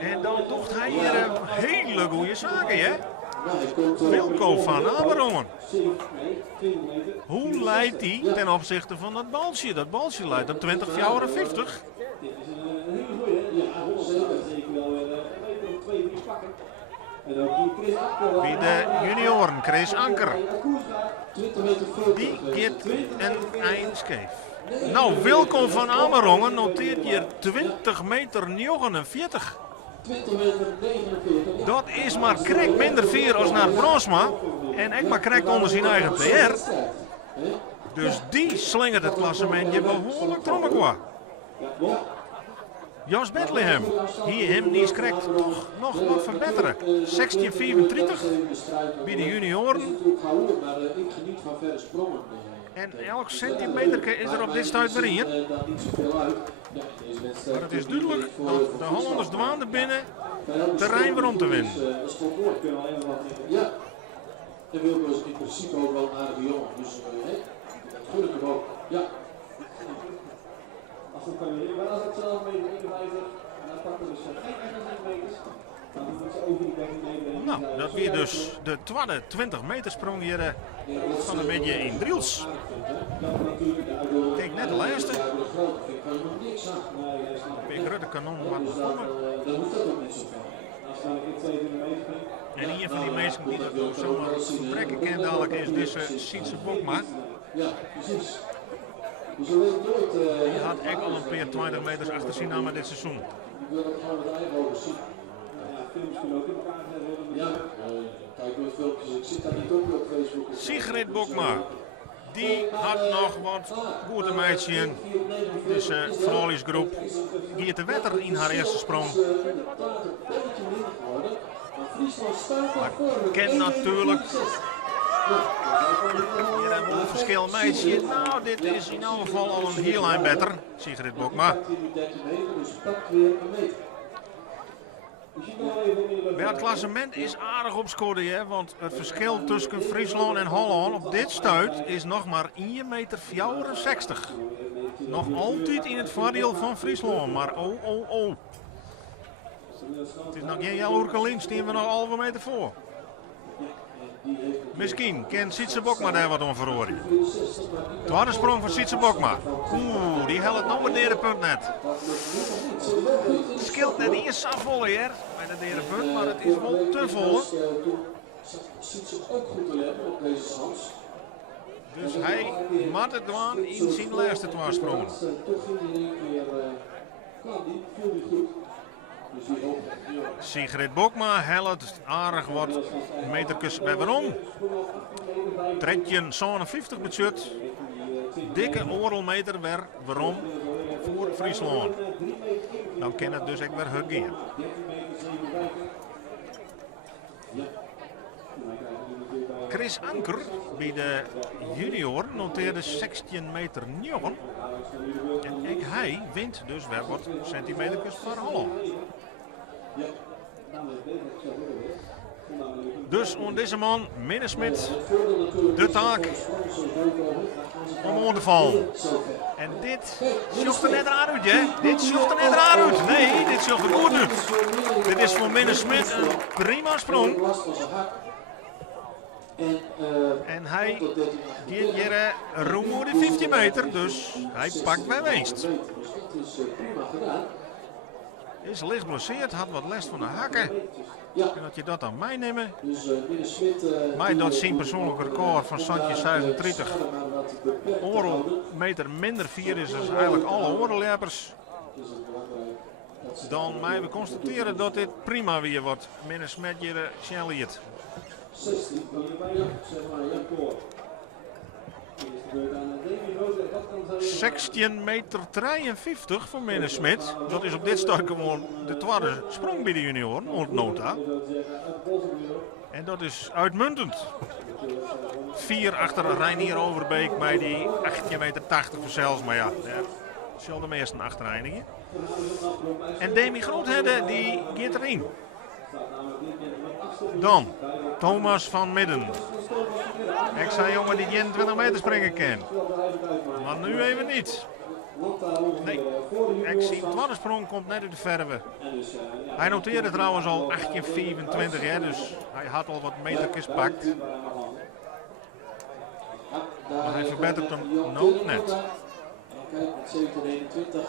En dan doet hij hier een hele goede zaken, hè? Wilco van Amerongen. Hoe leidt hij ten opzichte van dat balsje? Dat balsje leidt op 20,54. Bij de junioren, Chris Anker. Die gaat een eind scheef. Nou, Wilco van Amerongen noteert hier 20 meter 49. Dat is maar krek minder veer als naar Bronsma. En ik maar krek onder zijn eigen PR. Dus die slingert het klassementje behoorlijk trommekwa. Jos Bethlehem, hier hem die krekt toch nog wat verbeteren. 16,34 bij de junioren. En elk centimeter is er op dit stuit weer in. Maar het is duidelijk dat de Hollanders dwaan binnen terrein weer om te winnen. Ja, en Wilco is in principe ook wel een aardige jongen. Dus gelukkig ook. Ja. Als het kan je, maar als het zelf mee de 51 en dan pakken we dus geen 21 meters. Dan moeten ze over die 13 meter. Nou, dat weer dus de tweede 20 meter sprong hier van een beetje in Driels. Ik denk net de laatste. Een grote kanon wat begonnen. En een van die mensen die dat zomaar vertrekken kent dadelijk is deze Sietse Bokma. Ja, precies. Die had echt al een keer 20 meters achter zijn naam dit seizoen. Sigrid Bokma, die had nog wat goede meisjes. Dus Vrolijsgroep. Giert de Wetter in haar eerste sprong. Maar ken natuurlijk. Hier hebben we een verschil meisje. Nou, dit is in ieder geval al een heel eind beter. Sigrid Bokma. Bij het klassement is aardig opscoren, hè, want het verschil tussen Friesland en Holland op dit stuit is nog maar 1,64 meter. Nog altijd in het voordeel van Friesland, maar oh. Het is nog geen Jalloerke links, die we nog halve meter voor. Misschien kan Sietse Bokma daar wat om verhoren. Tweede sprong van Sietse Bokma. Oeh, die helpt nog met de punt net. Het scheelt net eens zo vol hier bij de derde punt, maar het is wel te vol. Dus hij maakt het doen in zijn laatste twee sprongen. Sigrid Bokma helpt aardig wat metertjes bij waarom. Tredje 57 budget. Dikke oorlmeter weer waarom voor Friesland. Dan kan het dus echt weer huggen. Chris Anker bij de junior noteerde 16 meter 9. En ook hij wint dus weer wat centimeters per Holland. Dus aan deze man, Minnesmit, de taak om aan te vallen. En dit zocht er net raar uit, hè? Dit zocht er net raar uit. Nee, dit zocht er goed uit. Dit is voor Minnesmit een prima sprong. En hij gaat hier ruim de 15 meter, dus hij pakt bij winst. Is licht geblesseerd, had wat last van de hakken. En dat je dat aan mij nemen. Mij dat zijn persoonlijke record van Santje 36. Oorl meter minder 4 is dus eigenlijk alle oorlopers. Dan mij we constateren dat dit prima weer wordt. Minus met je Shelliet. 16 meter 53 voor Minnesmit. Dat is op dit stuk gewoon de tweede sprong bij de junioren, ontnota. En dat is uitmuntend. 4 achter Reinier Overbeek bij die 18 meter 80 voor zelfs. Maar ja, zal de meesten achtereindigen. En Demi Groothedde die gaat erin. Dan Thomas van Midden. Ik zei jongen die 21 meter springen kan. Maar nu even niet. Nee, ik zie de tweede sprong komt net uit de verve. Hij noteerde trouwens al 18,25, hè, dus hij had al wat metertjes pakt. Maar hij verbetert hem nooit net. Kijk, met 17,21.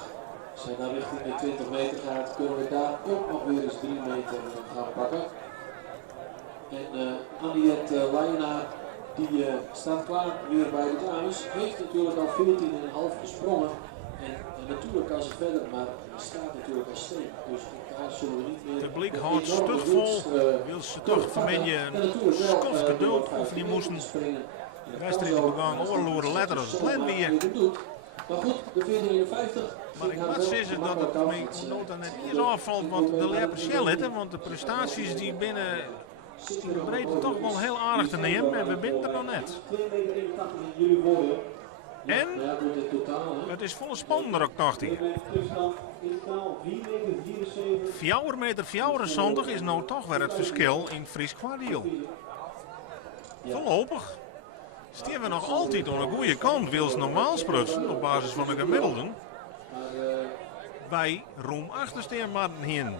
Als hij naar richting de 20 meter gaat, kunnen we daar ook nog weer eens 3 meter gaan pakken. En Aniette Leyenaar, die staat klaar weer bij de dames. Heeft natuurlijk al 14,5 gesprongen. En natuurlijk kan ze verder, maar staat natuurlijk als steen. Dus daar zullen we niet meer... Het publiek houdt stug vol. Wil ze toch vanmiddag een skof geduld of die moesten wedstrijden begaan oorloren letter als het plan weer. Maar goed, de 14,51. Maar ik moet zeggen dat het me nota net niet zo afvalt, want de lepers Shell, want de prestaties die binnen de breedte toch wel heel aardig te nemen en we binnen er nog net. En het is volle span er ook nog hier. 4 meter 74 is nou toch weer het verschil in Fries Quadriel. Voorlopig staan we nog altijd aan de goede kant, wil ze normaal sprutsen op basis van de gemiddelden. Bij Roem achtersteen maar heen.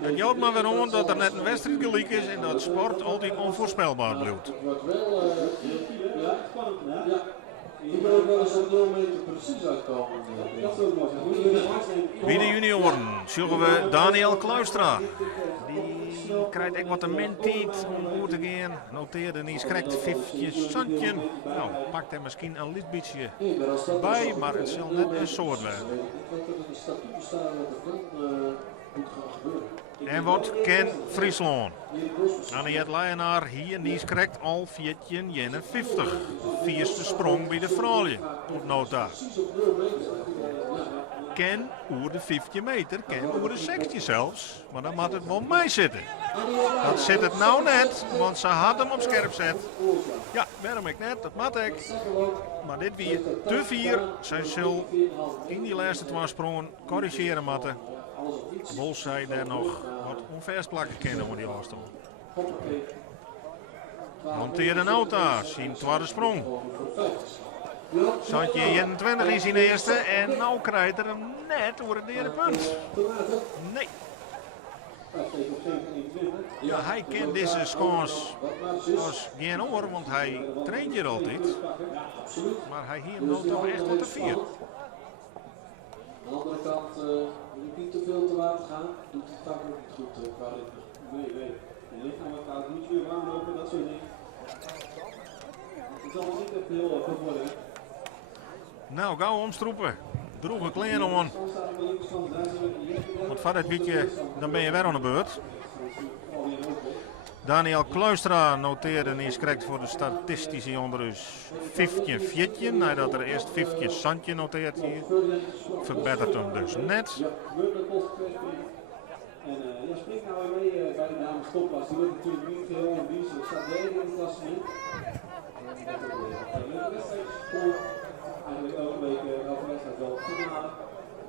Het jouwt maar weer om dat er net een wedstrijd gelijk is en dat sport altijd onvoorspelbaar blijft. Bij de junioren zullen we Daniel Kluistra. Die krijgt echt wat een min tijd om goed te gaan. Noteerde niet correct 50 centje. Nou, pakt hij misschien een lichtbietje bij, maar het zal net een soort zijn. En wat kan Friesland? Aniette Leyenaar hier niet correct al 14,51. Vierste sprong bij de vrouwen op nota. Ken over de 15 meter, ken over de 16 zelfs. Maar dan moet het wel mee zitten. Dat zit het nou net, want ze had hem op scherp zet. Ja, waarom ik net, dat moet ik. Maar dit weer te 4. Zij zal in die laatste 2 sprongen corrigeren moeten. Bol zij daar nog wat onvers plakken kennen om die laatste. Hanteerde Nauta, zijn tweede sprong. Santje 21 is in de eerste en nou krijgt er hem net over het derde punt. Nee. Ja, hij kent deze scores als geen oor, want hij traint hier altijd. Maar hij hier nou toch echt wat te vier. Aan de andere kant, niet te veel te laten gaan, doet het vaak ook niet goed qua ritme. Nee. De lichaam gaat niet weer aanlopen, dat soort dingen. Het zal niet echt heel goed worden. Nou, gauw omstroepen. Droege kleren aan. Want van het weekje, dan ben je weer aan de beurt. Daniel Kluistra noteerde niet correct voor de statistische onderus 15-14. Nadat er eerst 15 centje noteert hier. Verbetert hem dus net. En ja, spring nou weer mee bij de dames stoppas, die wordt natuurlijk niet heel ondienstelijk. Staat derde in het klassement. Een leuke wedstrijd voor eigenlijk elke week, elke wedstrijd wel finale.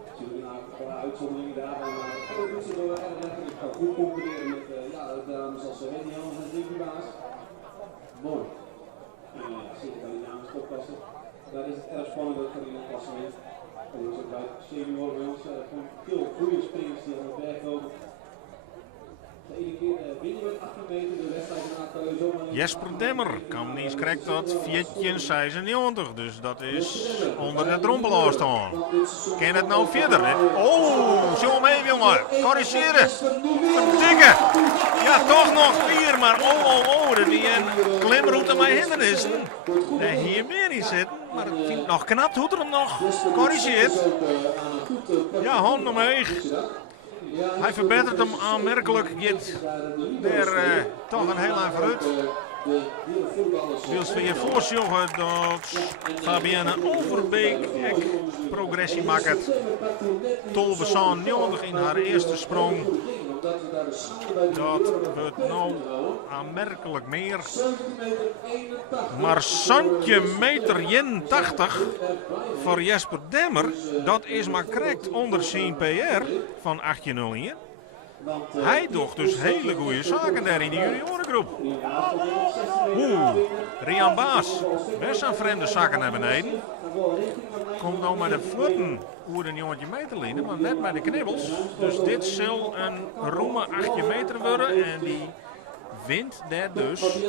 Natuurlijk een paar uitzonderingen daarbij, maar het doet ze wel erg lekker. Ik kan goed concurreren met dames als Wendy Helmers en Ricky Baas. Mooi. Zeker bij de dames stoppassen. Daar is het erg spannend ook in het klassement. En dat is ook bij senioren bij ons gewoon veel goede springers die aan de berg komen. De ene keer binnen met 18 meter, de wedstrijd daarna kan je zomaar... Jesper Demmer kan niet correct tot 14,96, dus dat is onder de trompelaar staan. Ken het nou verder? Hè? Oh, zo hem even jongen, corrigeren. Verdikken. Ja, toch nog 4, maar oh, dat is een klimroute met hindernissen. Nee, hier meer in zitten, maar ik vind het nog knap, doet er hem nog. Corrigeert. Ja, hand omheen. Hij verbetert hem aanmerkelijk. Jit er toch een heel eind vooruit. Wils weer voorzorgen dat Fabienne Overbeek progressie maakt. Tolbezaan 90 in haar eerste sprong. Dat wordt nou aanmerkelijk meer. Maar centimeter 81 voor Jesper Demmer, dat is maar correct onder zijn PR van 1801. Hij doet dus hele goede zaken daar in die juniorengroep. Rian Baas, best een vreemde zakken naar beneden. Komt nou met de vluchten hoe een jongetje meter lenen, maar net met de knibbels. Dus dit zal een roeme 8 meter worden en die wint daar dus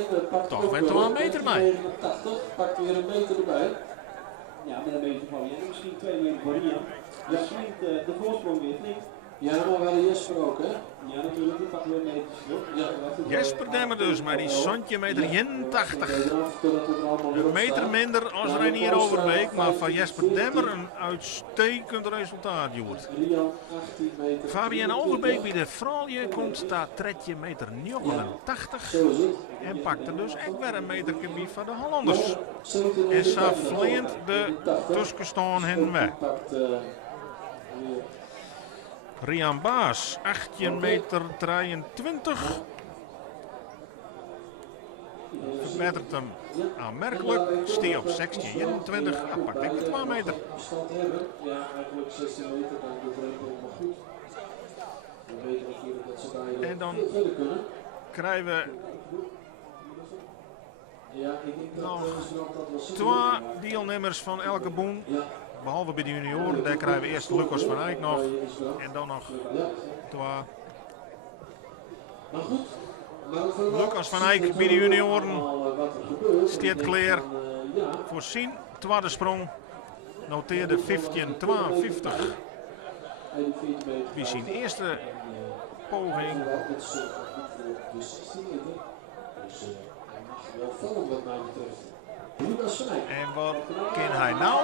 toch weer 12 meter mee. Pakt weer een meter erbij. Ja, met een beetje van je. Misschien 2 meter voor Rian. Dus de voorsprong weer flink. Ja, maar wel Jesper ook, hè? Ja, natuurlijk, die pakken weer meters terug. Ja, Jesper Demmer dus, maar die centimeter 81. Een meter minder als Reinier Overbeek, maar van Jesper Demmer een uitstekend resultaat, Joert. Fabienne Overbeek bij de vrouwen komt staat 3 meter 89 en pakt er dus echt weer een meter gebied van de Hollanders. En ze vleent de tussenstand hen weg. Rian Baas, 18 meter 23. Verbetert hem aanmerkelijk. Stie op 16,21. Ja, pakt ik 2 meter. Ja, eigenlijk 16 meter, dan doet het helemaal goed. We weten natuurlijk dat ze bij En dan verder kunnen. krijgen we Ja, ik denk dat nog dat wel 2 deelnemers van elke boom. Ja. Behalve bij de junioren, daar krijgen we eerst Lucas van Eyck nog. En dan nog 2. Maar goed. Lucas van Eyck bij de junioren staat klaar voor zijn tweede sprong. Noteerde 15,52 bij zijn eerste poging. En wat kan hij nou?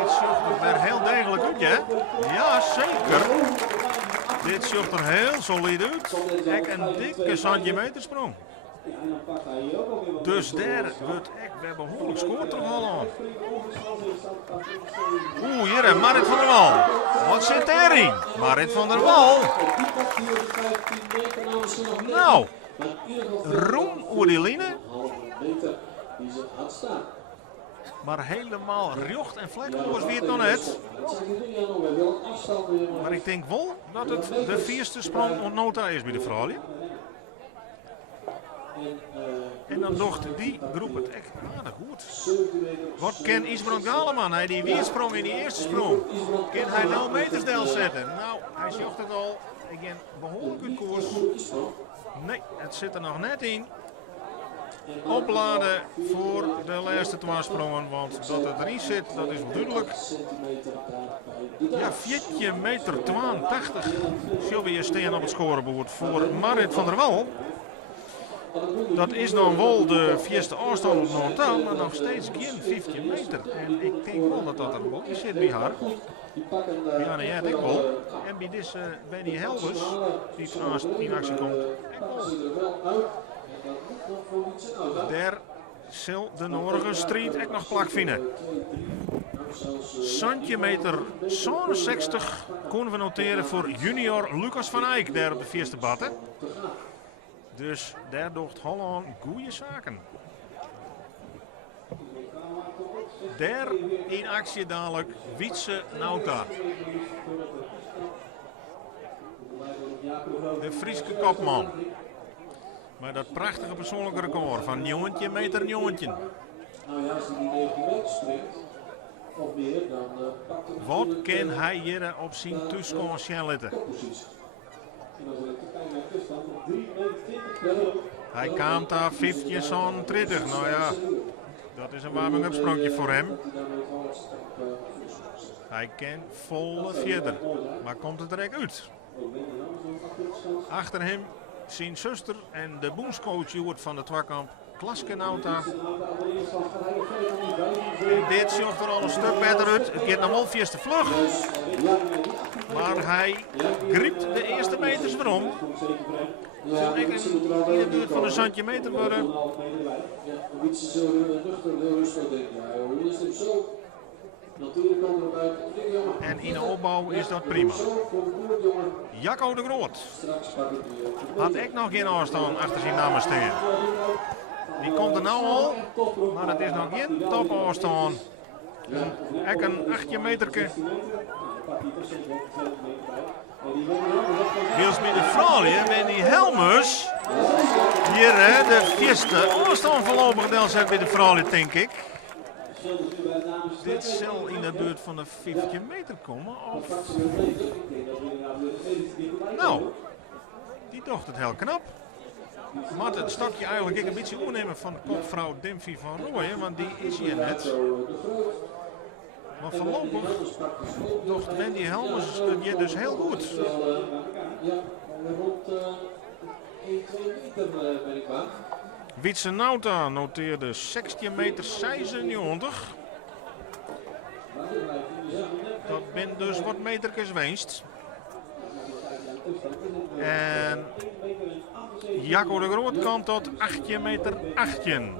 Dit ziet er weer heel degelijk uit, hè? Ja, zeker. Dit ziet er heel solide uit. Kijk, een dikke centimeter sprong. Dus daar wordt echt weer behoorlijk scoort terug. Hier, Marit van der Wal. Wat zit daarin? Marit van der Wal. Nou, roem over die line. Maar helemaal rjocht en vlekkeloos weer het nog net. Maar ik denk wel dat het de 4e sprong ontnota is bij de vrouwen. En dan docht die groep het echt aardig goed. Wat kan Isbrand Galeman? Hij die weer sprong in die eerste sprong. Kan hij nou metersdeel zetten? Nou, hij zocht het al. Ik ben behoorlijk goed koers. Nee, het zit er nog net in. Opladen voor de laatste 2 sprongen, want dat het erin zit, dat is duidelijk. Ja, 14,82 meter. Zullen we hier staan op het scorebord voor Marit van der Wal. Dat is dan wel de 4e afstand op Noord-Town, maar nog steeds geen 15 meter. En ik denk wel dat dat er wel in zit bij haar. Ja, nee, ik wel. En bij, bij die Helvers, die in actie komt, daar zal de Noorge Street echt nog plak vinden. Centimeter 60 kunnen we noteren voor junior Lucas van Eyck daar op de 4e batte. Dus daar doet Holland goede zaken. Daar in actie dadelijk Wietse Nauta. De Friese kopman. Maar dat prachtige persoonlijke record van 19 meter 19. Nou ja, als hij die 19 meter springt, of meer, dan pakt hij... Wat kan hij hier op zijn toekomst letten? Hij komt daar 15 zo'n 30. Nou ja, dat is een warming-up sprongje voor hem. Hij kan vol verder, maar komt het er echt uit? Achter hem zijn zuster en de boomscoach Joert van de Twakamp, Klaskenauta. En dit ziet er al een stuk beter uit. Het gaat nog wel via de vlug. Maar hij griept de eerste meters weer om. Zou ik in de buurt van een centimeter worden. En in de opbouw is dat prima. Jacco de Groot had ik nog geen afstand achter zijn namen staan. Die komt er nou al, maar het is nog geen top afstand. Ik een 8 meterke. Wils bij de vrouwen, Wendy Helmers. Hier de eerste afstand voorlopig deel zet bij de vrouwen, denk ik. Dit zal in de buurt van de 15 meter komen. Of... Nou, die docht het heel knap. Maar het stokje eigenlijk een beetje opnemen van kopvrouw Demphy van Rooyen, want die is hier net. Maar voorlopig docht Wendy Helmers het hier dus heel goed. Wietse Nauta noteerde 16 meter 96. Dat ben dus wat metertjes winst. En Jacco de Groot komt tot 18 meter 18.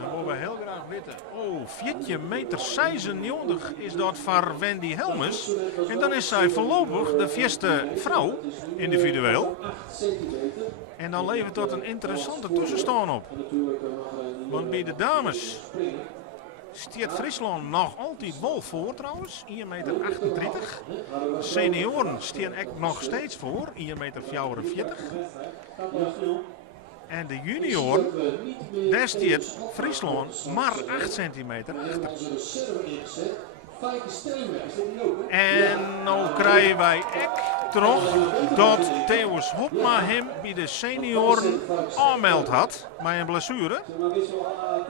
Dan willen we heel graag weten. Oh, 14 meter 96 is dat voor Wendy Helmers. En dan is zij voorlopig de eerste vrouw, individueel. En dan levert dat een interessante tussenstand op. Want bij de dames stiert Friesland nog altijd wel voor trouwens, 1,38 meter. Senioren stieren echt nog steeds voor, 1,44 meter. En de junioren, daar stiert Friesland maar 8 centimeter achter. En nu krijgen wij ook terug dat Theus Hopma hem bij de senioren aanmeld had met een blessure.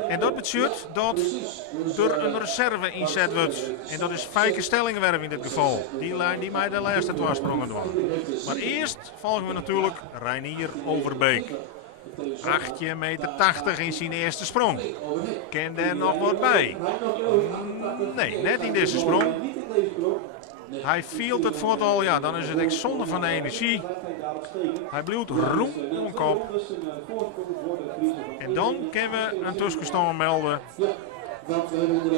En dat betekent dat er een reserve inzet wordt. En dat is Fijke Stellingwerf in dit geval. Die lijn die mij de laatste 2 sprongen doen. Maar eerst volgen we natuurlijk Reinier Overbeek. 18,80 meter in zijn eerste sprong. Ken daar nog wat bij? Nee, net in deze sprong. Hij viel het voortal, ja, dan is het echt zonde van de energie. Hij blijft roem op kop. En dan kunnen we een tussenstand melden.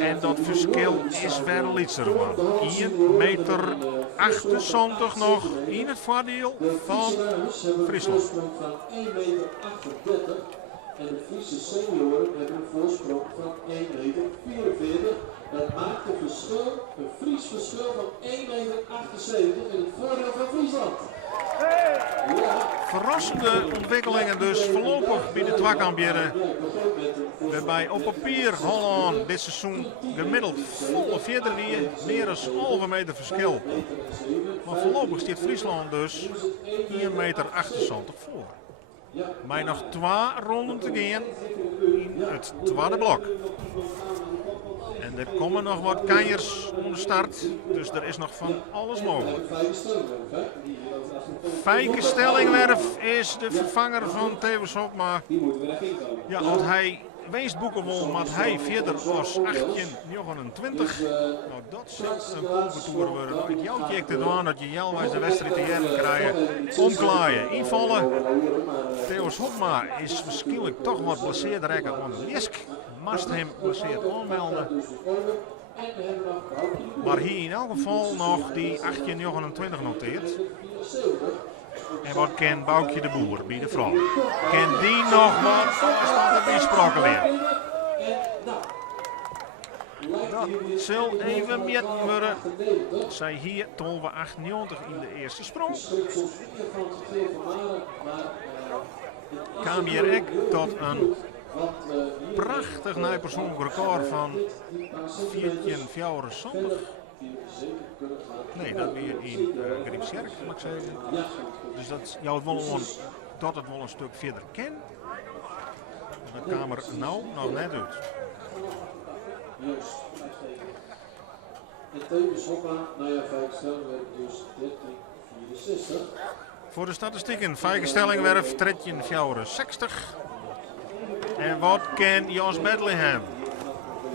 En dat verschil is wel iets ervan. 1,78 meter nog in het voordeel van Friesland. En de Friese senioren hebben een voorsprong van 1,44 meter. Dat maakt een verschil, een Fries verschil van 1,78 meter in het voordeel van Friesland. Ja. Verrassende ontwikkelingen dus voorlopig bij de Twakampjeren. Waarbij op papier Holland dit seizoen gemiddeld volle verder weer, meer dan 1,5 meter verschil. Maar voorlopig staat Friesland dus 1,78 meter voor. Maar nog 2 ronden te gaan in het tweede blok. En er komen nog wat kanjers onder start, dus er is nog van alles mogelijk. Fijke Stellingwerf is de vervanger van Theus Hopma. Ja, want hij wees boekenwol, maar hij verder als 1829. Nou, dat zou een pulvertoer worden. Nou, ik jou check het aan dat je jelwijs de wedstrijd te jaren krijgt. Omklaaien, invallen. Theus Hopma is waarschijnlijk toch wat blesseerd rekken. Want Jesk mast hem blesseerd aanmelden. En we hebben nog Boukje de Boer. Maar hier in elk geval nog die 1829 noteert. En wat kan Boukje de Boer bij de vrouw? Kan die nog wat? Daar staat het besproken weer. Dat zal even met worden. Zij hier 12,98 in de eerste sprong. Kwam hier ook tot een prachtig persoonlijk record van 14,74. Nee, dat weer in Griepskerk, mag ik zeggen. Dus dat jou wel dat het wel een stuk verder ken. Dat kwam er nou nog net uit. Juist. En tevens Hoppa, nou ja, vijfstelling werd dus 13,64. Voor de statistieken, Vijgenstellingwerf 13,64. En wat kan Jos Bethlehem?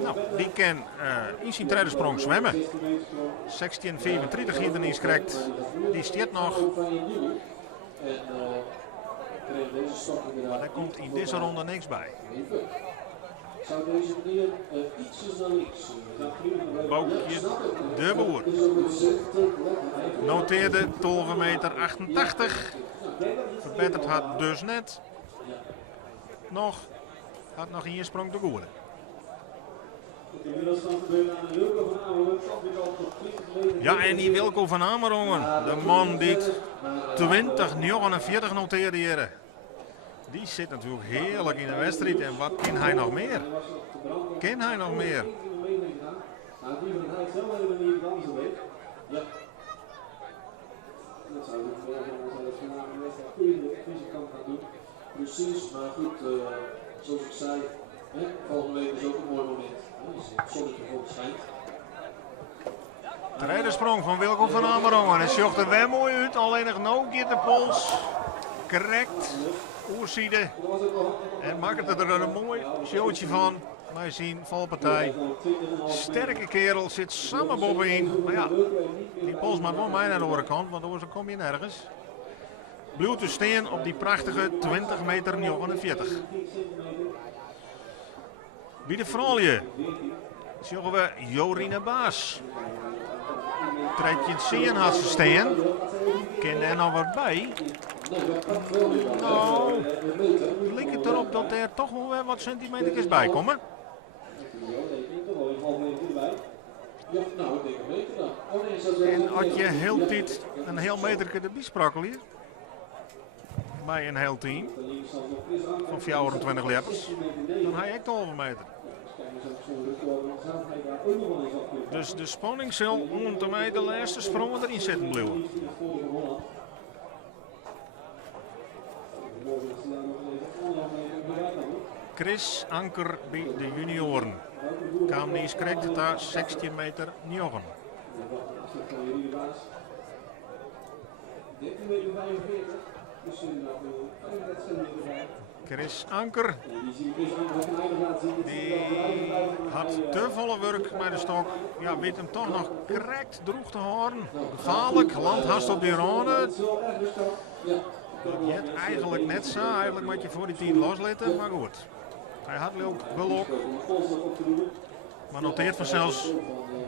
Nou, die kan in zijn tweede sprong zwemmen. 16,35 hier is correct. Die stiert nog. Maar daar komt in deze ronde niks bij. Zou deze meneer ietsjes naar links Boukje de Boer. Noteerde 12,88 meter. Verbeterd had dus net. Had nog in sprong te goede. Ja, en die Wilco van Amerongen, de man die 20,49 noteerde hier. Die zit natuurlijk heerlijk in de wedstrijd. En wat kan hij nog meer? Kan hij nog meer? Precies, maar goed, zoals ik zei, volgende week is ook een mooi moment. Het zonnetje volgens schijnt. De rijdersprong van Wilco van Amerongen. Het zocht er wel mooi uit, alleen nog nou keer de pols. Correct. Oerside. En maakt het er een mooi showtje van. Wij zien valpartij. Sterke kerel, zit samen bovenin. Maar ja, die pols maakt wel mij naar de andere kant, want anders kom je nergens. Blijft dus staan op die prachtige 20,49 meter. Wie de vrouwje? Zeggen we Jorine Baas. Treedje in zien had ze staan. Ken er nog wat bij? Nou, lijkt het erop dat er toch wel weer wat centimeters bij komen. En had je heel tijd een heel meter de biesprakel hier. Bij een heel team van 24 leppers, dan ga je echt 12 meter. Dus de spanning zal onder mij de laatste sprongen erin zitten blijven. Chris Anker bij de junioren. Kwam niet correct daar 16 meter 9. Chris Anker. Die had te volle werk met de stok. Ja, weet hem toch nog correct droeg te houden. Gevaarlijk, landhast op die ronde. Het eigenlijk net zo. Eigenlijk moet je voor die 10 loslaten, maar goed. Hij had wel ook. Maar noteert vanzelfs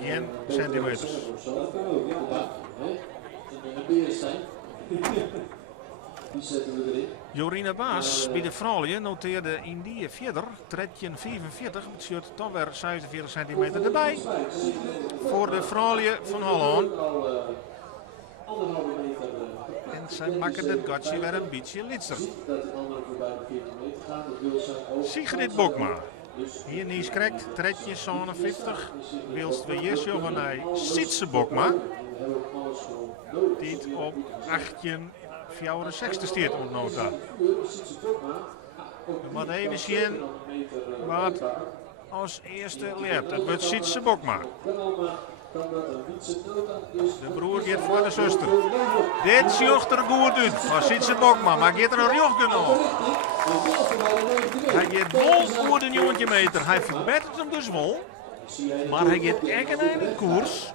geen centimeters. Jorine Baas bij de vrouwen noteerde in die verder, tredje 45, het shirt toch weer 46 centimeter erbij. Voor de vrouwen van Holland. En zij maken het gatje weer een beetje litser. Sigrid Bokma. Hier niet correct, tredje 57. Wilst we Jesjo van hij Sietse Bokma. Die op 18,64 steert ontnota. Maar even zien wat als eerste leert. Het wordt Sietse Bokma. De broer gaat voor de zuster. Dit zocht er goed uit. Maar Sietse Bokma, maar gaat er een rjoch op. Hij gaat wel voor de 9 meter. Hij verbetert hem dus wel. Maar hij gaat echt in de koers.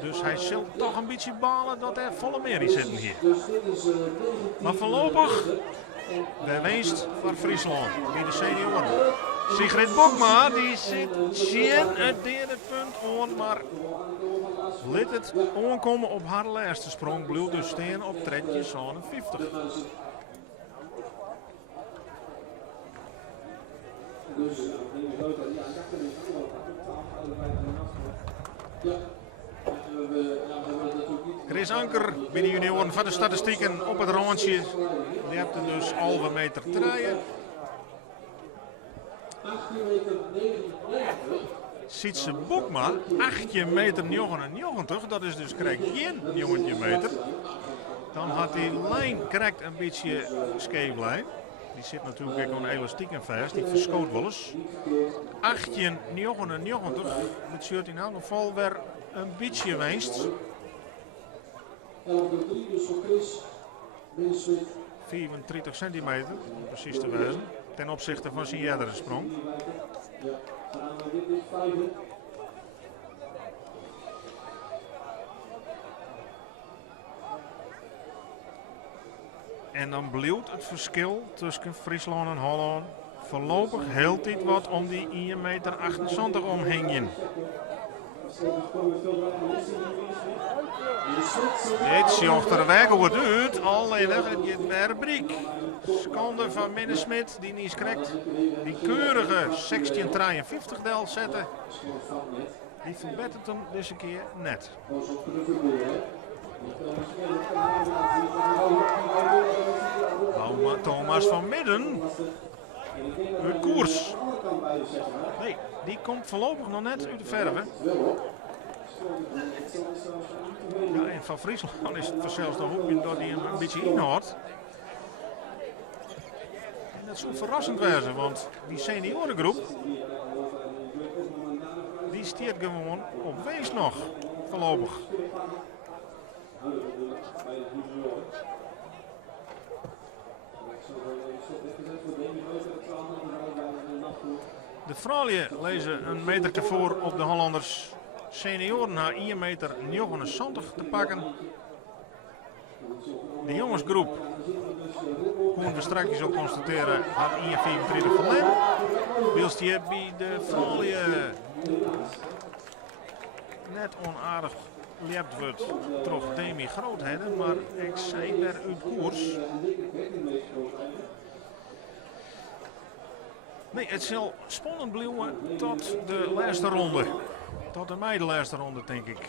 Dus hij zal toch een beetje balen dat er volle meer in zitten hier. Maar voorlopig de winst voor Friesland bij de senioren. Sigrid Bokma die zit zien het derde punt aan, maar liet het aankomen op haar laatste sprong. Blijft dus staan op tredje 57. Chris Anker bij de junioren van de statistieken op het randje. Die hebt er dus halve meter te rijden. Sietse Bokma, 18 meter 99, dat is dus krijgt geen 19 meter. Dan had die lijn krijgt een beetje scheef lijn. Die zit natuurlijk ook aan elastiek en vast, die verschoot wel eens. 18 99, dat shirt in elk geval weer een beetje winst. 34 centimeter, om precies te wijzen, ten opzichte van zijn eerdere sprong. En dan blijft het verschil tussen Friesland en Holland voorlopig heel tijd wat om die 1,78 meter omheen. Dit zocht er weg goed uit, alleen het werbriek. Seconde van Minnesmit die niet krijgt. Die keurige 1653 del zetten. Die verbetert hem deze keer net. Thomas van Midden. Uit koers. Nee, die komt voorlopig nog net uit de verve. Ja, en van Friesland is het zelfs nog ook dat hij een beetje inhoudt. En dat zou verrassend wezen, want die seniorengroep die steert gewoon op wees nog voorlopig. De vrouwen lezen een meter voor op de Hollanders. Senioren naar 1,79 meter te pakken. De jongensgroep, kunnen we straks ook constateren, had 1,34 verleden. Wilst je bij de vrouwen net onaardig lept wordt toch Demi Grootheden, maar ik zei weer uit koers. Nee, het zal spannend blijven tot de laatste ronde. Tot de meidenlaatste ronde, denk ik.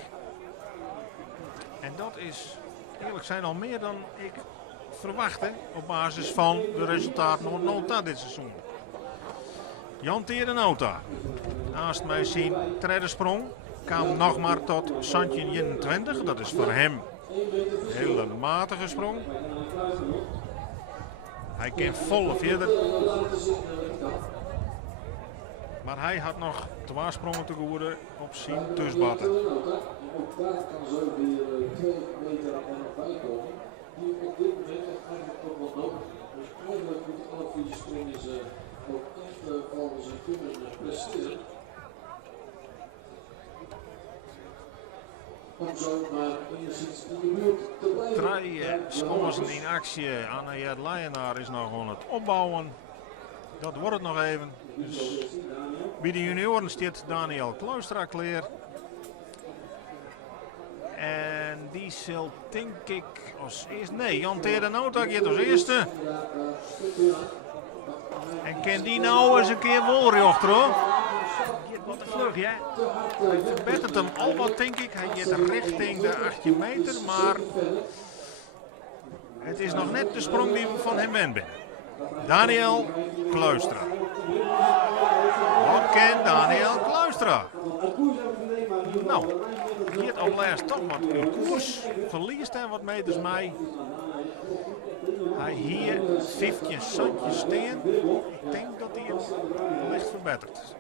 En dat is, eerlijk zijn, al meer dan ik verwachtte op basis van de resultaten van Nota dit seizoen. Jan Terenauta, naast mij zien treddensprong, kwam nog maar tot Santje 21. Dat is voor hem een hele matige sprong. Hij kan volle verder. Maar hij had nog 2 sprongen te goeden op zijn tusbatten. Ook daar kan zo weer 2 meter er nog bij komen. Die op dit moment eigenlijk ook wat nodig. Dus eigenlijk moet alle 4 springers ook echt volgens hun kunnen presteren. Om zo maar enigszins in de buurt te blijven. 3 skommersen in actie. Anna-Jet Leijenaar is nog aan het opbouwen. Dat wordt het nog even. Dus bij de junioren staat Daniel Kluistra klaar. En die zal, denk ik, als eerste... Nee, Jan Terenauta gaat als eerste. En kan die nou eens een keer volrechten, hoor. Wat een vlug, ja. Hij verbetert hem al wat, denk ik. Hij gaat richting de 18 meter, maar het is nog net de sprong die we van hem wend zijn. Daniel Kluistra. Wat kent Daniel Kluistra? Nou, hier op laatst toch wat in koers. Verliest hij wat meters mee. Hij hier 15 centjes steen. Ik denk dat hij het licht verbetert.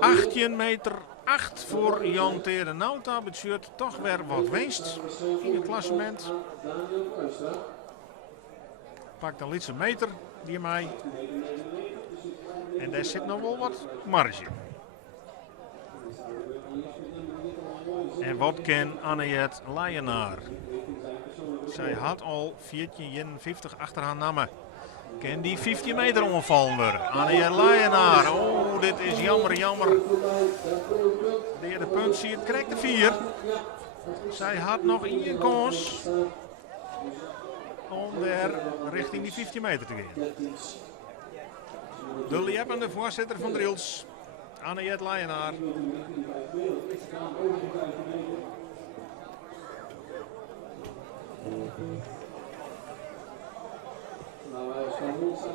18 meter 8 voor Jan Terenauta. Betuurt toch weer wat winst in het klassement. Pakt een lietse meter die mij. En daar zit nog wel wat marge. En wat kan Anna-Jet Leijenaar? Zij had al 14,51 achter haar namen. Kan die 15 meter omvallen worden. Annie Leijenaar. Oh, dit is jammer, jammer. De derde punt zie je, krijgt de 4. Zij had nog 1 kans om daar richting die 15 meter te gaan. De liepende voorzitter van Driels, Annie Leijenaar.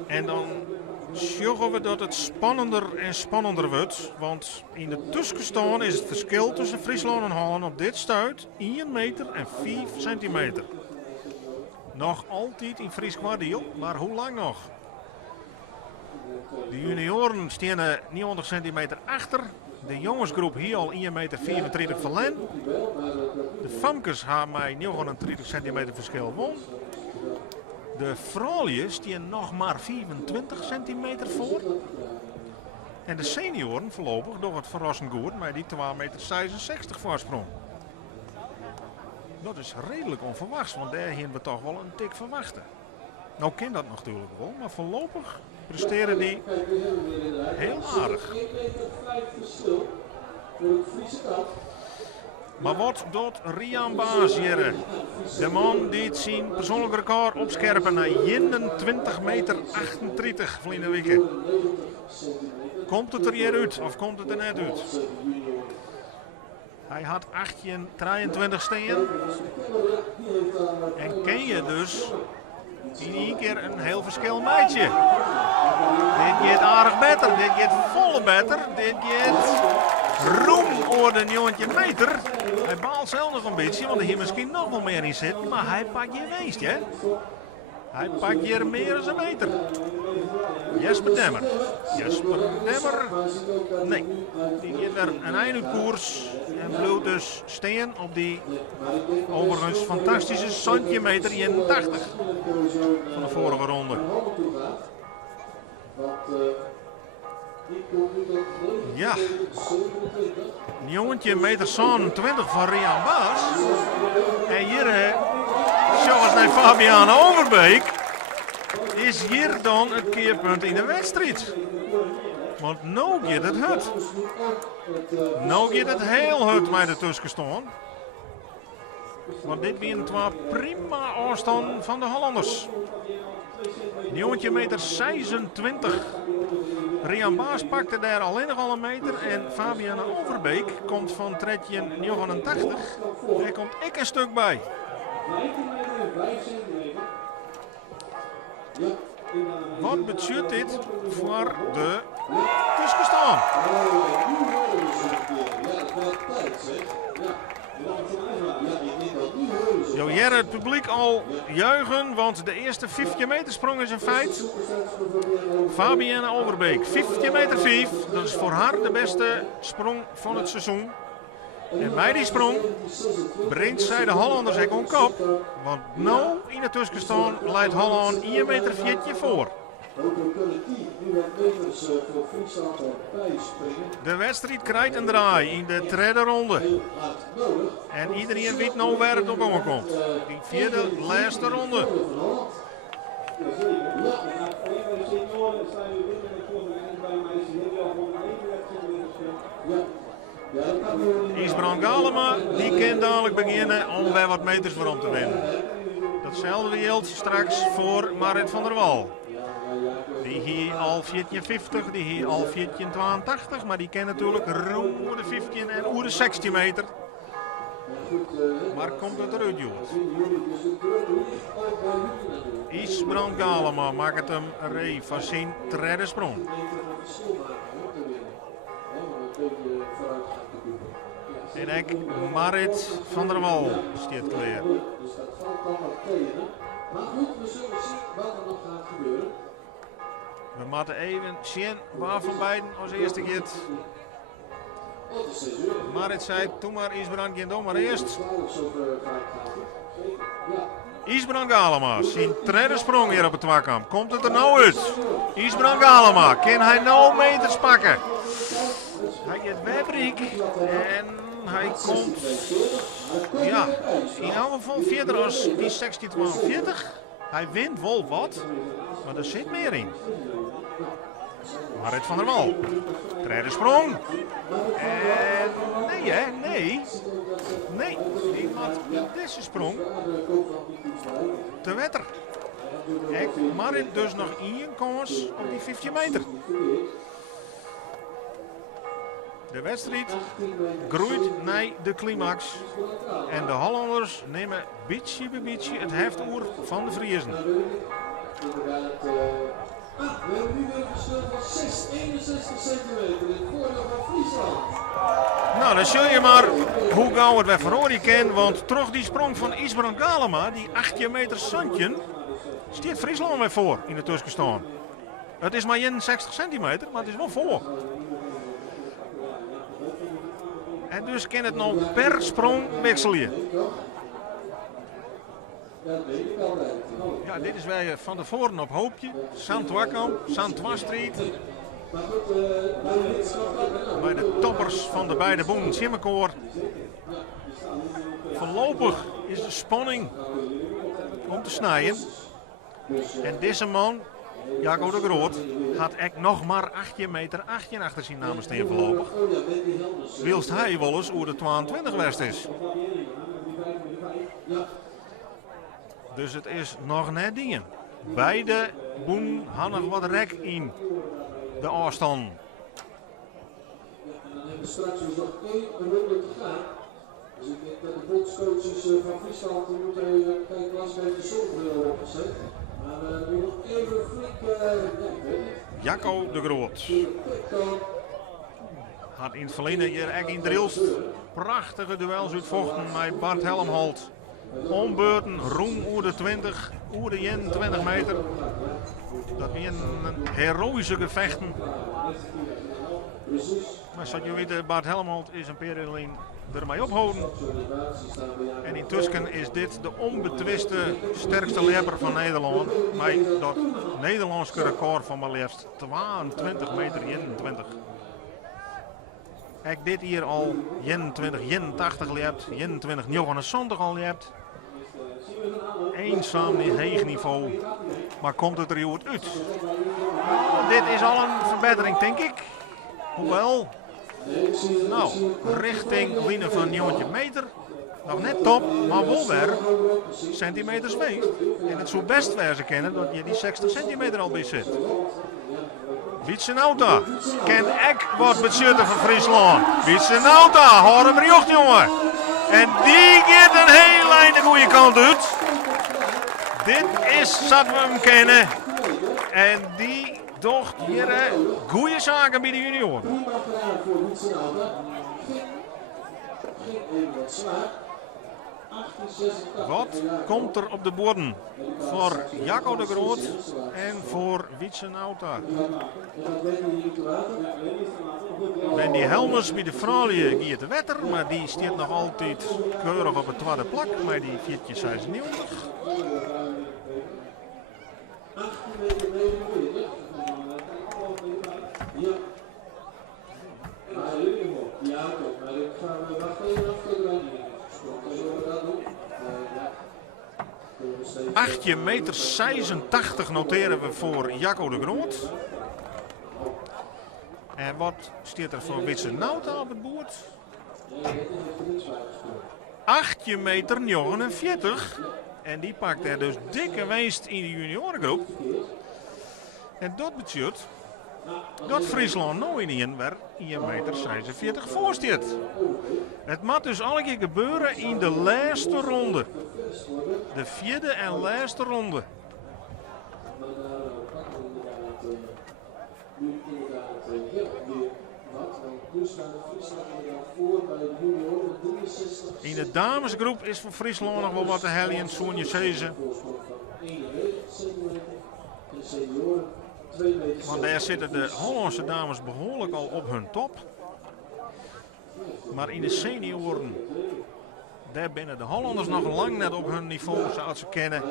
En dan zorgen we dat het spannender en spannender wordt. Want in de tussenstand is het verschil tussen Friesland en Holland op dit stuit 1 meter en 5 centimeter. Nog altijd in Fries kwartiel, maar hoe lang nog? De junioren staan 90 centimeter achter. De jongensgroep hier al 1,34 meter verlen. De famkes hebben mij 39 centimeter verschil won. De vrouwen staan nog maar 24 centimeter voor. En de senioren voorlopig door het verrassend goed met die 2,66 meter voorsprong. Dat is redelijk onverwachts, want daar hebben we toch wel een tik verwachten. Nou kan dat natuurlijk wel, maar voorlopig presteren die heel aardig. Maar wat doet Rian Baas hier? De man die het zijn persoonlijk record opscherpen naar 21 meter 38 verleden week. Komt het er hier uit of komt het er net uit? Hij had 18-23 steen. En ken je dus in één keer een heel verschil meidje. Dit gaat aardig beter, dit gaat volle beter, dit gaat roem over de 90 meter. Hij baalt zelf nog een beetje, want er hier misschien nog wel meer in zit, maar hij pakt je meest, hè? Hij pakt hier meer dan een meter. Jesper Demmer. Jesper Demmer. Nee, die gaat weer een eindkoers en bloedt dus steen op die overigens fantastische centimeter 81 van de vorige ronde. Ja, 19 meter 20 van Rian Baas. En hier, zoals naar Fabian Overbeek, is hier dan het keerpunt in de wedstrijd. Want nou gaat het hut. Nou gaat het heel hut met de tussenstand. Want dit weer een prima afstand van de Hollanders. 19 meter 26. Rian Baas pakte daar alleen nog al een meter en Fabian Overbeek komt van Tredje 89. Daar komt ik een stuk bij. Wat betekent dit voor de tussenstand? Jo, hier het publiek al juichen, want de eerste 15 meter sprong is een feit. Fabienne Overbeek, 15 meter 5. Dat is voor haar de beste sprong van het seizoen. En bij die sprong brengt zij de Hollanders ook om kop. Want nou in de tussenstand leidt Holland 1,40 meter voor. De wedstrijd krijgt een draai in de derde ronde. En iedereen weet nou waar het op komt. Die vierde, laatste ronde. Isbrand Galema, die kan dadelijk beginnen om bij wat meters voor om te winnen. Datzelfde geldt straks voor Marit van der Wal. Die hier al 14,50, die hier al 14,82, maar die kan natuurlijk roer de 15 en oer de 16 meter. Maar komt het eruit, jongens? Isbrand Galema maakt het hem ree van zijn derde sprong. En ik Marit van der Wal staat klaar. Dus dat valt dan wat tegen. Maar goed, we zullen zien wat er nog gaat gebeuren. We moeten even zien waar van beiden als eerste gaat. Marit zei, doe maar Isbrand, geen doe maar eerst. Isbrand Galema, zijn derde sprong hier op het twakamp. Komt het er nou uit? Isbrand Galema, kan hij nou meters pakken? Hij gaat wegbriek en hij komt, ja, in elk geval verder als die 16,42. Hij wint wel wat, maar er zit meer in. Marit van der Wal. Tweede sprong. En nee hè, nee. Nee, die maakt deze sprong te wetter. Ik Marit dus nog 1 kans op die 15 meter. De wedstrijd groeit naar de climax. En de Hollanders nemen beetje bij beetje het heftoer van de Friezen. We hebben nu weer een verschil van 61 centimeter in het voordeel van Friesland. Nou, dan zul je maar hoe gauw het weer verhoren kan, want terug die sprong van Isbrand Galema, die 8 meter zandje, stiert Friesland weer voor in de tussenstand. Het is maar 61 centimeter, maar het is wel voor. En dus kan het nog per sprong wisselen. Ja, dit is waar je van tevoren op hoopje. Saint-Wakamp, Saint-Wastreet. Bij de toppers van de beide bomen Simmerkoor. Voorlopig is de spanning om te snijden. En deze man, Jaco de Groot, had echt nog maar 8 meter achter zijn namen staan voorlopig. Wilst hij wel eens hoe de 22 west is. Dus het is nog net dingen. Beide boen hadden nog wat rek in de afstand. En dan hebben we straks dus nog 1 ronde te gaan. Dus ik denk dat de bondscoaches van Friesland moeten geen klas met de zonnebril opgezet. Maar nu nog even flink, ik weet niet. Jaco de Groot had in het verleden hier echt in Drillst prachtige duels uitvochten met Bart Helmholt. Ombeurten, roem oer de 20, oer de 21 meter. Dat weer een heroïsche gevechten. Maar zoals je weet, Bart Helmholt is een periode ermee ophouden. En intussen is dit de onbetwiste sterkste leper van Nederland. Met dat Nederlandse record van maar liefst 22 meter 21. Kijk, dit hier al 21, 81 lept, 21, 79 al lept. Eenzaam heeg niveau, maar komt het er heel goed uit. Dit is al een verbetering, denk ik. Hoewel, nou, richting winnen van 90 meter. Nog net top, maar wel weer centimeters weegt. En het zou best wezen kennen dat je die 60 centimeter al bij zit. Wietsenauta, ken ik wat bezutten van Friesland. Wietsenauta, hoor hem riocht, jongen. En die gaat een hele lijn de goede kant uit. Dit is, zat we hem kennen. En die docht hier goede zaken bij de junioren. Prima gedaan voor Wietsenauta. Ging even wat zwaar. Wat komt er op de borden voor Jaco de Groot en voor Wietsenauta? Wendy Helmers bij de vrouwen giet de wetter, maar die staat nog altijd keurig op het tweede plak, maar die 496. Ja, maar ik ga wachten even af de running. 8 meter 86 noteren we voor Jaco de Groot. En wat staat er voor Wietsenauta op het bord? 8 meter 49. En die pakt er dus dikke winst in de juniorengroep. En dat betekent dat Friesland nou in 1 meter 46 voor staat. Het moet dus alle keer gebeuren in de laatste ronde. De 4e en laatste ronde. In de damesgroep is voor Friesland nog wel wat te hellen. Sonja Sezen. Want daar zitten de Hollandse dames behoorlijk al op hun top. Maar in de senioren, daar binnen de Hollanders nog lang net op hun niveau, zoals ze kennen.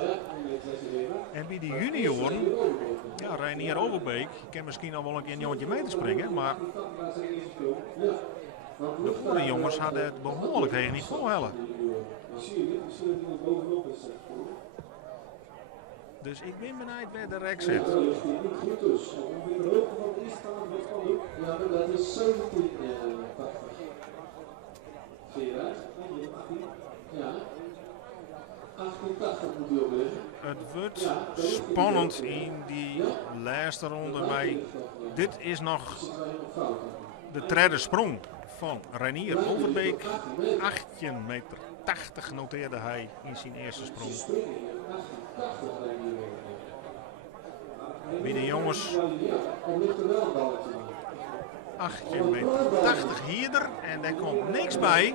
En bij de junioren, ja, Reinier Overbeek, kan misschien al wel een keer een jongetje mee te springen, maar de vorige jongens hadden het behoorlijk tegen niveau hellen. Dus ik ben benieuwd waar de rek zit. Goed dus. Ongeveer de hoogte van de eerste van de spandoek. Ja, dat is 17,80. Zie je dat? 18? Ja. 18,80 moet hij opleggen. Het wordt spannend in die laatste ronde. Maar dit is nog de derde sprong van Reinier Overbeek. 18,80 meter noteerde hij in zijn eerste sprong. Wie de jongens 18,80 meter hierder en daar komt niks bij.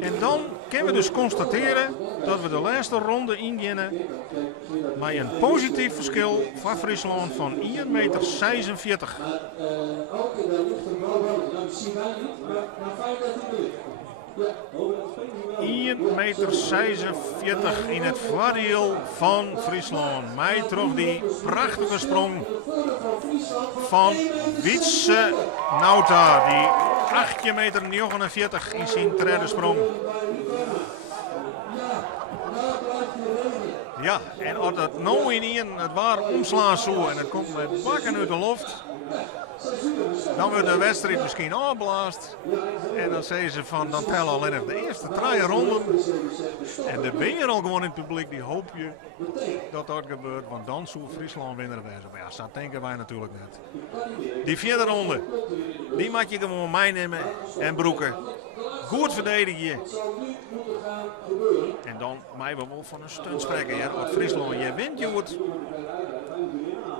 En dan kunnen we dus constateren dat we de laatste ronde ingaan met een positief verschil van Friesland van 1,46 meter. 1,46 meter in het voordeel van Friesland. Mij terug die prachtige sprong van Wietse Nauta. Die 18,49 meter in zijn derde sprong. Ja, en als het nou in één het waar omslaan zo en het komt met bakken uit de lucht, dan wordt de wedstrijd misschien afblaast. En dan zeggen ze van, dan tellen alleen nog de eerste 3 ronden. En dan ben je al gewoon in het publiek, die hoop je dat dat gebeurt. Want dan zou Friesland winnen wezen. Maar ja, dat denken wij natuurlijk net. Die vierde ronde, die mag je gewoon meenemen en broeken. Goed verdedigen. En dan mij we wel van een stunt spreken. Ja, wat Friesland, je wint je goed.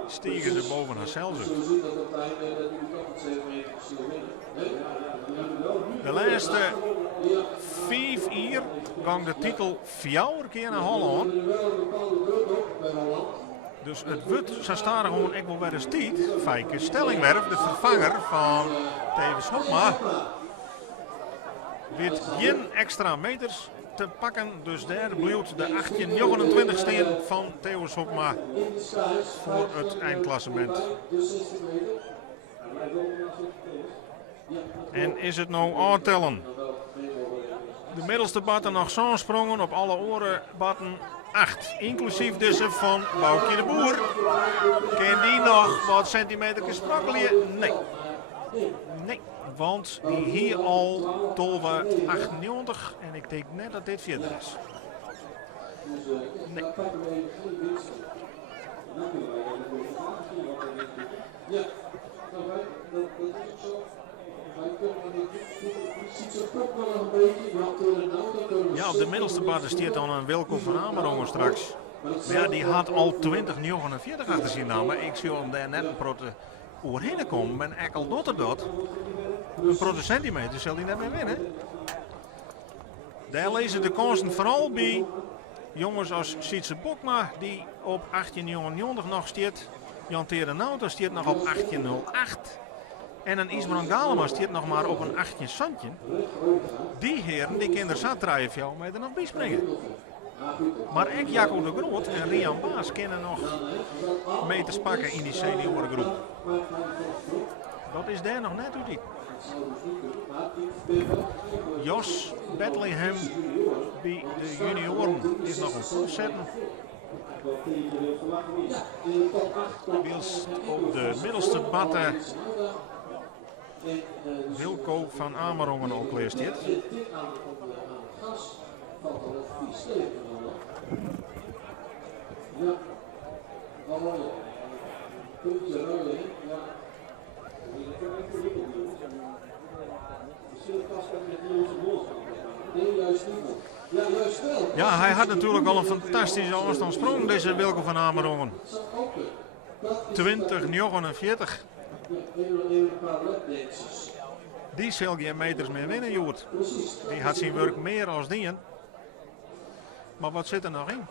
Stiegen ze boven haarzelf uit. De laatste 5 jaar gang de titel 4 keer naar Holland. Dus het wordt, ze staan gewoon echt wel bij de stiet. Fijke Stellingwerf, de vervanger van Tevens Hopma. Wit geen extra meters te pakken, dus daar blijft de 18,29 steen van Theo Hopma voor het eindklassement. En is het nou aantellen? De middelste batten nog zo'n sprongen, op alle oren batten 8. Inclusief deze van Boukje de Boer. Kan die nog wat centimeter sprokkelen? Nee. Nee. Want die hier al tolwe 98 en ik denk net dat dit verder is. Nee. Ja, op de middelste bad staat dan een Wilco van Amerongen straks. Maar ja, die had al 20,49 achter zijn naam. Maar ik zie hem daar net een protte overheen komen. En Ekkel doet er dat. Een protte centimeter zal hij net meer winnen. Daar lezen de kansen vooral bij jongens als Sietse Bokma, die op 18,99 nog staat. Jan Terenauto staat nog op 18,08. En een Isbrand Galema staat nog maar op een 18 centje. Die heren, die kinderen zat draaien veel mee er nog bij springen. Maar ook Jacco de Groot en Rian Baas kunnen nog meters pakken in die seniorengroep. Dat is daar nog net uit. Jos Bethlehem bij de junioren is nog een pool zetten. Wielst op de middelste batten Wilco van Amerongen al klaar staat. Ja, hij had natuurlijk al een fantastische afstandssprong, deze Wilco van Amerongen. 20,49. Die zal geen meters meer winnen, Joert. Die had zijn werk meer als die. Maar wat zit er nog in?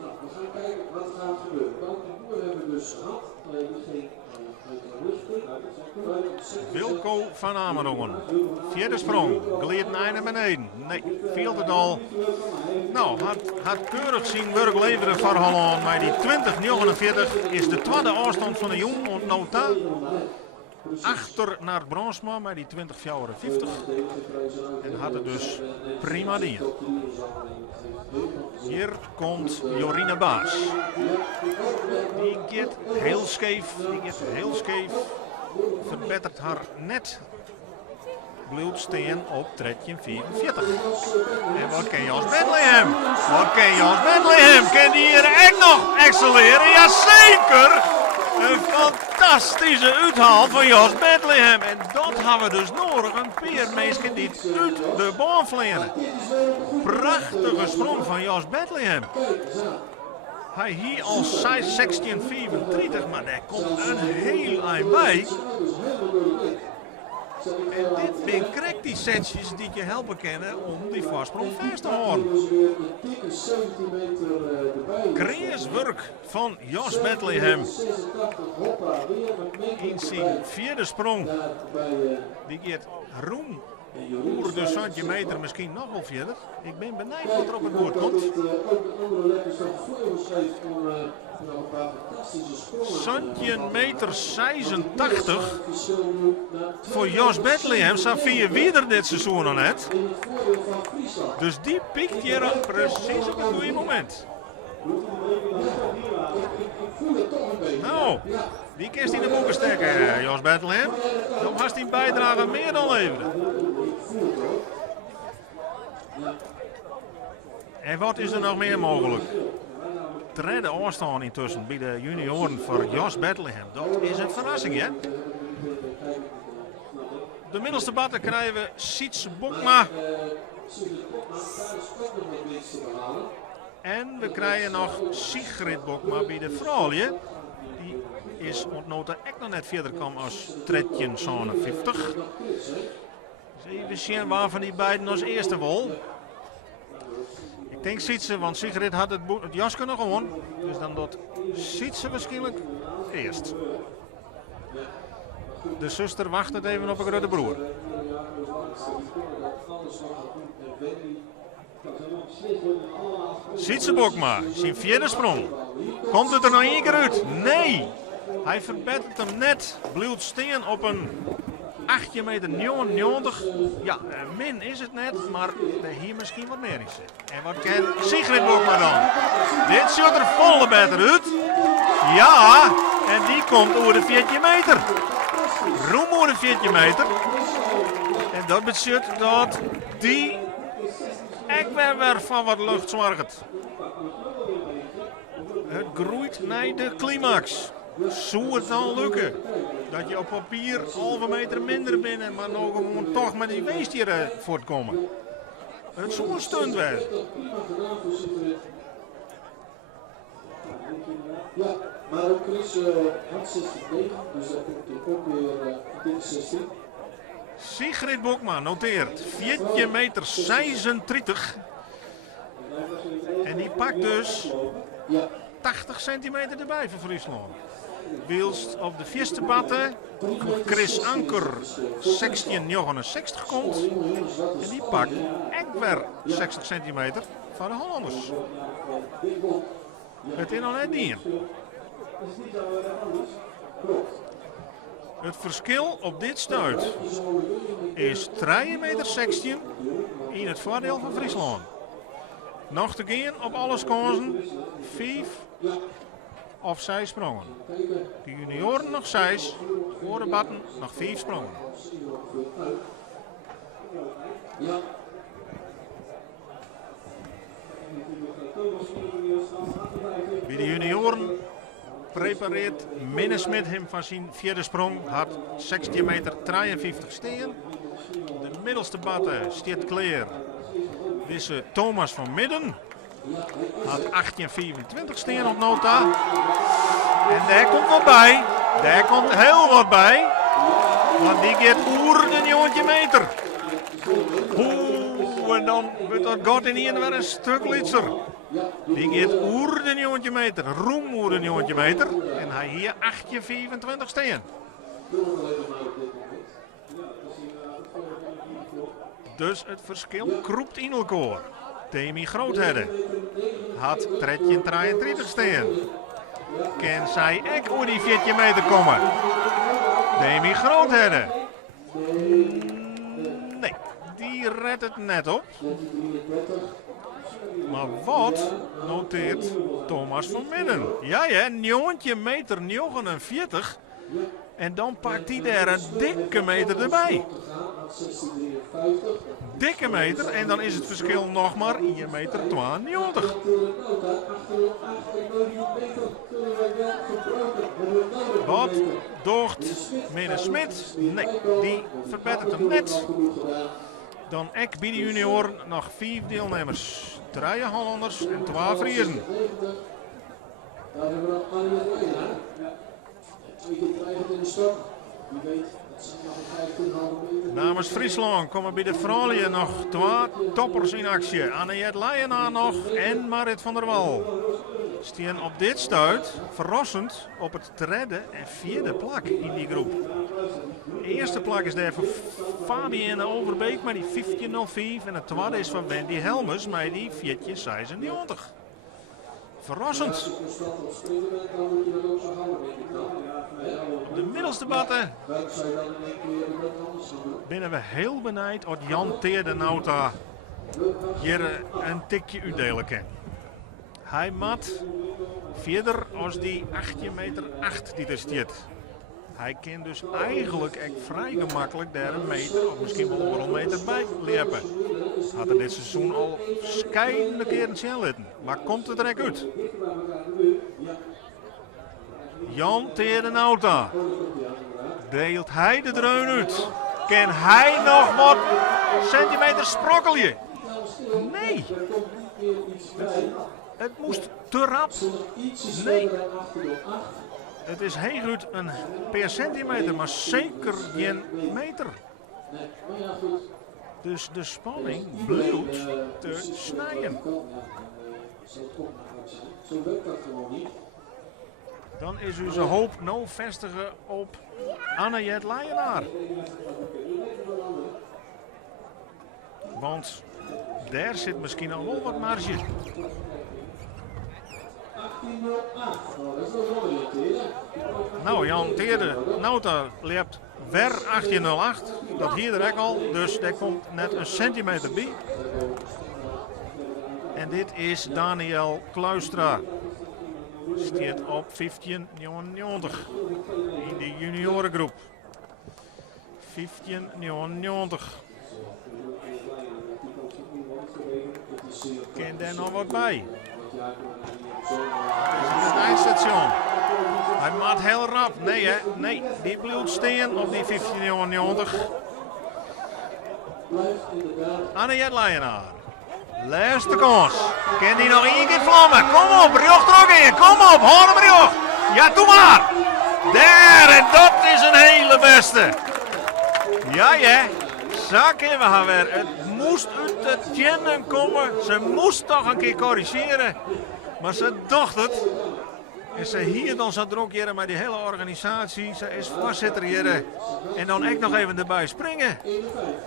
Nou, we gaan kijken wat gaat gebeuren. De Boer hebben we dus gehad. Wilco van Amerongen. Vierde sprong. Gleed naar beneden. Nee, viel het al. Nou, had keurig zijn werk leveren voor Holland. Maar die 20,49 is de tweede afstand van de jong ontnota. achter naar Bronsma met die 20-54. En had het dus prima dien. Hier komt Jorine Baas. Die gaat heel scheef. Verbetert haar net. Blijft staan op 43. En wat kan Jos Bethlehem? Kan die hier echt nog excelleren? Jazeker! Een fantastische uithaal van Jos Bethlehem. En dat hebben we dus nodig. Een paar mensen die uit de baan vliegen. Prachtige sprong van Jos Bethlehem. Hij hier al 16:35, maar daar komt een heel eind bij. En dit zijn correct die setjes die je helpen kunnen om die voorsprong vast te houden. Kreerswerk van Jos Bethlehem. In zijn vierde sprong. Die gaat roem oer de centimeter, misschien nog wel verder. Ik ben benieuwd wat er op het bord komt. Centimeter 86 voor Jos Bethlehem. Safia Wieder dit seizoen nog net. Dus die piekt hier precies op het goede moment. Nou, die kist in de boeken steken, Jos Bethlehem. Dan gaat die bijdrage meer dan leveren. En wat is er nog meer mogelijk? Derde afstand intussen bij de junioren voor Jos Bethlehem. Dat is een verrassing, hè? De middelste batter krijgen we Sietse Bokma. En we krijgen nog Sigrid Bokma bij de vrouwen. Die is ontnoten echt nog net verder komen als 53. Dus even zien waar van die beiden als eerste wol. Ik denk Sietse, want Sigrid had het jasje nog gewonnen. Dus dan doet Sietse waarschijnlijk eerst. De zuster wacht het even op een grote broer. Sietse Bokma, zijn vierde sprong. Komt het er nog één keer uit? Nee! Hij verbetert hem net. Blijft staan op een 8,99 meter. Ja, min is het net, maar er hier misschien wat meer in zit. En wat kan Sigrid Bokma dan? Dit ziet er volle beter uit. Ja, en die komt over de 14 meter. Roem over de 14 meter. En dat betekent dat die echt weer van wat lucht zorgt. Het groeit naar de climax. Zou het dan lukken? Dat je op papier halve meter minder binnen, maar nog gewoon toch met die beestdieren voortkomen. Het zou een stunt zijn. Ja, maar ook Chris had 16 dus dat komt ook weer dik 16. Sigrid Bokma noteert 14,36 meter. En die pakt dus 80 centimeter erbij voor Friesland. Wielst op de vierde batte Chris Anker 16,69 komt. En die pakt echt weer 60 centimeter van de Hollanders. Het is nog net niet. Het verschil op dit stuit is 3,16 meter in het voordeel van Friesland. Nog te gaan op alle kansen 5 of 6 sprongen. De junioren nog 6, voor de batten nog 5 sprongen. Bij de junioren prepareert Minne Smit hem van zijn vierde sprong. Had 16,53 meter steen. De middelste batten staat klaar. Dit is Thomas van Midden. Had 18,24 steen op nota. En daar komt wat bij. Daar komt heel wat bij. Want die gaat oer de 90 meter. Oeh, en dan wordt dat God in hier weer een stuk litser. Die gaat oer de 90 meter. Roem oer de 90 meter. En hij hier 18,24 steen. Dus het verschil kroept in elkaar. Demi Groothedde had 13,33 steen. Kan zij ook over die 14 meter komen? Demi Grootherde. Nee, die redt het net op. Maar wat noteert Thomas van Midden? Ja, 9 meter 49. En dan pakt hij daar een dikke meter erbij. Dikke meter en dan is het verschil nog maar 1 meter 92. Wat doogt meneer Smit? Nee, die verbetert hem net. Dan ek bij de junioren nog 4 deelnemers. 3 Hollanders en 2 Friesen. Namens Friesland komen bij de vrouwen nog 2 toppers in actie. Anne-Jet Leijenaar nog en Marit van der Wal. Staan op dit stuit verrassend op het 3e en 4e plak in die groep. De eerste plak is daar voor Fabienne Overbeek met die 15.05 en het tweede is van Wendy Helmers met die 14.96. Verrassend. De middelste batten binnen we heel benijd dat Jan Teerdenauta hier een tikje uitdelen kan. Hij mat verder als die 18 meter 8 die er staat. Hij kan dus eigenlijk echt vrij gemakkelijk daar een meter of misschien wel over een meter bij lepen. Had er dit seizoen al scheidende keren zien litten. Maar komt het er echt uit? Jan Teerdenauta. Deelt hij de dreun uit? Kan hij nog wat centimeter sprokkelje? Nee. Het moest te rap. Nee. Het is heel goed een per centimeter, maar zeker geen meter. Dus de spanning blijft te snijden. Dan is u zijn hoop nou vestigen op Anne-Jet Leijenaar. Want daar zit misschien al wel wat marge. Nou, Jan Teerdenauta leert ver 18.08. Dat hier er ook al, dus daar komt net een centimeter bij. En dit is Daniel Kluistra. Staat op 15.99 in de juniorengroep. 15.99. Ken daar nog wat bij? Het eindstation. Hij maakt heel rap. Nee, hè? Nee, die blijft staan op die 15.99. Anne-Jet Leijenaar. Laatste kans. Kan die nog 1 keer vlammen? Kom op, rjocht er ook in. Kom op, hoor hem rjocht. Ja, doe maar. Daar, en dat is een hele beste. Ja. Zak in we gaan weer. Het moest uit de tjenden komen. Ze moest toch een keer corrigeren. Maar ze dacht het. En ze hier dan zo druk hier met die hele organisatie. Ze is voorzitter hier. En dan echt nog even erbij springen.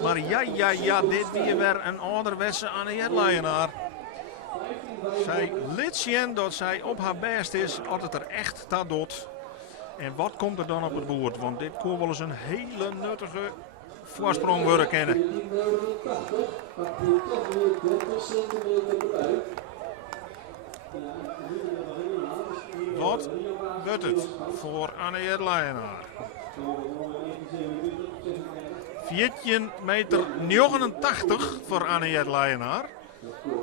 Maar ja, dit weer een ouderwetse Anne-Jet Leijenaar. Zij liet zien dat zij op haar best is als het er echt staat doet. En wat komt er dan op het boord? Want dit kon wel eens een hele nuttige voorsprong worden kennen. Wat wordt het voor Anne-Jet Leijenaar? 14,89 meter voor Anne-Jet Leijenaar.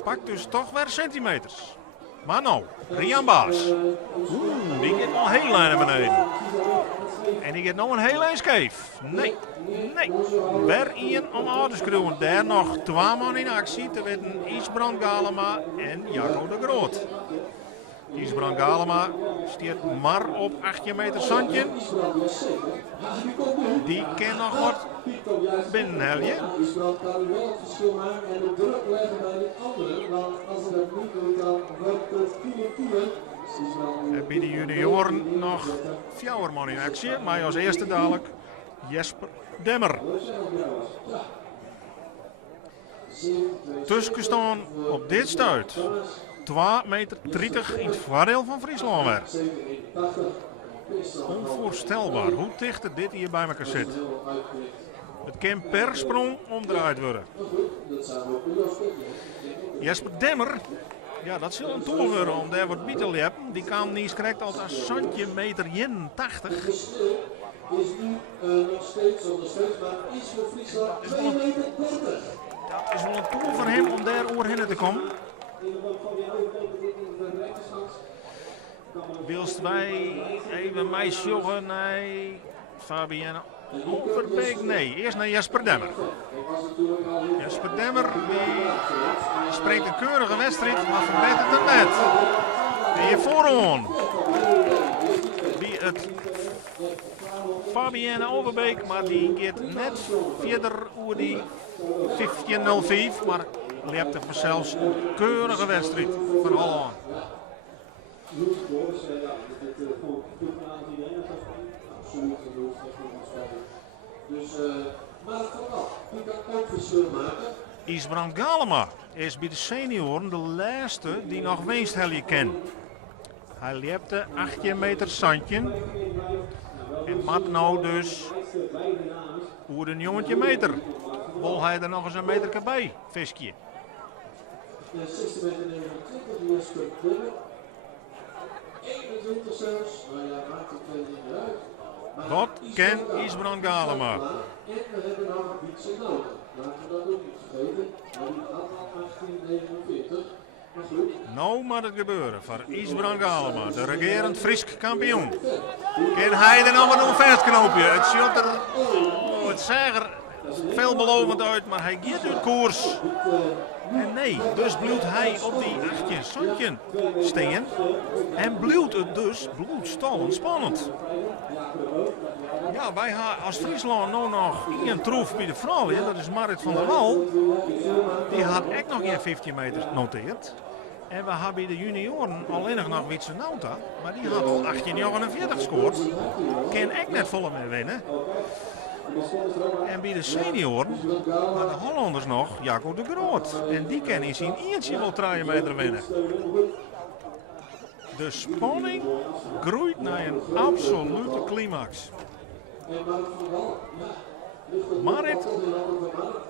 Pakt dus toch weer centimeters. Maar nou, Rian Baas. Die gaat nog heel naar beneden. En die gaat nog een heel eind scheef. Nee. Weer 1 om aan te schreeuwen. Daar nog 2 man in actie. Te weten Isbrand Galema en Jacco de Groot. Isbrand Galema stiert maar op 18 meter zandje. Die kan nog wat binnenhelje. Isbrand kan nu wel het verschil maken en de druk leggen bij die anderen. Want als ze dat niet doen, dan wordt het 4-4. En bij de junioren nog 4 man in actie. Maar als eerste dadelijk Jesper Demmer. Tussen staan op dit stuit 2,30 meter in het voordeel van Friesland weer. Onvoorstelbaar hoe dichter dit hier bij elkaar zit. Het kan per sprong omdraaid worden. Jesper Demmer, ja, dat zal een tool worden om daar wat beter te hebben. Die kan niet correct als een centimeter 81. Is nu nog steeds maar iets voor Friesland 2,30 meter. Dat is wel een tool voor hem om daar overheen te komen. Wilst wij even mij sjoggen naar Fabienne Overbeek? Nee, eerst naar Jesper Demmer. Jesper Demmer die springt een keurige wedstrijd, maar verbetert het net. En hier vooraan wie het Fabienne Overbeek, maar die gaat net verder over die 15.05, maar leert het zelfs een keurige wedstrijd van Holland. Isbrand Galema is bij de senioren de laatste die nog winsthelje kent. Hij leepte 18 meter zandje en maakt nou dus over een jongetje meter. Wil hij er nog eens een meter bij visje. Wat kan Isbrand Galema? En we hebben nog een beetje nodig. Laten we dat ook niet vergeten. Maar die had al 1849. Maar goed. Nou moet het gebeuren voor Isbrand Galema, de regerend Fries kampioen. Kan hij er nog een vestknoopje? Het ziet er, het zag er veelbelovend uit, maar hij gaat uit koers. En nee, dus blijft hij op die 18 zandje staan. En blijft het dus bloedstollend spannend. Ja, wij hebben als Friesland nou nog één troef bij de vrouwen, dat is Marit van der Wal. Die had echt nog geen 15 meter noteerd. En we hebben bij de junioren alleen nog Wietse Nauta, maar die had al 18,49 gescoord. Kan echt net volle mee winnen. En bij de senioren hadden de Hollanders nog Jaco de Groot. En die kan in zijn eentje wel 3 meter winnen. De spanning groeit naar een absolute climax. Marit,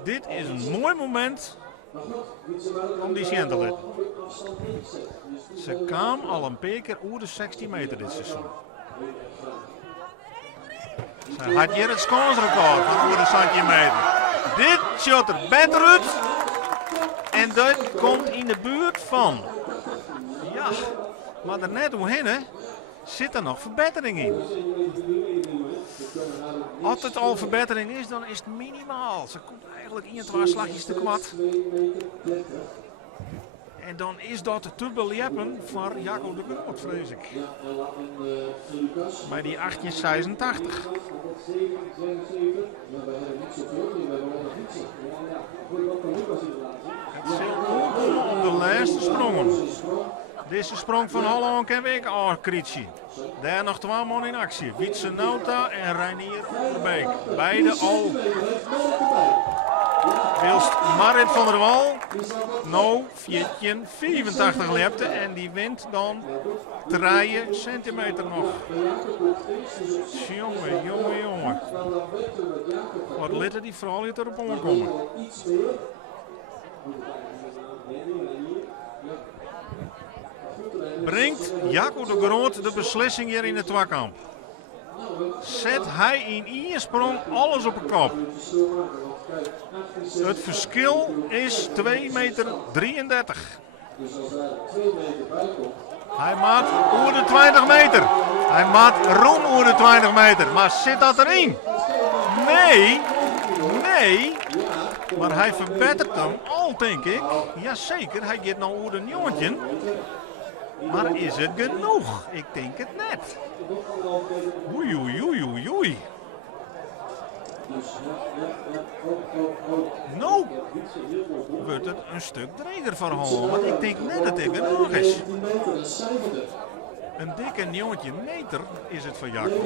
dit is een mooi moment om die zien te letten. Ze kwam al een paar keer over de 16 meter dit seizoen. Ze had hier het scoresrecord van over de 16 meter. Dit shot er beter uit. En dat komt in de buurt van. Ja, maar er net omheen zit er nog verbetering in. Als het al verbetering is, dan is het minimaal. Ze komt eigenlijk 1-2 slagjes te kwad. En dan is dat te beleppen voor Jaco de Groot, vrees ik. Bij die 1886. Het zit ook om de laatste sprongen. Deze sprong van Holland kan we ook kritsen. Daar nog 2 man in actie. Wietse Nauta en Reinier Overbeek. Beide al. Wilst Marit van der Wal nou 14,85 lepte en die wint dan 3 centimeter nog. Jongen. Wat litten die vrouw hier erop omkomen. Brengt Jaco de Groot de beslissing hier in de twakamp. Zet hij in één sprong alles op een kop. Het verschil is 2,33 meter. Hij maakt over de 20 meter. Hij maakt rond over de 20 meter. Maar zit dat erin? Nee. Maar hij verbetert hem al, denk ik. Jazeker, hij gaat nou over een jongetje. Maar is het genoeg? Ik denk het net. Oei. Nou wordt het een stuk dreger voor Holland, want ik denk net dat het genoeg is. Een dikke jongetje meter is het voor Jaco.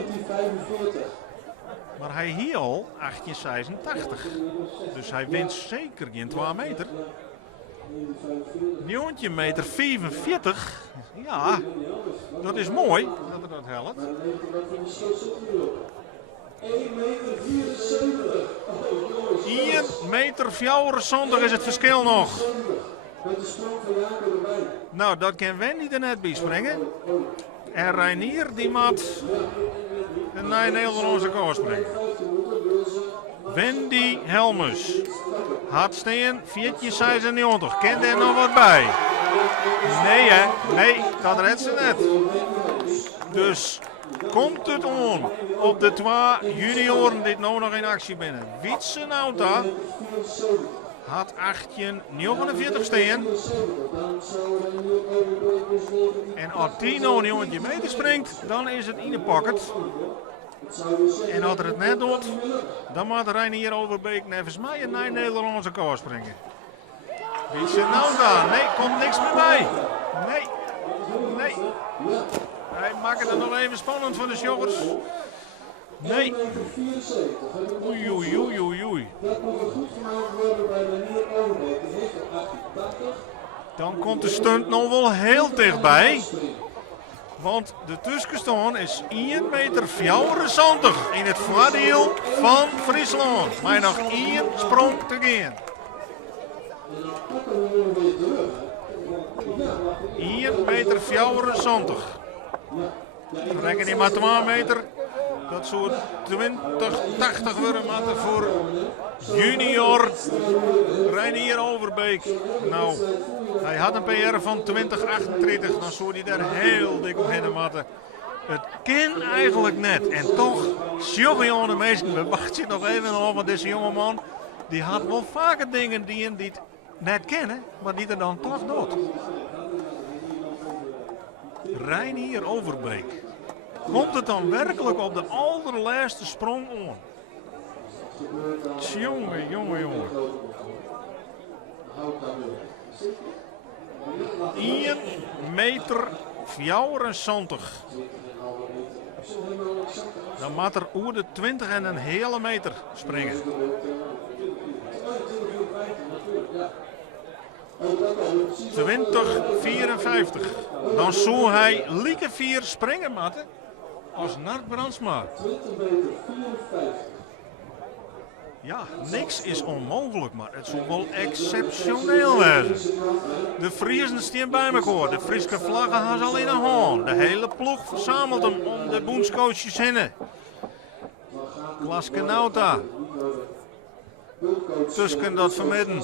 Maar hij hier al 1886. Dus hij wint zeker geen 2 meter. 9 meter 45. Ja, dat is mooi dat dat helpt. 1 meter 74 is het verschil nog. Nou, dat kan Wendy er net bij springen. En Reinier die maat een Nederlandse koers springen. Wendy Helmus. Had steen 4,96. Kent er nog wat bij? Nee hè? Nee, dat redt ze net. Dus komt het om op de 2 junioren die nou nog in actie binnen. Wietse Nauta had 18,49 steen. En als die nou een jongetje meter springt, dan is het in de pocket. En als er het net doet, dan moet Reinier Overbeek nevens mij een Nederlandse koers springen. Wietse Nauta, nee, komt niks meer bij. Nee, nee. Hij maakt het nog even spannend voor de joggers. Nee. Oei, oei, oei, oei, oei. Dan komt de stunt nog wel heel dichtbij. Want de tussenstand is 1 meter 74 in het voordeel van Friesland. Maar nog 1 sprong te gaan. 1 meter 74. Reken die maar 2 meter. Dat zou 2080 worden voor junior Reinier Overbeek. Nou, hij had een PR van 2038. Dan zou hij daar heel dik op heen matten. Het kan eigenlijk net. En toch, jonge meesten, we wachten nog even op. Want deze jongeman, die had wel vaker dingen die het net kennen. Maar die er dan toch doet. Reinier Overbeek. Komt het dan werkelijk op de allerlaatste sprong aan? Jongen, jongen, jongen. 1 meter 74. Dan moet er over de 20 en een hele meter springen. $20,54. Dan zou hij lieke 4 springen matten als Nart Brandsma. Ja, niks is onmogelijk, maar het zou wel exceptioneel zijn. De Friesen staan bij elkaar. De Friese vlaggen gaan ze al in de hand. De hele ploeg verzamelt hem om de boenscoaches heen. Klaske Nauta. Tussen dat vermidden.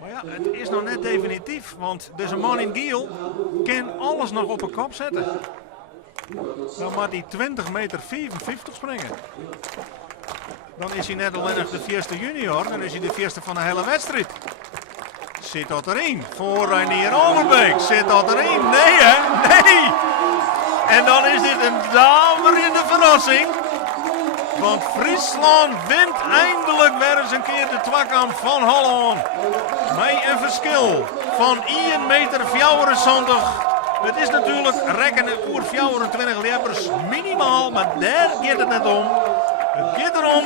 Maar ja, het is nog net definitief, want deze man in Giel kan alles nog op een kop zetten. Dan moet hij 20 meter 54 springen. Dan is hij net alleen nog de eerste junior, dan is hij de eerste van de hele wedstrijd. Zit dat erin? Voor Reinier Overbeek. Zit dat erin? Nee hè? Nee! En dan is dit een daverende verrassing. Want Friesland wint eindelijk weer eens een keer de twakamp van Holland. Met een verschil van 1 meter 74. Het is natuurlijk rekken voor 24 lepers minimaal, maar daar gaat het net om. Het gaat erom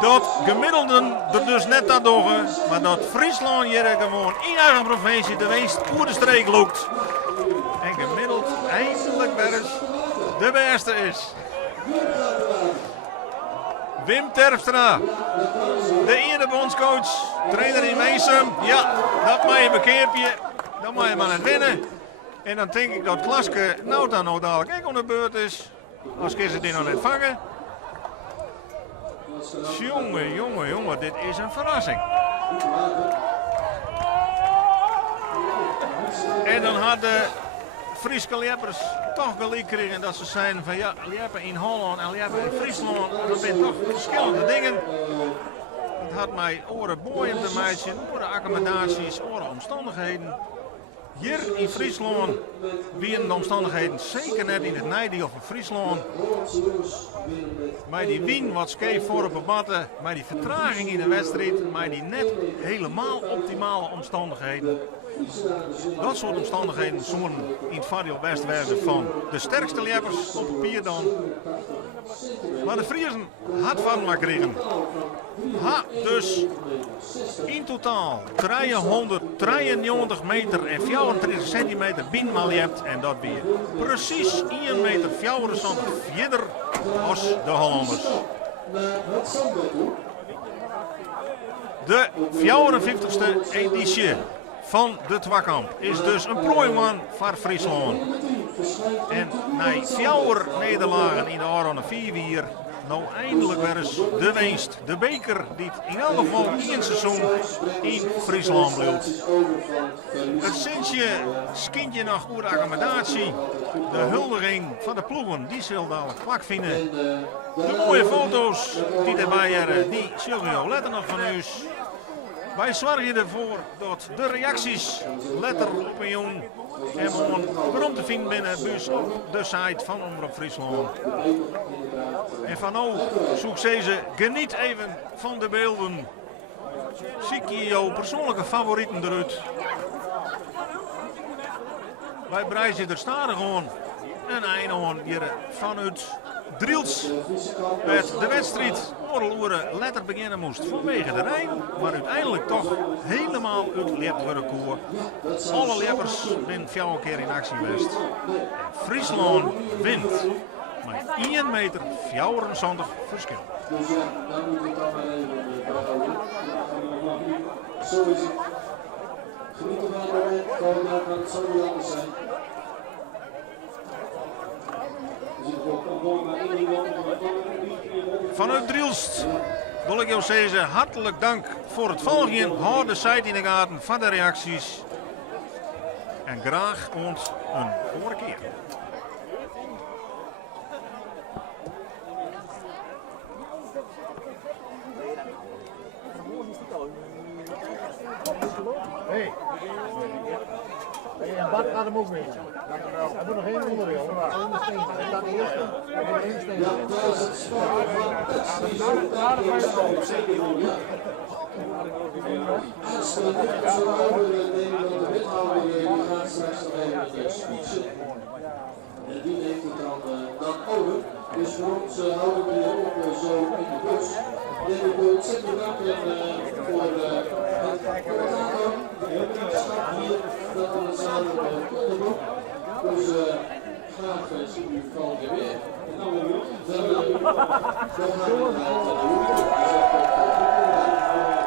dat gemiddelden er dus net dat doen, maar dat Friesland hier gewoon in eigen provincie de meest voor de streek loopt. En gemiddeld eindelijk weer eens de beste is. Wim Terpstra, de ene bondscoach, trainer in Weesum. Ja, dat mag je bekeerpje, dat mag je maar net winnen. En dan denk ik dat Klaske Nauta nog dadelijk ook aan de beurt is. Als ze die nog net vangen. Jongen, jongen, jongen, dit is een verrassing. En dan had de Friese lepers toch gelijk kregen dat ze zijn van ja, lepen in Holland en lepen in Friesland. Dat zijn toch verschillende dingen. Het had mij oren boeiend te meisje, oren accommodaties, oren omstandigheden. Hier in Friesland bieden de omstandigheden zeker net in het nijdeel van Friesland. Maar die wien wat scheef voor op het matten, maar die vertraging in de wedstrijd, maar die net helemaal optimale omstandigheden. Dat soort omstandigheden zullen in het voordeel best wezen van de sterkste leppers op papier dan. Maar de Friesen had van maar kregen. Dus in totaal 393 meter en 34 centimeter binnenmaal hebt. En dat weer precies 1 meter 74 verder als de Hollanders. De 54ste editie van de Twakamp is dus een plooiman voor Friesland. En na 4 nederlagen in de Arone 4 hier, nou eindelijk weer eens de winst. De beker die in elk geval 1 seizoen in Friesland blijft. Het Sintje skintje nog goede accommodatie. De huldiging van de ploegen, die zullen dadelijk vlak vinden. De mooie foto's die erbij hebben, die zullen we letten nog van u. Wij zorgen ervoor dat de reacties letter op een jong en waarom te vinden binnen de site van Omroep Friesland. En van nou zoek ze geniet even van de beelden. Zie je jouw persoonlijke favorieten eruit. Wij prijzen er stadig gewoon een einde hier vanuit Driels. Met de wedstrijd oorloeren letter beginnen moest vanwege de Rijn, maar uiteindelijk toch helemaal uit Leeuwardenkoer. Alle leppers zijn 4 keer in actie geweest. Friesland wint met 1 meter 74 verschil. Dus ja, daar moeten we het dan maar even behouden. Zo is het. Geniet ervan, moment. Komend jaar kan het zo niet anders zijn. Vanuit Drielst wil ik jou zeggen, hartelijk dank voor het volgen. Houd de site in de gaten van de reacties. En graag ons een volgende keer. Hey. En Bart gaat hem ook mee. Hij moet nog 1 onderdeel. Hij staat de eerste. Hij moet 1 steen. Die neemt het dan over. Dus voor ons houden we hier ook zo in de bus. Ik wil ontzettend bedanken voor het commentaar. Hier dat we het samen konden doen. Dus graag zien we u volgende keer weer. Dan gaan we naar de